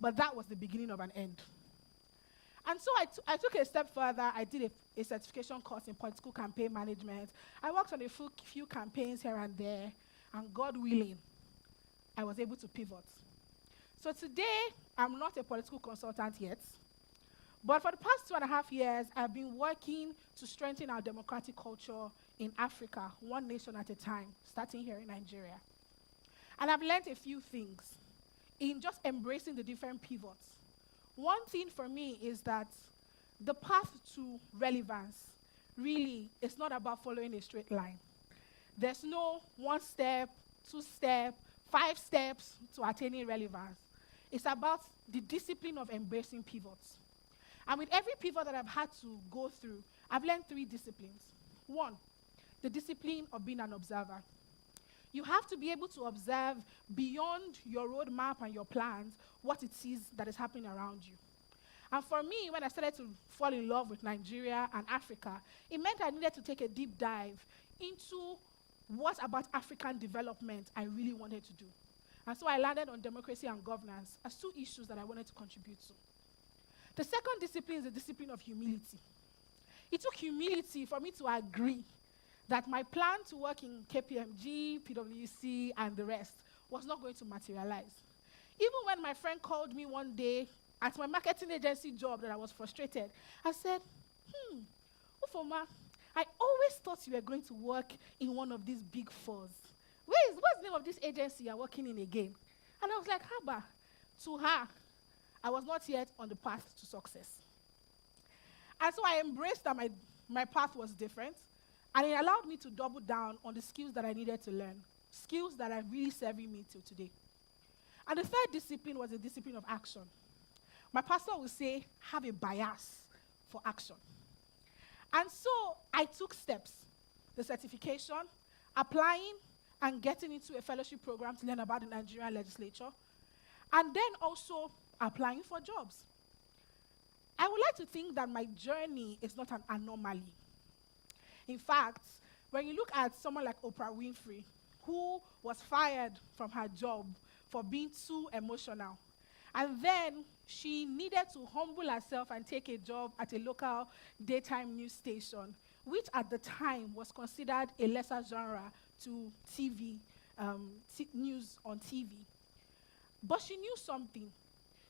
But that was the beginning of an end. And so I took a step further. I did a certification course in political campaign management. I worked on a few campaigns here and there. And God willing, I was able to pivot. So today, I'm not a political consultant yet. But for the past 2.5 years, I've been working to strengthen our democratic culture in Africa, one nation at a time, starting here in Nigeria. And I've learned a few things. in just embracing the different pivots. One thing for me is that the path to relevance really is not about following a straight line. There's no 1 step, 2 step, 5 steps to attaining relevance. It's about the discipline of embracing pivots. And with every pivot that I've had to go through, I've learned 3 disciplines. 1, the discipline of being an observer. You have to be able to observe beyond your roadmap and your plans what it is that is happening around you. And for me, when I started to fall in love with Nigeria and Africa, it meant I needed to take a deep dive into what about African development I really wanted to do. And so I landed on democracy and governance as 2 issues that I wanted to contribute to. The second discipline is the discipline of humility. It took humility for me to agree that my plan to work in KPMG, PwC, and the rest was not going to materialize. Even when my friend called me one day at my marketing agency job that I was frustrated, I said, Ufoma, I always thought you were going to work in one of these big 4s. What's the name of this agency you're working in again? And I was like, Haba. To her, I was not yet on the path to success. And so I embraced that my path was different, and it allowed me to double down on the skills that I needed to learn, skills that are really serving me till today. And the third discipline was the discipline of action. My pastor would say, have a bias for action. And so I took steps, the certification, applying and getting into a fellowship program to learn about the Nigerian legislature, and then also applying for jobs. I would like to think that my journey is not an anomaly. In fact, when you look at someone like Oprah Winfrey, who was fired from her job for being too emotional, and then she needed to humble herself and take a job at a local daytime news station, which at the time was considered a lesser genre to TV, news on TV. But she knew something.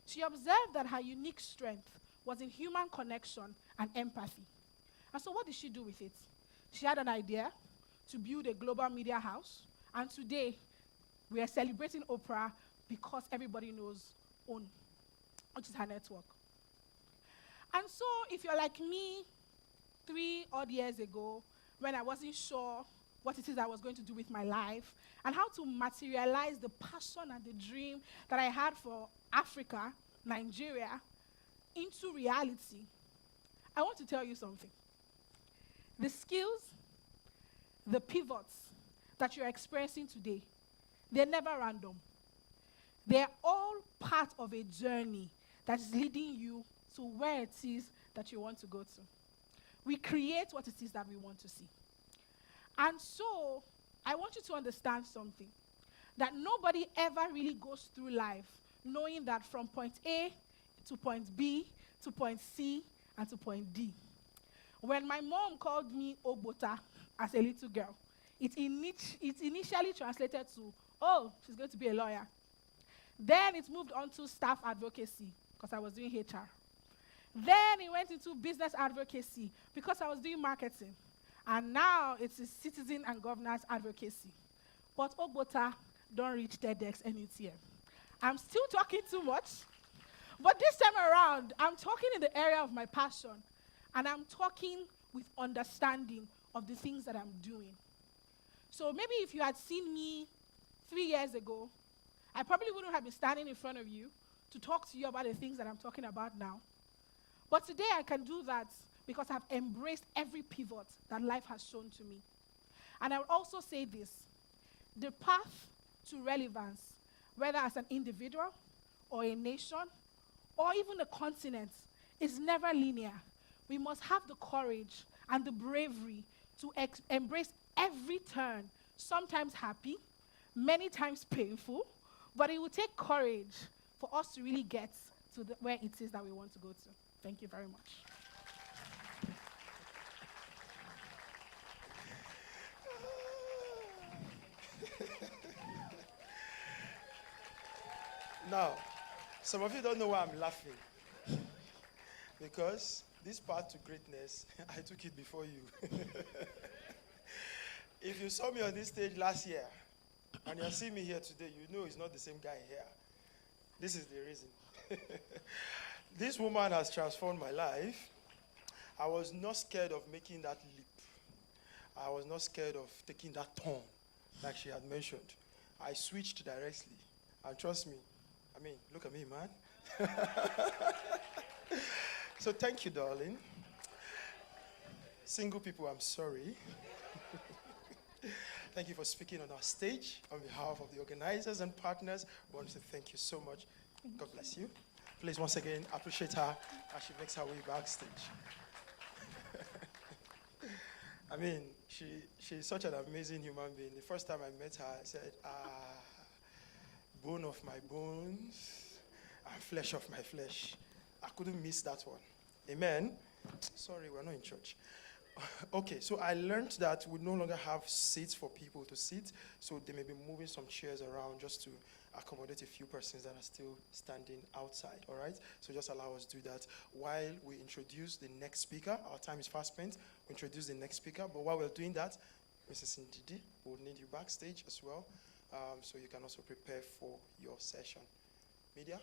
She observed that her unique strength was in human connection and empathy. And so what did she do with it? She had an idea to build a global media house, and today we are celebrating Oprah because everybody knows OWN, which is her network. And so if you're like me 3 odd years ago, when I wasn't sure what it is I was going to do with my life and how to materialize the passion and the dream that I had for Africa, Nigeria, into reality, I want to tell you something. The skills, the pivots that you're experiencing today, they're never random. They're all part of a journey that is leading you to where it is that you want to go to. We create what it is that we want to see. And so, I want you to understand something, that nobody ever really goes through life knowing that from point A to point B to point C and to point D. When my mom called me Ogbota as a little girl, it initially translated to, oh, she's going to be a lawyer. Then it moved on to staff advocacy, because I was doing HR. Then it went into business advocacy, because I was doing marketing. And now it's citizen and governance advocacy. But Ogbota don't reach TEDxNUTM. I'm still talking too much. But this time around, I'm talking in the area of my passion. And I'm talking with understanding of the things that I'm doing. So maybe if you had seen me 3 years ago, I probably wouldn't have been standing in front of you to talk to you about the things that I'm talking about now. But today I can do that because I've embraced every pivot that life has shown to me. And I would also say this, the path to relevance, whether as an individual or a nation or even a continent, is never linear. We must have the courage and the bravery to embrace every turn, sometimes happy, many times painful, but it will take courage for us to really get to where it is that we want to go to. Thank you very much. Now, some of you don't know why I'm laughing. Because this path to greatness, I took it before you. If you saw me on this stage last year, and you're seeing me here today, you know it's not the same guy here. This is the reason. This woman has transformed my life. I was not scared of making that leap. I was not scared of taking that turn, like she had mentioned. I switched directly. And trust me, I mean, look at me, man. So thank you, darling. Single people, I'm sorry. Thank you for speaking on our stage. On behalf of the organizers and partners, we want to thank you so much. God bless you. Please, once again, appreciate her as she makes her way backstage. I mean, she's such an amazing human being. The first time I met her, I said, bone of my bones and flesh of my flesh. I couldn't miss that one. Amen. Sorry, we're not in church. Okay, so I learned that we no longer have seats for people to sit, so they may be moving some chairs around just to accommodate a few persons that are still standing outside, all right? So just allow us to do that while we introduce the next speaker. Our time is fast spent. We introduce the next speaker, but while we're doing that, Mrs. Ndidi, we'll need you backstage as well, so you can also prepare for your session. Media?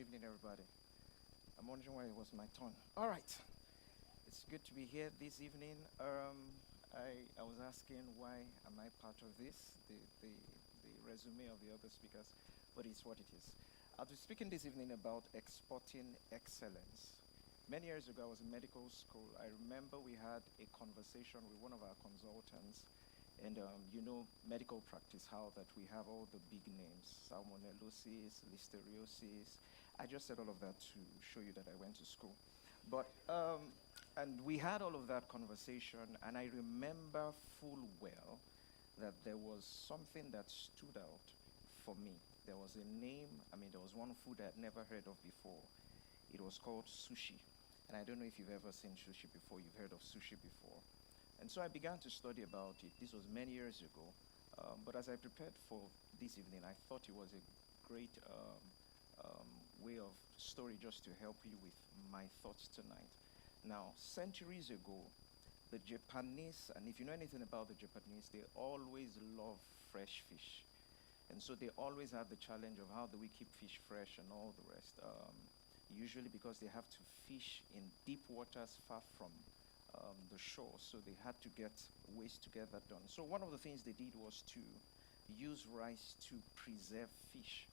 Good evening, everybody. I'm wondering why it was my turn. All right. It's good to be here this evening. I was asking why am I part of this, the resume of the other speakers, but it's what it is. I'll be speaking this evening about exporting excellence. Many years ago, I was in medical school. I remember we had a conversation with one of our consultants, and you know, medical practice, how that we have all the big names, salmonellosis, listeriosis. I just said all of that to show you that I went to school. But, and we had all of that conversation, and I remember full well that there was something that stood out for me. There was a name, there was one food I had never heard of before. It was called sushi. And I don't know if you've ever seen sushi before, you've heard of sushi before. And so I began to study about it. This was many years ago. But as I prepared for this evening, I thought it was a great way of story just to help you with my thoughts tonight. Now, centuries ago, the Japanese, and if you know anything about the Japanese, they always love fresh fish. And so they always have the challenge of how do we keep fish fresh and all the rest. Usually because they have to fish in deep waters far from the shore, so they had to get ways to get that done. So one of the things they did was to use rice to preserve fish.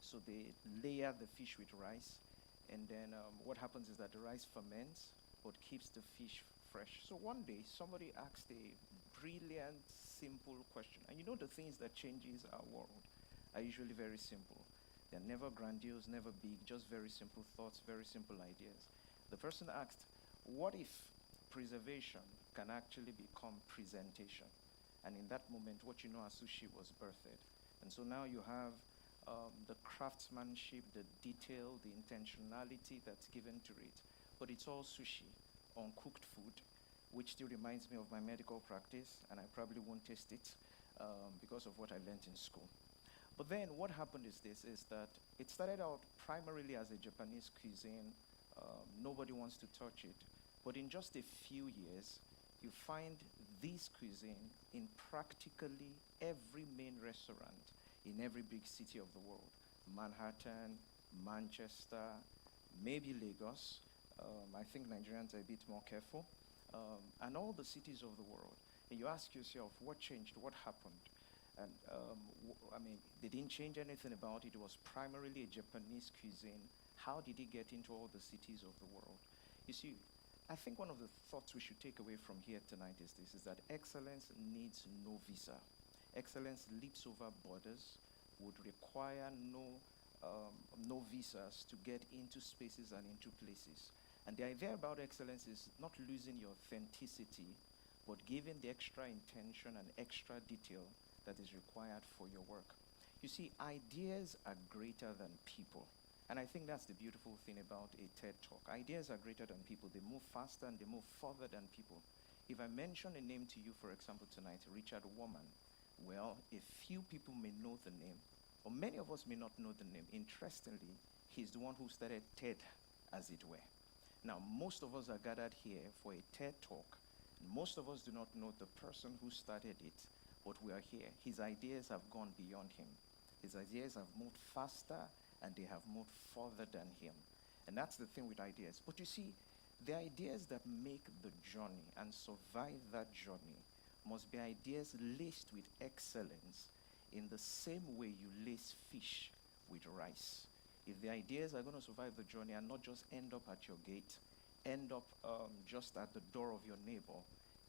So they layer the fish with rice, and then what happens is that the rice ferments, but keeps the fish fresh. So one day, somebody asked a brilliant, simple question. And you know the things that changes our world. are usually very simple. They're never grandiose, never big, just very simple thoughts, very simple ideas. The person asked, what if preservation can actually become presentation? And in that moment, what you know as sushi was birthed. And so now you have the craftsmanship, the detail, the intentionality that's given to it. But it's all sushi, uncooked food, which still reminds me of my medical practice, and I probably won't taste it because of what I learned in school. But then what happened is this, is that it started out primarily as a Japanese cuisine. Nobody wants to touch it. But in just a few years, you find this cuisine in practically every main restaurant in every big city of the world. Manhattan, Manchester, maybe Lagos. I think Nigerians are a bit more careful. And all the cities of the world. And you ask yourself, what changed? What happened? And I mean, they didn't change anything about it. It was primarily a Japanese cuisine. How did it get into all the cities of the world? You see, I think one of the thoughts we should take away from here tonight is this, is that excellence needs no visa. Excellence leaps over borders, would require no visas to get into spaces and into places. And the idea about excellence is not losing your authenticity, but giving the extra intention and extra detail that is required for your work. You see, ideas are greater than people. And I think that's the beautiful thing about a TED Talk. Ideas are greater than people. They move faster and they move further than people. If I mention a name to you, for example, tonight, Richard Woman, well, a few people may know the name, or many of us may not know the name. Interestingly, he's the one who started TED, as it were. Now, most of us are gathered here for a TED Talk. Most of us do not know the person who started it, but we are here. His ideas have gone beyond him. His ideas have moved faster and they have moved further than him. And that's the thing with ideas. But you see, the ideas that make the journey and survive that journey must be ideas laced with excellence in the same way you lace fish with rice. If the ideas are going to survive the journey and not just end up at your gate, end up just at the door of your neighbor,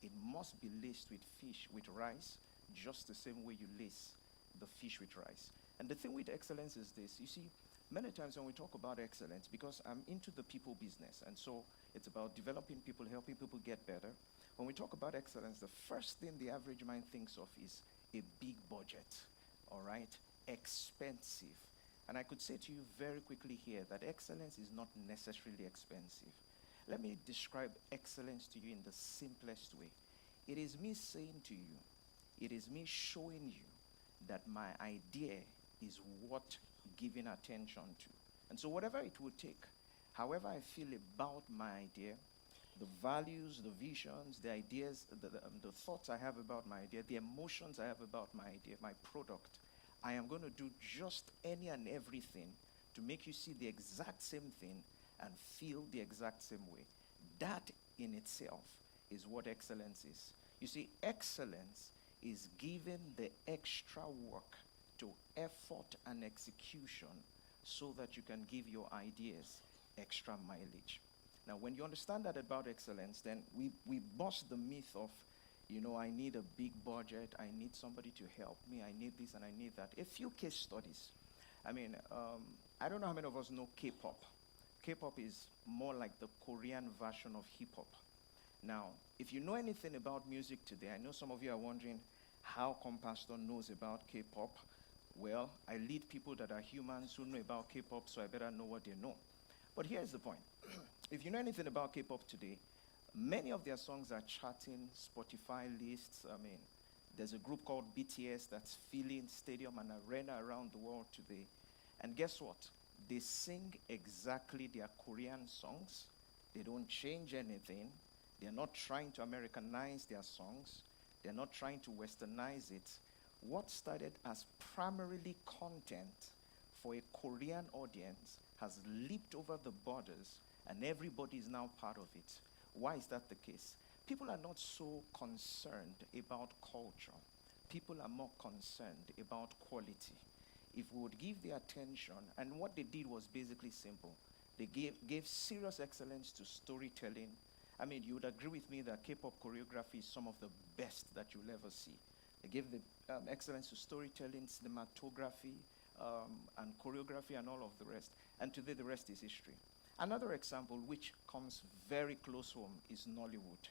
it must be laced with fish, with rice, just the same way you lace the fish with rice. And the thing with excellence is this, you see, many times when we talk about excellence, because I'm into the people business, and so it's about developing people, helping people get better. When we talk about excellence, the first thing the average mind thinks of is a big budget, all right? Expensive. And I could say to you very quickly here that excellence is not necessarily expensive. Let me describe excellence to you in the simplest way. It is me saying to you, it is me showing you that my idea is worth giving attention to. And so whatever it would take, however I feel about my idea, the values, the visions, the ideas, the thoughts I have about my idea, the emotions I have about my idea, my product, I am going to do just any and everything to make you see the exact same thing and feel the exact same way. That in itself is what excellence is. You see, excellence is giving the extra work to effort and execution so that you can give your ideas extra mileage. Now, when you understand that about excellence, then we bust the myth of, you know, I need a big budget, I need somebody to help me, I need this and I need that. A few case studies. I mean, I don't know how many of us know K-pop. K-pop is more like the Korean version of hip-hop. Now, if you know anything about music today, I know some of you are wondering how come Pastor knows about K-pop. Well, I lead people that are humans who know about K-pop, so I better know what they know. But here's the point. If you know anything about K-pop today, many of their songs are charting Spotify lists. I mean, there's a group called BTS that's filling stadium and arena around the world today. And guess what? They sing exactly their Korean songs. They don't change anything. They're not trying to Americanize their songs. They're not trying to westernize it. What started as primarily content for a Korean audience has leaped over the borders, and everybody is now part of it. Why is that the case? People are not so concerned about culture. People are more concerned about quality. If we would give the attention, and what they did was basically simple. They gave serious excellence to storytelling. I mean, you would agree with me that K-pop choreography is some of the best that you'll ever see. They gave the excellence to storytelling, cinematography, and choreography and all of the rest. And today the rest is history. Another example which comes very close home is Nollywood.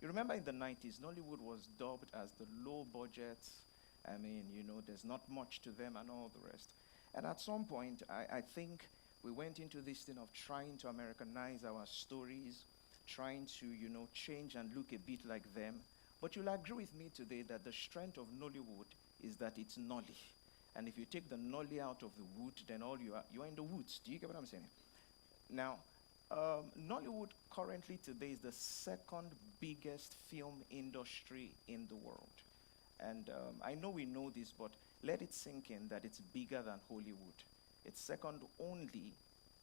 You remember in the 90s, Nollywood was dubbed as the low budget. I mean, there's not much to them and all the rest. And at some point, I think we went into this thing of trying to Americanize our stories, trying to, change and look a bit like them. But you'll agree with me today that the strength of Nollywood is that it's Nolly. And if you take the Nolly out of the wood, then all you are in the woods. Do you get what I'm saying? Now, Nollywood currently today is the second biggest film industry in the world. And I know we know this, but let it sink in that it's bigger than Hollywood. It's second only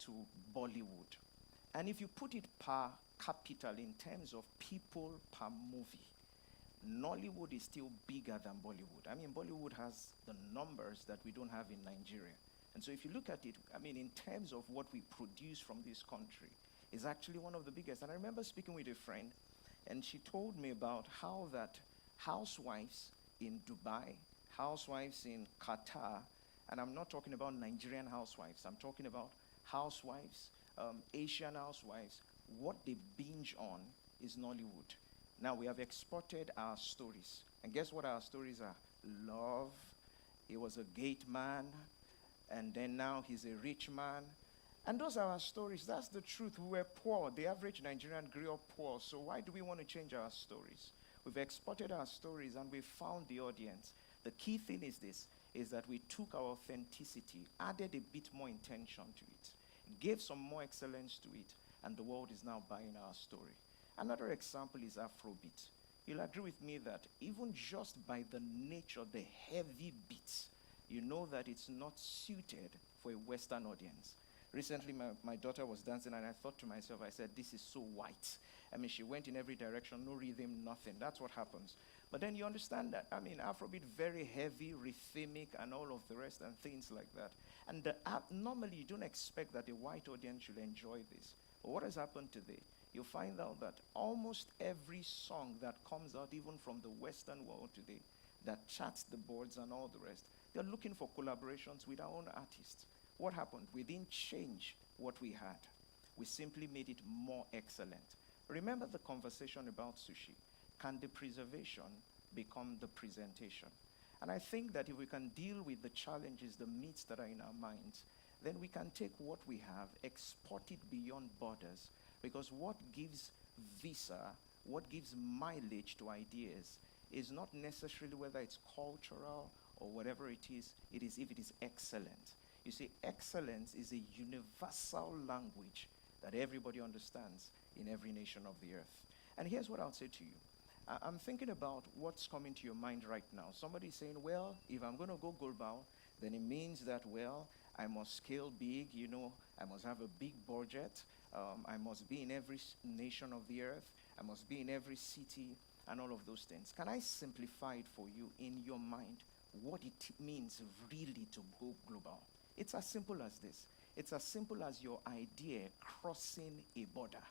to Bollywood. And if you put it per capita in terms of people per movie, Nollywood is still bigger than Bollywood. I mean, Bollywood has the numbers that we don't have in Nigeria. And so if you look at it, I mean, in terms of what we produce from this country, is actually one of the biggest. And I remember speaking with a friend, and she told me about how that housewives in Dubai, housewives in Qatar, and I'm not talking about Nigerian housewives, I'm talking about housewives, Asian housewives, what they binge on is Nollywood. Now we have exported our stories. And guess what our stories are? Love, he was a gate man, and then now he's a rich man. And those are our stories. That's the truth. We were poor. The average Nigerian grew up poor. So why do we want to change our stories? We've exported our stories and we've found the audience. The key thing is this, is that we took our authenticity, added a bit more intention to it, gave some more excellence to it, and the world is now buying our story. Another example is Afrobeat. You'll agree with me that even just by the nature, the heavy beats, you know that it's not suited for a Western audience. Recently, my daughter was dancing, and I thought to myself, I said, this is so white. I mean, she went in every direction, no rhythm, nothing. That's what happens. But then you understand that, I mean, Afrobeat, very heavy, rhythmic, and all of the rest, and things like that. And normally, you don't expect that a white audience should enjoy this. But what has happened today? You'll find out that almost every song that comes out, even from the Western world today, that charts the boards and all the rest, they're looking for collaborations with our own artists. What happened? We didn't change what we had. We simply made it more excellent. Remember the conversation about sushi. Can the preservation become the presentation? And I think that if we can deal with the challenges, the myths that are in our minds, then we can take what we have, export it beyond borders. Because what gives visa, what gives mileage to ideas is not necessarily whether it's cultural or whatever it is if it is excellent. You see, excellence is a universal language that everybody understands in every nation of the earth. And here's what I'll say to you. I'm thinking about what's coming to your mind right now. Somebody's saying, well, if I'm going to go global, then it means that, well, I must scale big, I must have a big budget, I must be in every nation of the earth, I must be in every city, and all of those things. Can I simplify it for you in your mind what it means really to go global? It's as simple as this. It's as simple as your idea crossing a border.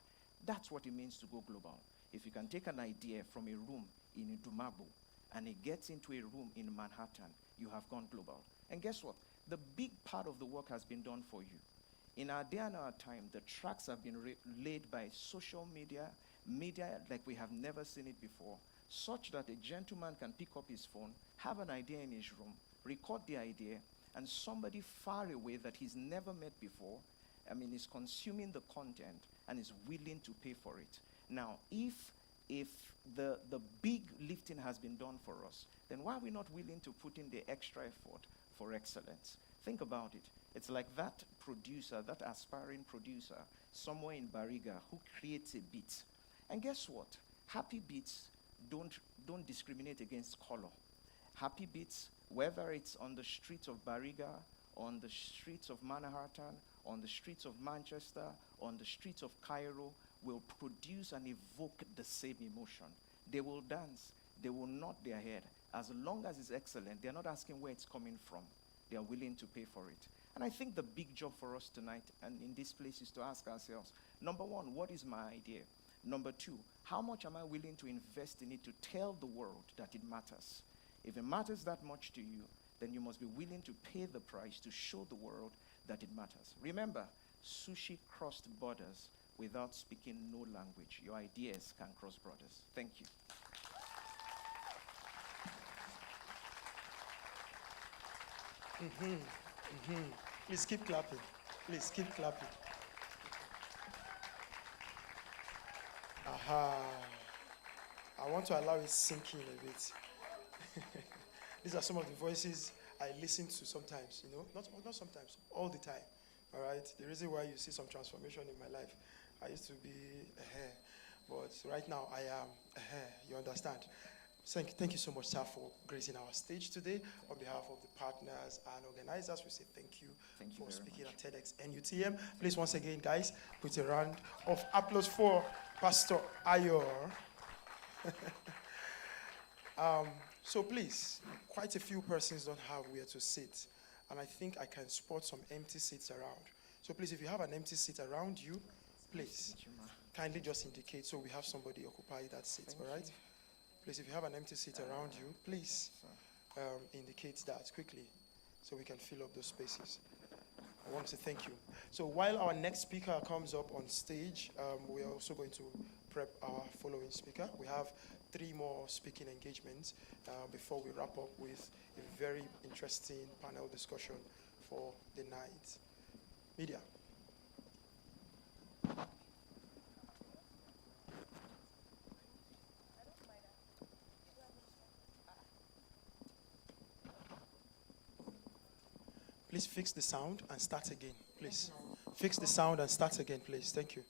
That's what it means to go global. If you can take an idea from a room in Dumabo and it gets into a room in Manhattan, you have gone global. And guess what? The big part of the work has been done for you. In our day and our time, the tracks have been laid by social media like we have never seen it before, such that a gentleman can pick up his phone, have an idea in his room, record the idea, and somebody far away that he's never met before, is consuming the content and is willing to pay for it. Now, if the big lifting has been done for us, then why are we not willing to put in the extra effort for excellence? Think about it. It's like that producer, that aspiring producer, somewhere in Bariga who creates a beat. And guess what? Happy beats don't discriminate against color. Happy beats, whether it's on the streets of Bariga, on the streets of Manhattan, on the streets of Manchester, on the streets of Cairo, will produce and evoke the same emotion. They will dance. They will nod their head. As long as it's excellent, they're not asking where it's coming from. They are willing to pay for it. And I think the big job for us tonight and in this place is to ask ourselves, number one, what is my idea? Number two, how much am I willing to invest in it to tell the world that it matters? If it matters that much to you, then you must be willing to pay the price to show the world that it matters. Remember, sushi crossed borders without speaking no language. Your ideas can cross borders. Thank you. Please keep clapping. Please keep clapping. Aha. I want to allow it sink in a bit. These are some of the voices I listen to sometimes, you know, not sometimes, all the time. All right. The reason why you see some transformation in my life, I used to be but right now I am you understand. Thank you so much, sir, for gracing our stage today. On behalf of the partners and organizers, we say thank you for speaking at TEDxNUTM. Please, once again, guys, put a round of applause for Pastor Ayor. So please, quite a few persons don't have where to sit, and I think I can spot some empty seats around. So please, if you have an empty seat around you, please, kindly just indicate so we have somebody occupy that seat, all right? Please, if you have an empty seat around you, please indicate that quickly so we can fill up those spaces. I want to say thank you. So while our next speaker comes up on stage, we're also going to prep our following speaker. We have 3 more speaking engagements before we wrap up with a very interesting panel discussion for the night. Media. Please fix the sound and start again, please. Fix the sound and start again, please. Thank you.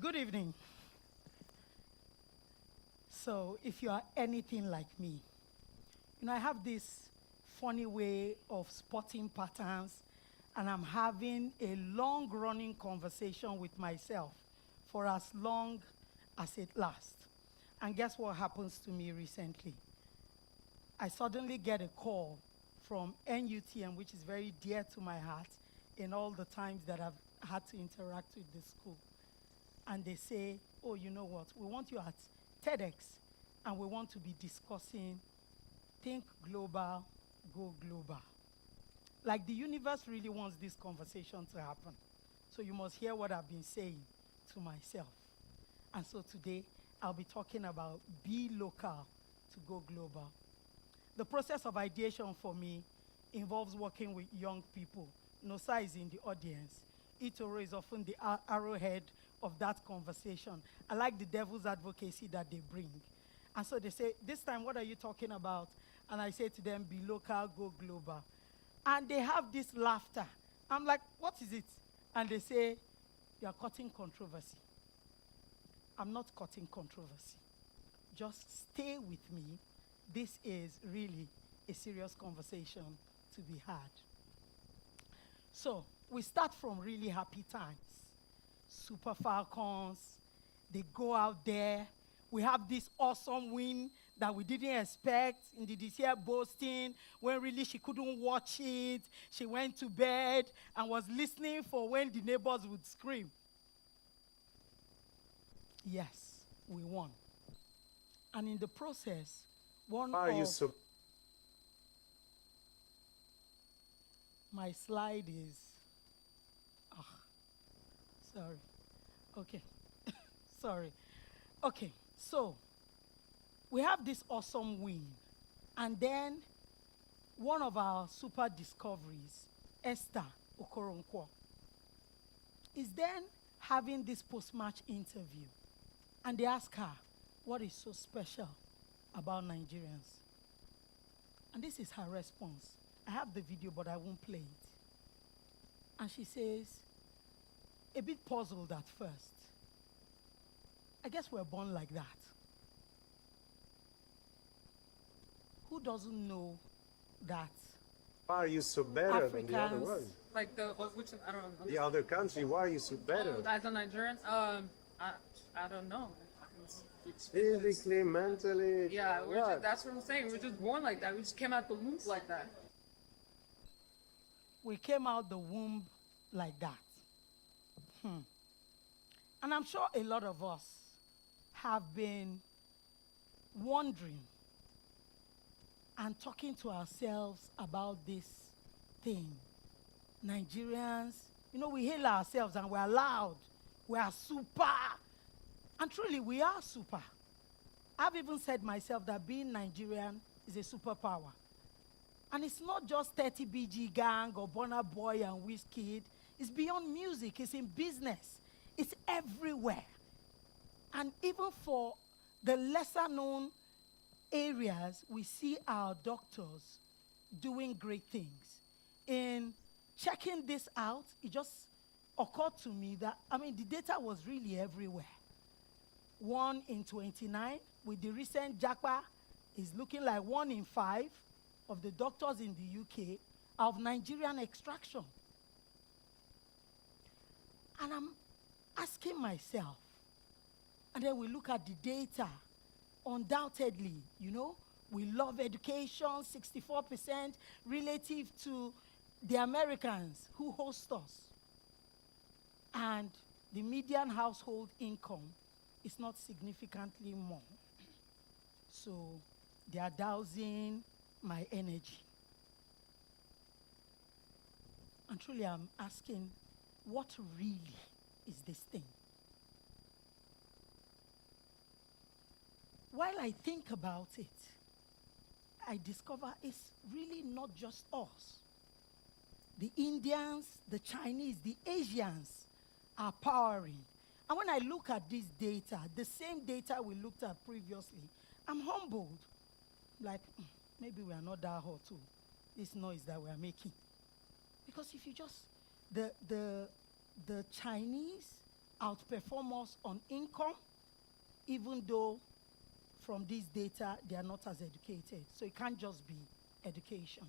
Good evening. So, if you are anything like me, you know, I have this funny way of spotting patterns, and I'm having a long-running conversation with myself for as long as it lasts. And guess what happens to me recently? I suddenly get a call from NUTM, which is very dear to my heart in all the times that I've had to interact with the school. And they say, oh, you know what, we want you at TEDx, and we want to be discussing Think Global, Go Global. Like the universe really wants this conversation to happen. So you must hear what I've been saying to myself. And so today, I'll be talking about be local to go global. The process of ideation for me involves working with young people. Nosa is in the audience. Itoro is often the arrowhead of that conversation. I like the devil's advocacy that they bring. And so they say, this time, what are you talking about? And I say to them, be local, go global. And they have this laughter. I'm like, what is it? And they say, you are cutting controversy. I'm not cutting controversy. Just stay with me. This is really a serious conversation to be had. So, we start from really happy times. Super Falcons, they go out there. We have this awesome win that we didn't expect in the this year boasting, when really she couldn't watch it. She went to bed and was listening for when the neighbors would scream. Yes, we won. And in the process, one Why are you of so my slide is, sorry. Okay, sorry. Okay, so we have this awesome win. And then one of our super discoveries, Esther Okoronkwo, is then having this post-match interview. And they ask her, what is so special about Nigerians? And this is her response. I have the video, but I won't play it. And she says, a bit puzzled at first. I guess we're born like that. Who doesn't know that? why are you so better than the other Africans- one? Like which I don't know. The other country, why are you so better? As a Nigerian, I don't know. Physically, mentally, Yeah, what? that's what I'm saying. We're just born like that. We just came out the womb like that. We came out the womb like that. And I'm sure a lot of us have been wondering and talking to ourselves about this thing. Nigerians, you know, we hail ourselves and we're loud. We are super. And truly, we are super. I've even said myself that being Nigerian is a superpower. And it's not just 30 BG Gang or Burna Boy and Wizkid. It's beyond music. It's in business. It's everywhere. And even for the lesser known areas, we see our doctors doing great things. In checking this out, it just occurred to me that, I mean, the data was really everywhere. 1 in 29, with the recent JAPA, is looking like 1 in 5 of the doctors in the UK are of Nigerian extraction. And I'm asking myself, and then we look at the data, undoubtedly, you know, we love education, 64% relative to the Americans who host us. And the median household income is not significantly more. So they are dousing my energy. And truly I'm asking, what really is this thing? While I think about it, I discover it's really not just us. The Indians, the Chinese, the Asians are powering. And when I look at this data, the same data we looked at previously, I'm humbled. Like, maybe we are not that hot too, this noise that we are making. Because if you just, the Chinese outperform us on income, even though from this data, they are not as educated. So it can't just be education.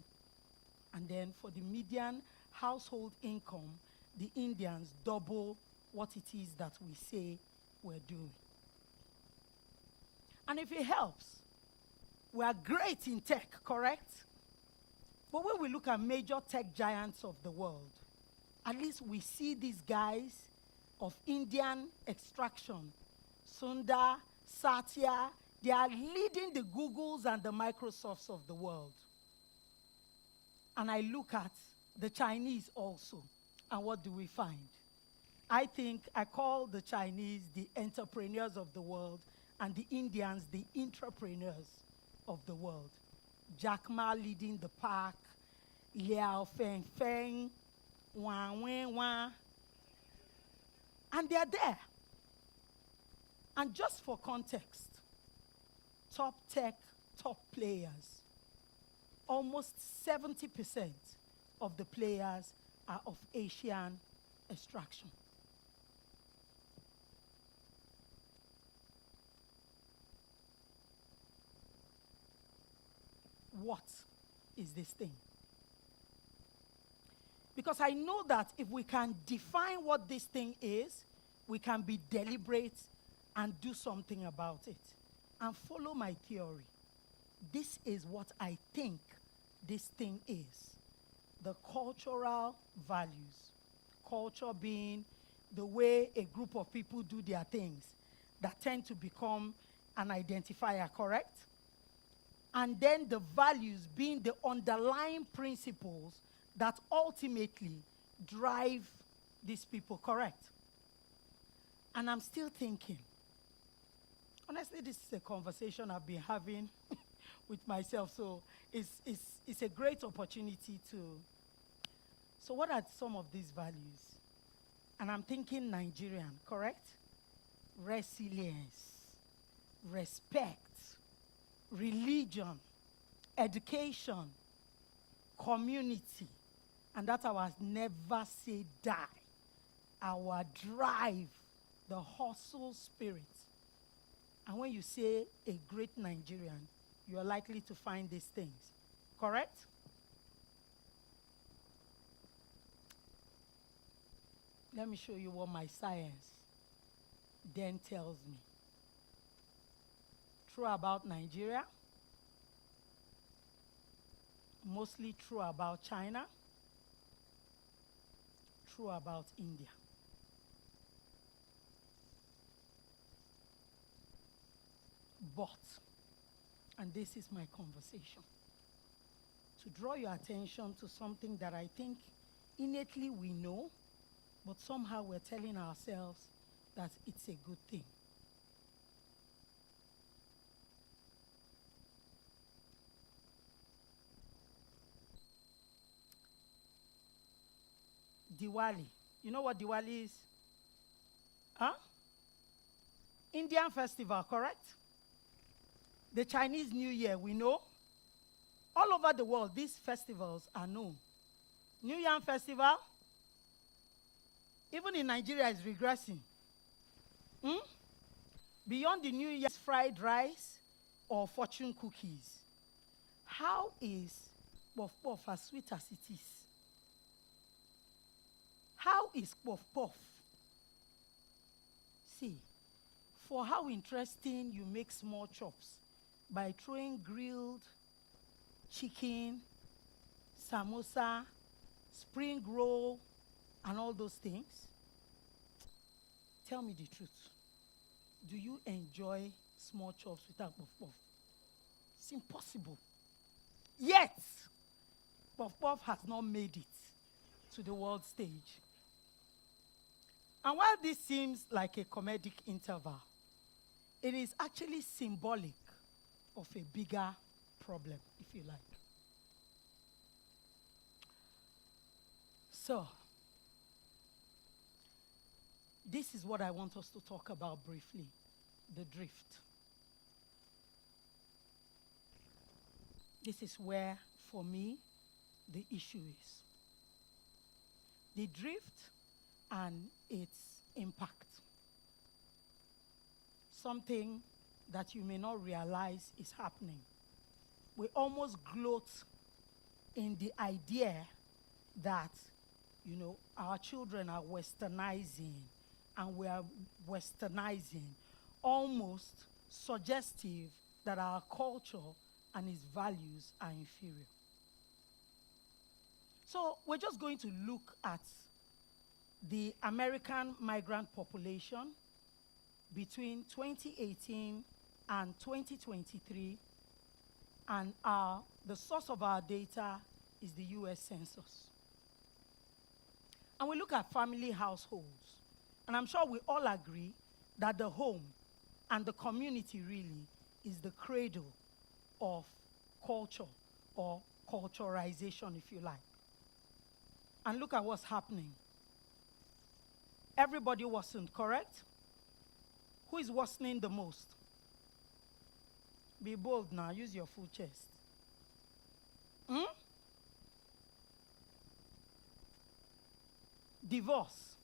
And then for the median household income, the Indians double what it is that we say we're doing. And if it helps, we are great in tech, correct? But when we look at major tech giants of the world, at least we see these guys of Indian extraction, Sundar, Satya, they are leading the Googles and the Microsofts of the world. And I look at the Chinese also, and what do we find? I think I call the Chinese the entrepreneurs of the world and the Indians the intrapreneurs of the world. Jack Ma leading the pack, Liao Feng, Wang Wenwang, and they're there. And just for context, top tech, top players, almost 70% of the players are of Asian extraction. what is this thing? Because I know that if we can define what this thing is, we can be deliberate and do something about it. And follow my theory. This is what I think this thing is. The cultural values. Culture being the way a group of people do their things that tend to become an identifier, correct? And then the values being the underlying principles that ultimately drive these people, correct? And I'm still thinking, honestly, this is a conversation I've been having with myself, so it's a great opportunity to. So what are some of these values? And I'm thinking Nigerian, correct? Resilience, respect, religion, education, community, and that's our never say die, our drive, the hustle spirit. And when you say a great Nigerian, you are likely to find these things, correct? Let me show you what my science then tells me. True about Nigeria, mostly true about China, true about India. But, and this is my conversation, to draw your attention to something that I think innately we know, but somehow we're telling ourselves that it's a good thing. Diwali. You know what Diwali is? Huh? Indian festival, correct? The Chinese New Year, we know. All over the world, these festivals are known. New Yam Festival, even in Nigeria, is regressing. Beyond the New Year's fried rice or fortune cookies, how is puff puff as sweet as it is? How is puff puff? See, for how interesting you make small chops by throwing grilled chicken, samosa, spring roll, and all those things. Tell me the truth. Do you enjoy small chops without puff puff? It's impossible. Yet, puff puff has not made it to the world stage. And while this seems like a comedic interval, it is actually symbolic of a bigger problem, if you like. So, this is what I want us to talk about briefly, the drift. This is where, for me, the issue is. The drift and its impact. Something that you may not realize is happening. We almost gloat in the idea that, you know, our children are westernizing and we are westernizing, almost suggestive that our culture and its values are inferior. So we're just going to look at the American migrant population between 2018 and 2023, and the source of our data is the US Census. And we look at family households, and I'm sure we all agree that the home and the community really is the cradle of culture or culturalization, if you like. And look at what's happening. Everybody worsened, correct? Who is worsening the most? Be bold now, use your full chest. Divorce.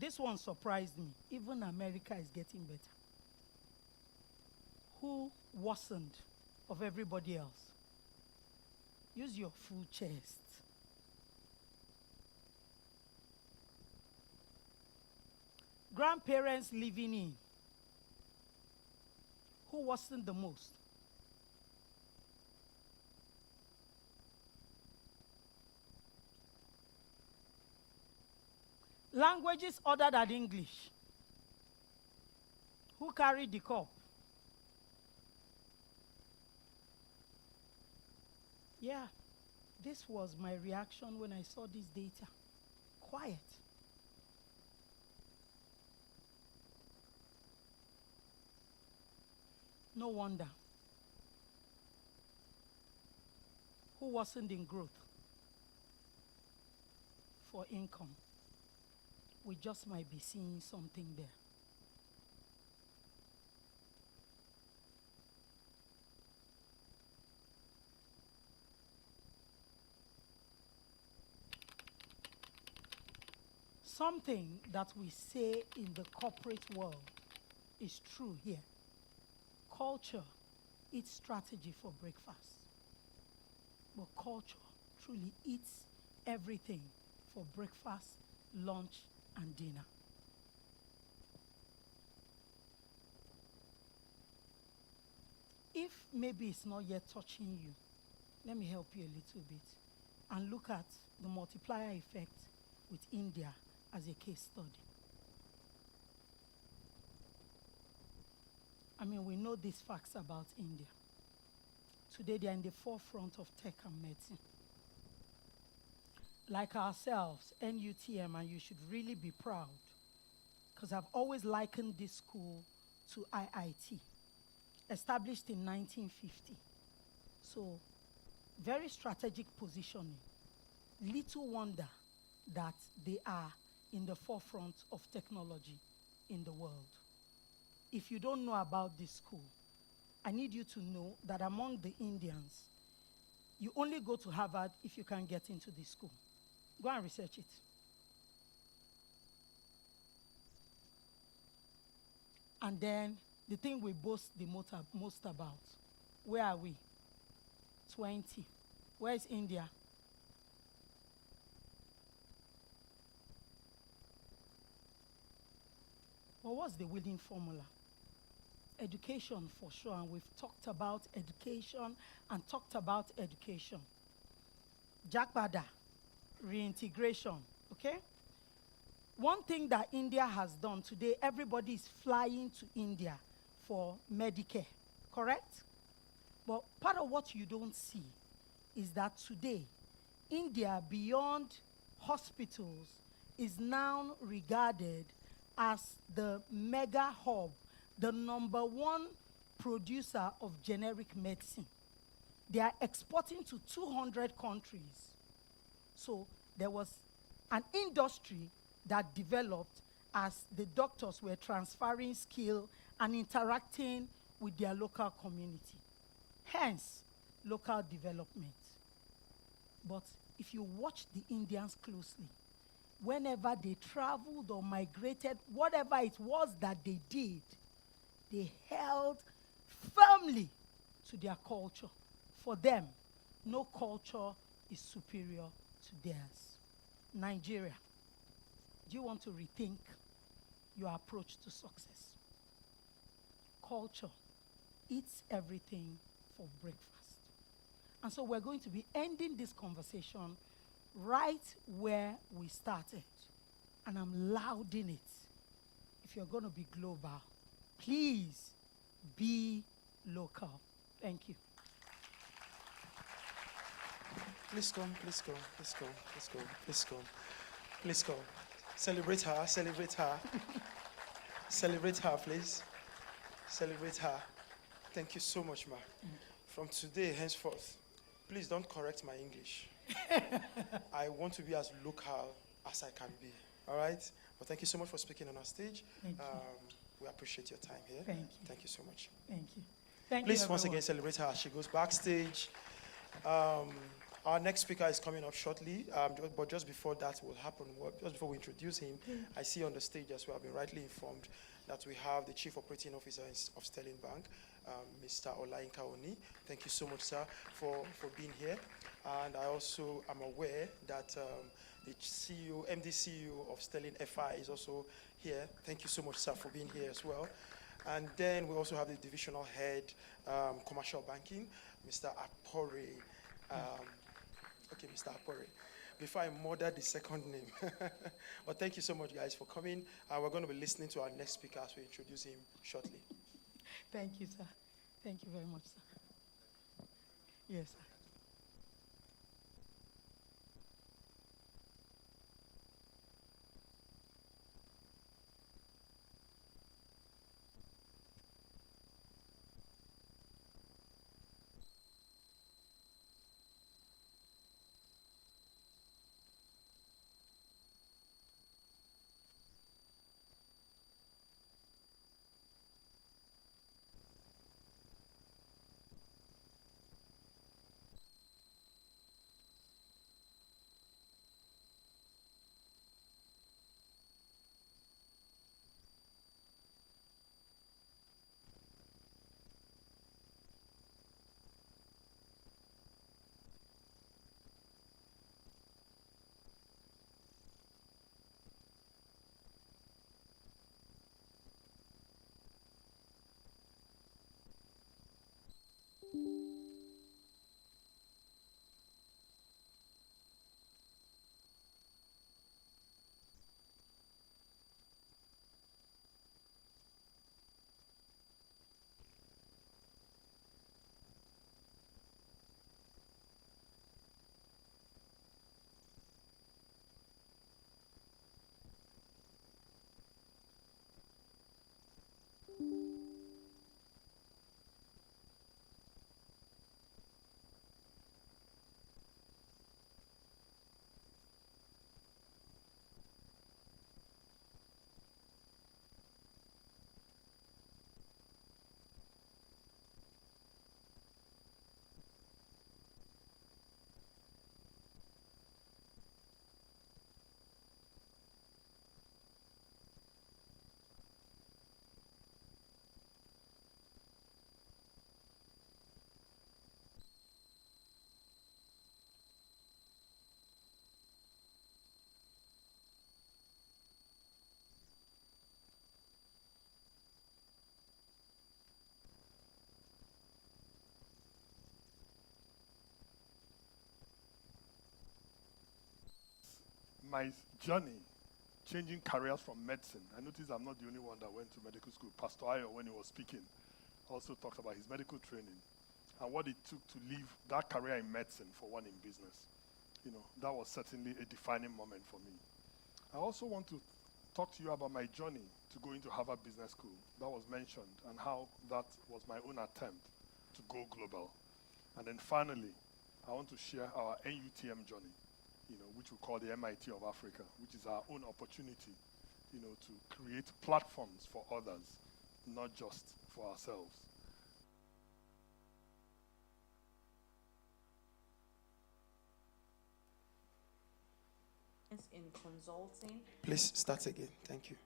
This one surprised me. Even America is getting better. Who worsened of everybody else? Use your full chest. Grandparents living in. Who wasn't the most? Languages other than English. Who carried the cup? Yeah, this was my reaction when I saw this data. Quiet. No wonder. Who wasn't in growth for income? We just might be seeing something there. Something that we say in the corporate world is true here. Culture eats strategy for breakfast, but culture truly eats everything for breakfast, lunch, and dinner. If maybe it's not yet touching you, let me help you a little bit and look at the multiplier effect with India as a case study. I mean, we know these facts about India. Today, they are in the forefront of tech and medicine. Like ourselves, NUTM, and you should really be proud, because I've always likened this school to IIT, established in 1950. So, very strategic positioning. Little wonder that they are in the forefront of technology in the world. If you don't know about this school, I need you to know that among the Indians, you only go to Harvard if you can get into this school. Go and research it. And then the thing we boast the most about, where are we? 20. Where is India? Well, what's the winning formula? Education for sure, and we've talked about education and talked about education. Jakbada, reintegration, okay? One thing that India has done today, everybody is flying to India for Medicare, correct? But part of what you don't see is that today, India, beyond hospitals, is now regarded as the mega hub, the #1 producer of generic medicine. They are exporting to 200 countries. So there was an industry that developed as the doctors were transferring skill and interacting with their local community. Hence, local development. But if you watch the Indians closely, whenever they traveled or migrated, whatever it was that they did, they held firmly to their culture. For them, no culture is superior to theirs. Nigeria, do you want to rethink your approach to success? Culture eats everything for breakfast. And so we're going to be ending this conversation right where we started. And I'm louding it. If you're going to be global, please be local. Thank you. Please come, please come, please come, please come, please come, please come. Celebrate her, celebrate her. Celebrate her, please. Celebrate her. Thank you so much, Ma. From today, henceforth, please don't correct my English. I want to be as local as I can be. All right? But thank you so much for speaking on our stage. Thank you. We appreciate your time here. Thank you. Thank you so much. Thank you. Thank Please, you, once everyone. again, celebrate her as she goes backstage. Our next speaker is coming up shortly, but just before that will happen, just before we introduce him, I see on the stage, as we have been rightly informed, that we have the Chief Operating Officer of Sterling Bank, Mr. Olainka Oni. Thank you so much, sir, for being here. And I also am aware that the CEO, MD CEO of Sterling FI is also here. Thank you so much, sir, for being here as well. And then we also have the divisional head, commercial banking, Mr. Apore. Okay, Mr. Apore. Before I murder the second name. But thank you so much, guys, for coming. We're going to be listening to our next speaker as we introduce him shortly. Thank you, sir. Thank you very much, sir. Yes, sir. My journey, changing careers from medicine. I noticed I'm not the only one that went to medical school. Pastor Ayo, when he was speaking, also talked about his medical training and what it took to leave that career in medicine for one in business. You know, that was certainly a defining moment for me. I also want to talk to you about my journey to go into Harvard Business School. That was mentioned, and how that was my own attempt to go global. And then finally, I want to share our NUTM journey, you know, which we call the MIT of Africa, which is our own opportunity, you know, to create platforms for others, not just for ourselves. In consulting. Please start again. Thank you.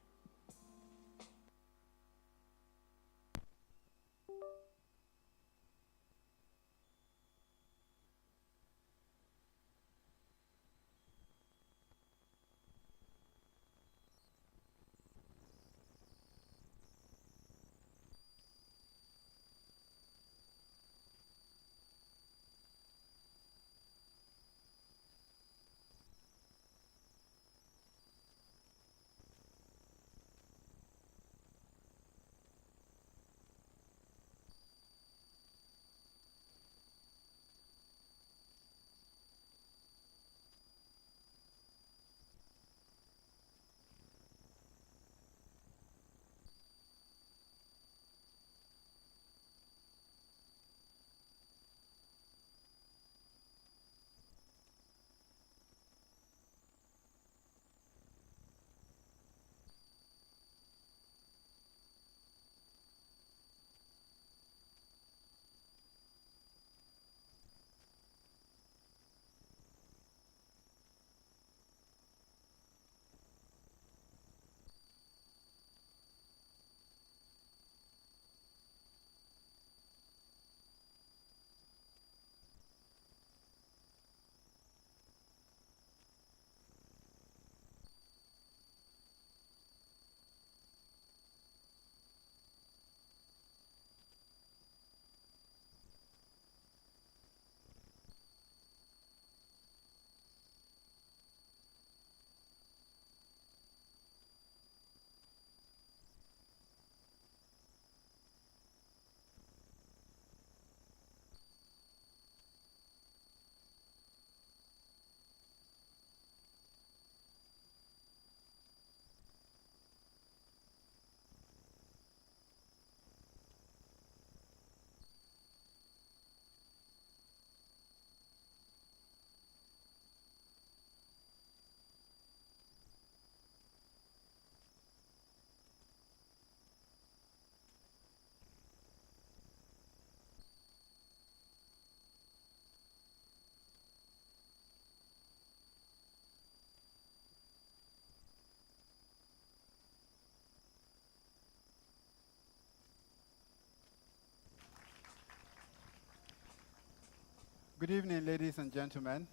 Good evening, ladies and gentlemen.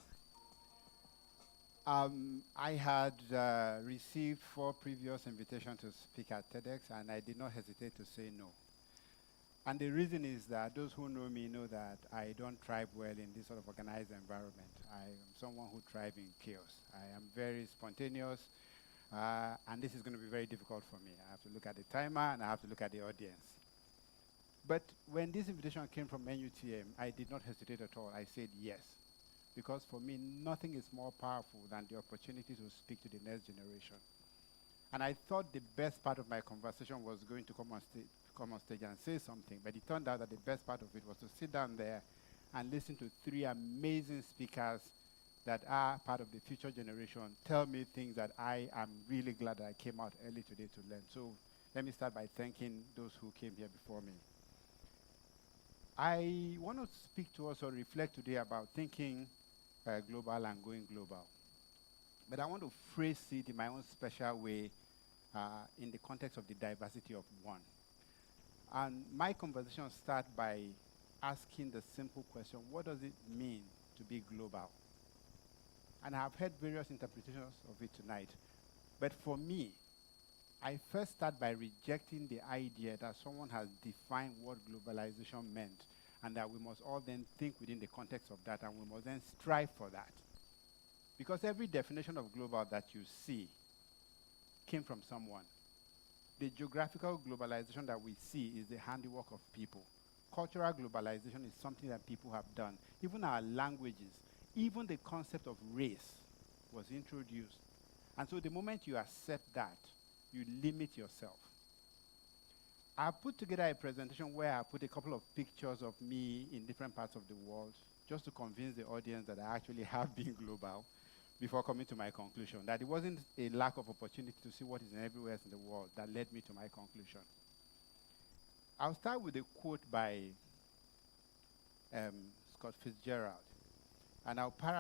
I had received 4 previous invitations to speak at TEDx, and I did not hesitate to say no. And the reason is that those who know me know that I don't thrive well in this sort of organized environment. I am someone who thrives in chaos. I am very spontaneous, and this is going to be very difficult for me. I have to look at the timer, and I have to look at the audience. But when this invitation came from NUTM, I did not hesitate at all. I said yes. Because for me, nothing is more powerful than the opportunity to speak to the next generation. And I thought the best part of my conversation was going to come on stage and say something, but it turned out that the best part of it was to sit down there and listen to 3 amazing speakers that are part of the future generation tell me things that I am really glad that I came out early today to learn. So let me start by thanking those who came here before me. I want to speak to us or reflect today about thinking global and going global. But I want to phrase it in my own special way in the context of the diversity of one. And my conversation starts by asking the simple question, what does it mean to be global? And I've heard various interpretations of it tonight. But for me, I first start by rejecting the idea that someone has defined what globalization meant, and that we must all then think within the context of that, and we must then strive for that. Because every definition of global that you see came from someone. The geographical globalization that we see is the handiwork of people. Cultural globalization is something that people have done. Even our languages, even the concept of race was introduced. And so the moment you accept that, you limit yourself. I put together a presentation where I put a couple of pictures of me in different parts of the world, just to convince the audience that I actually have been global before coming to my conclusion, that it wasn't a lack of opportunity to see what is everywhere in the world that led me to my conclusion. I'll start with a quote by Scott Fitzgerald, and I'll paraphrase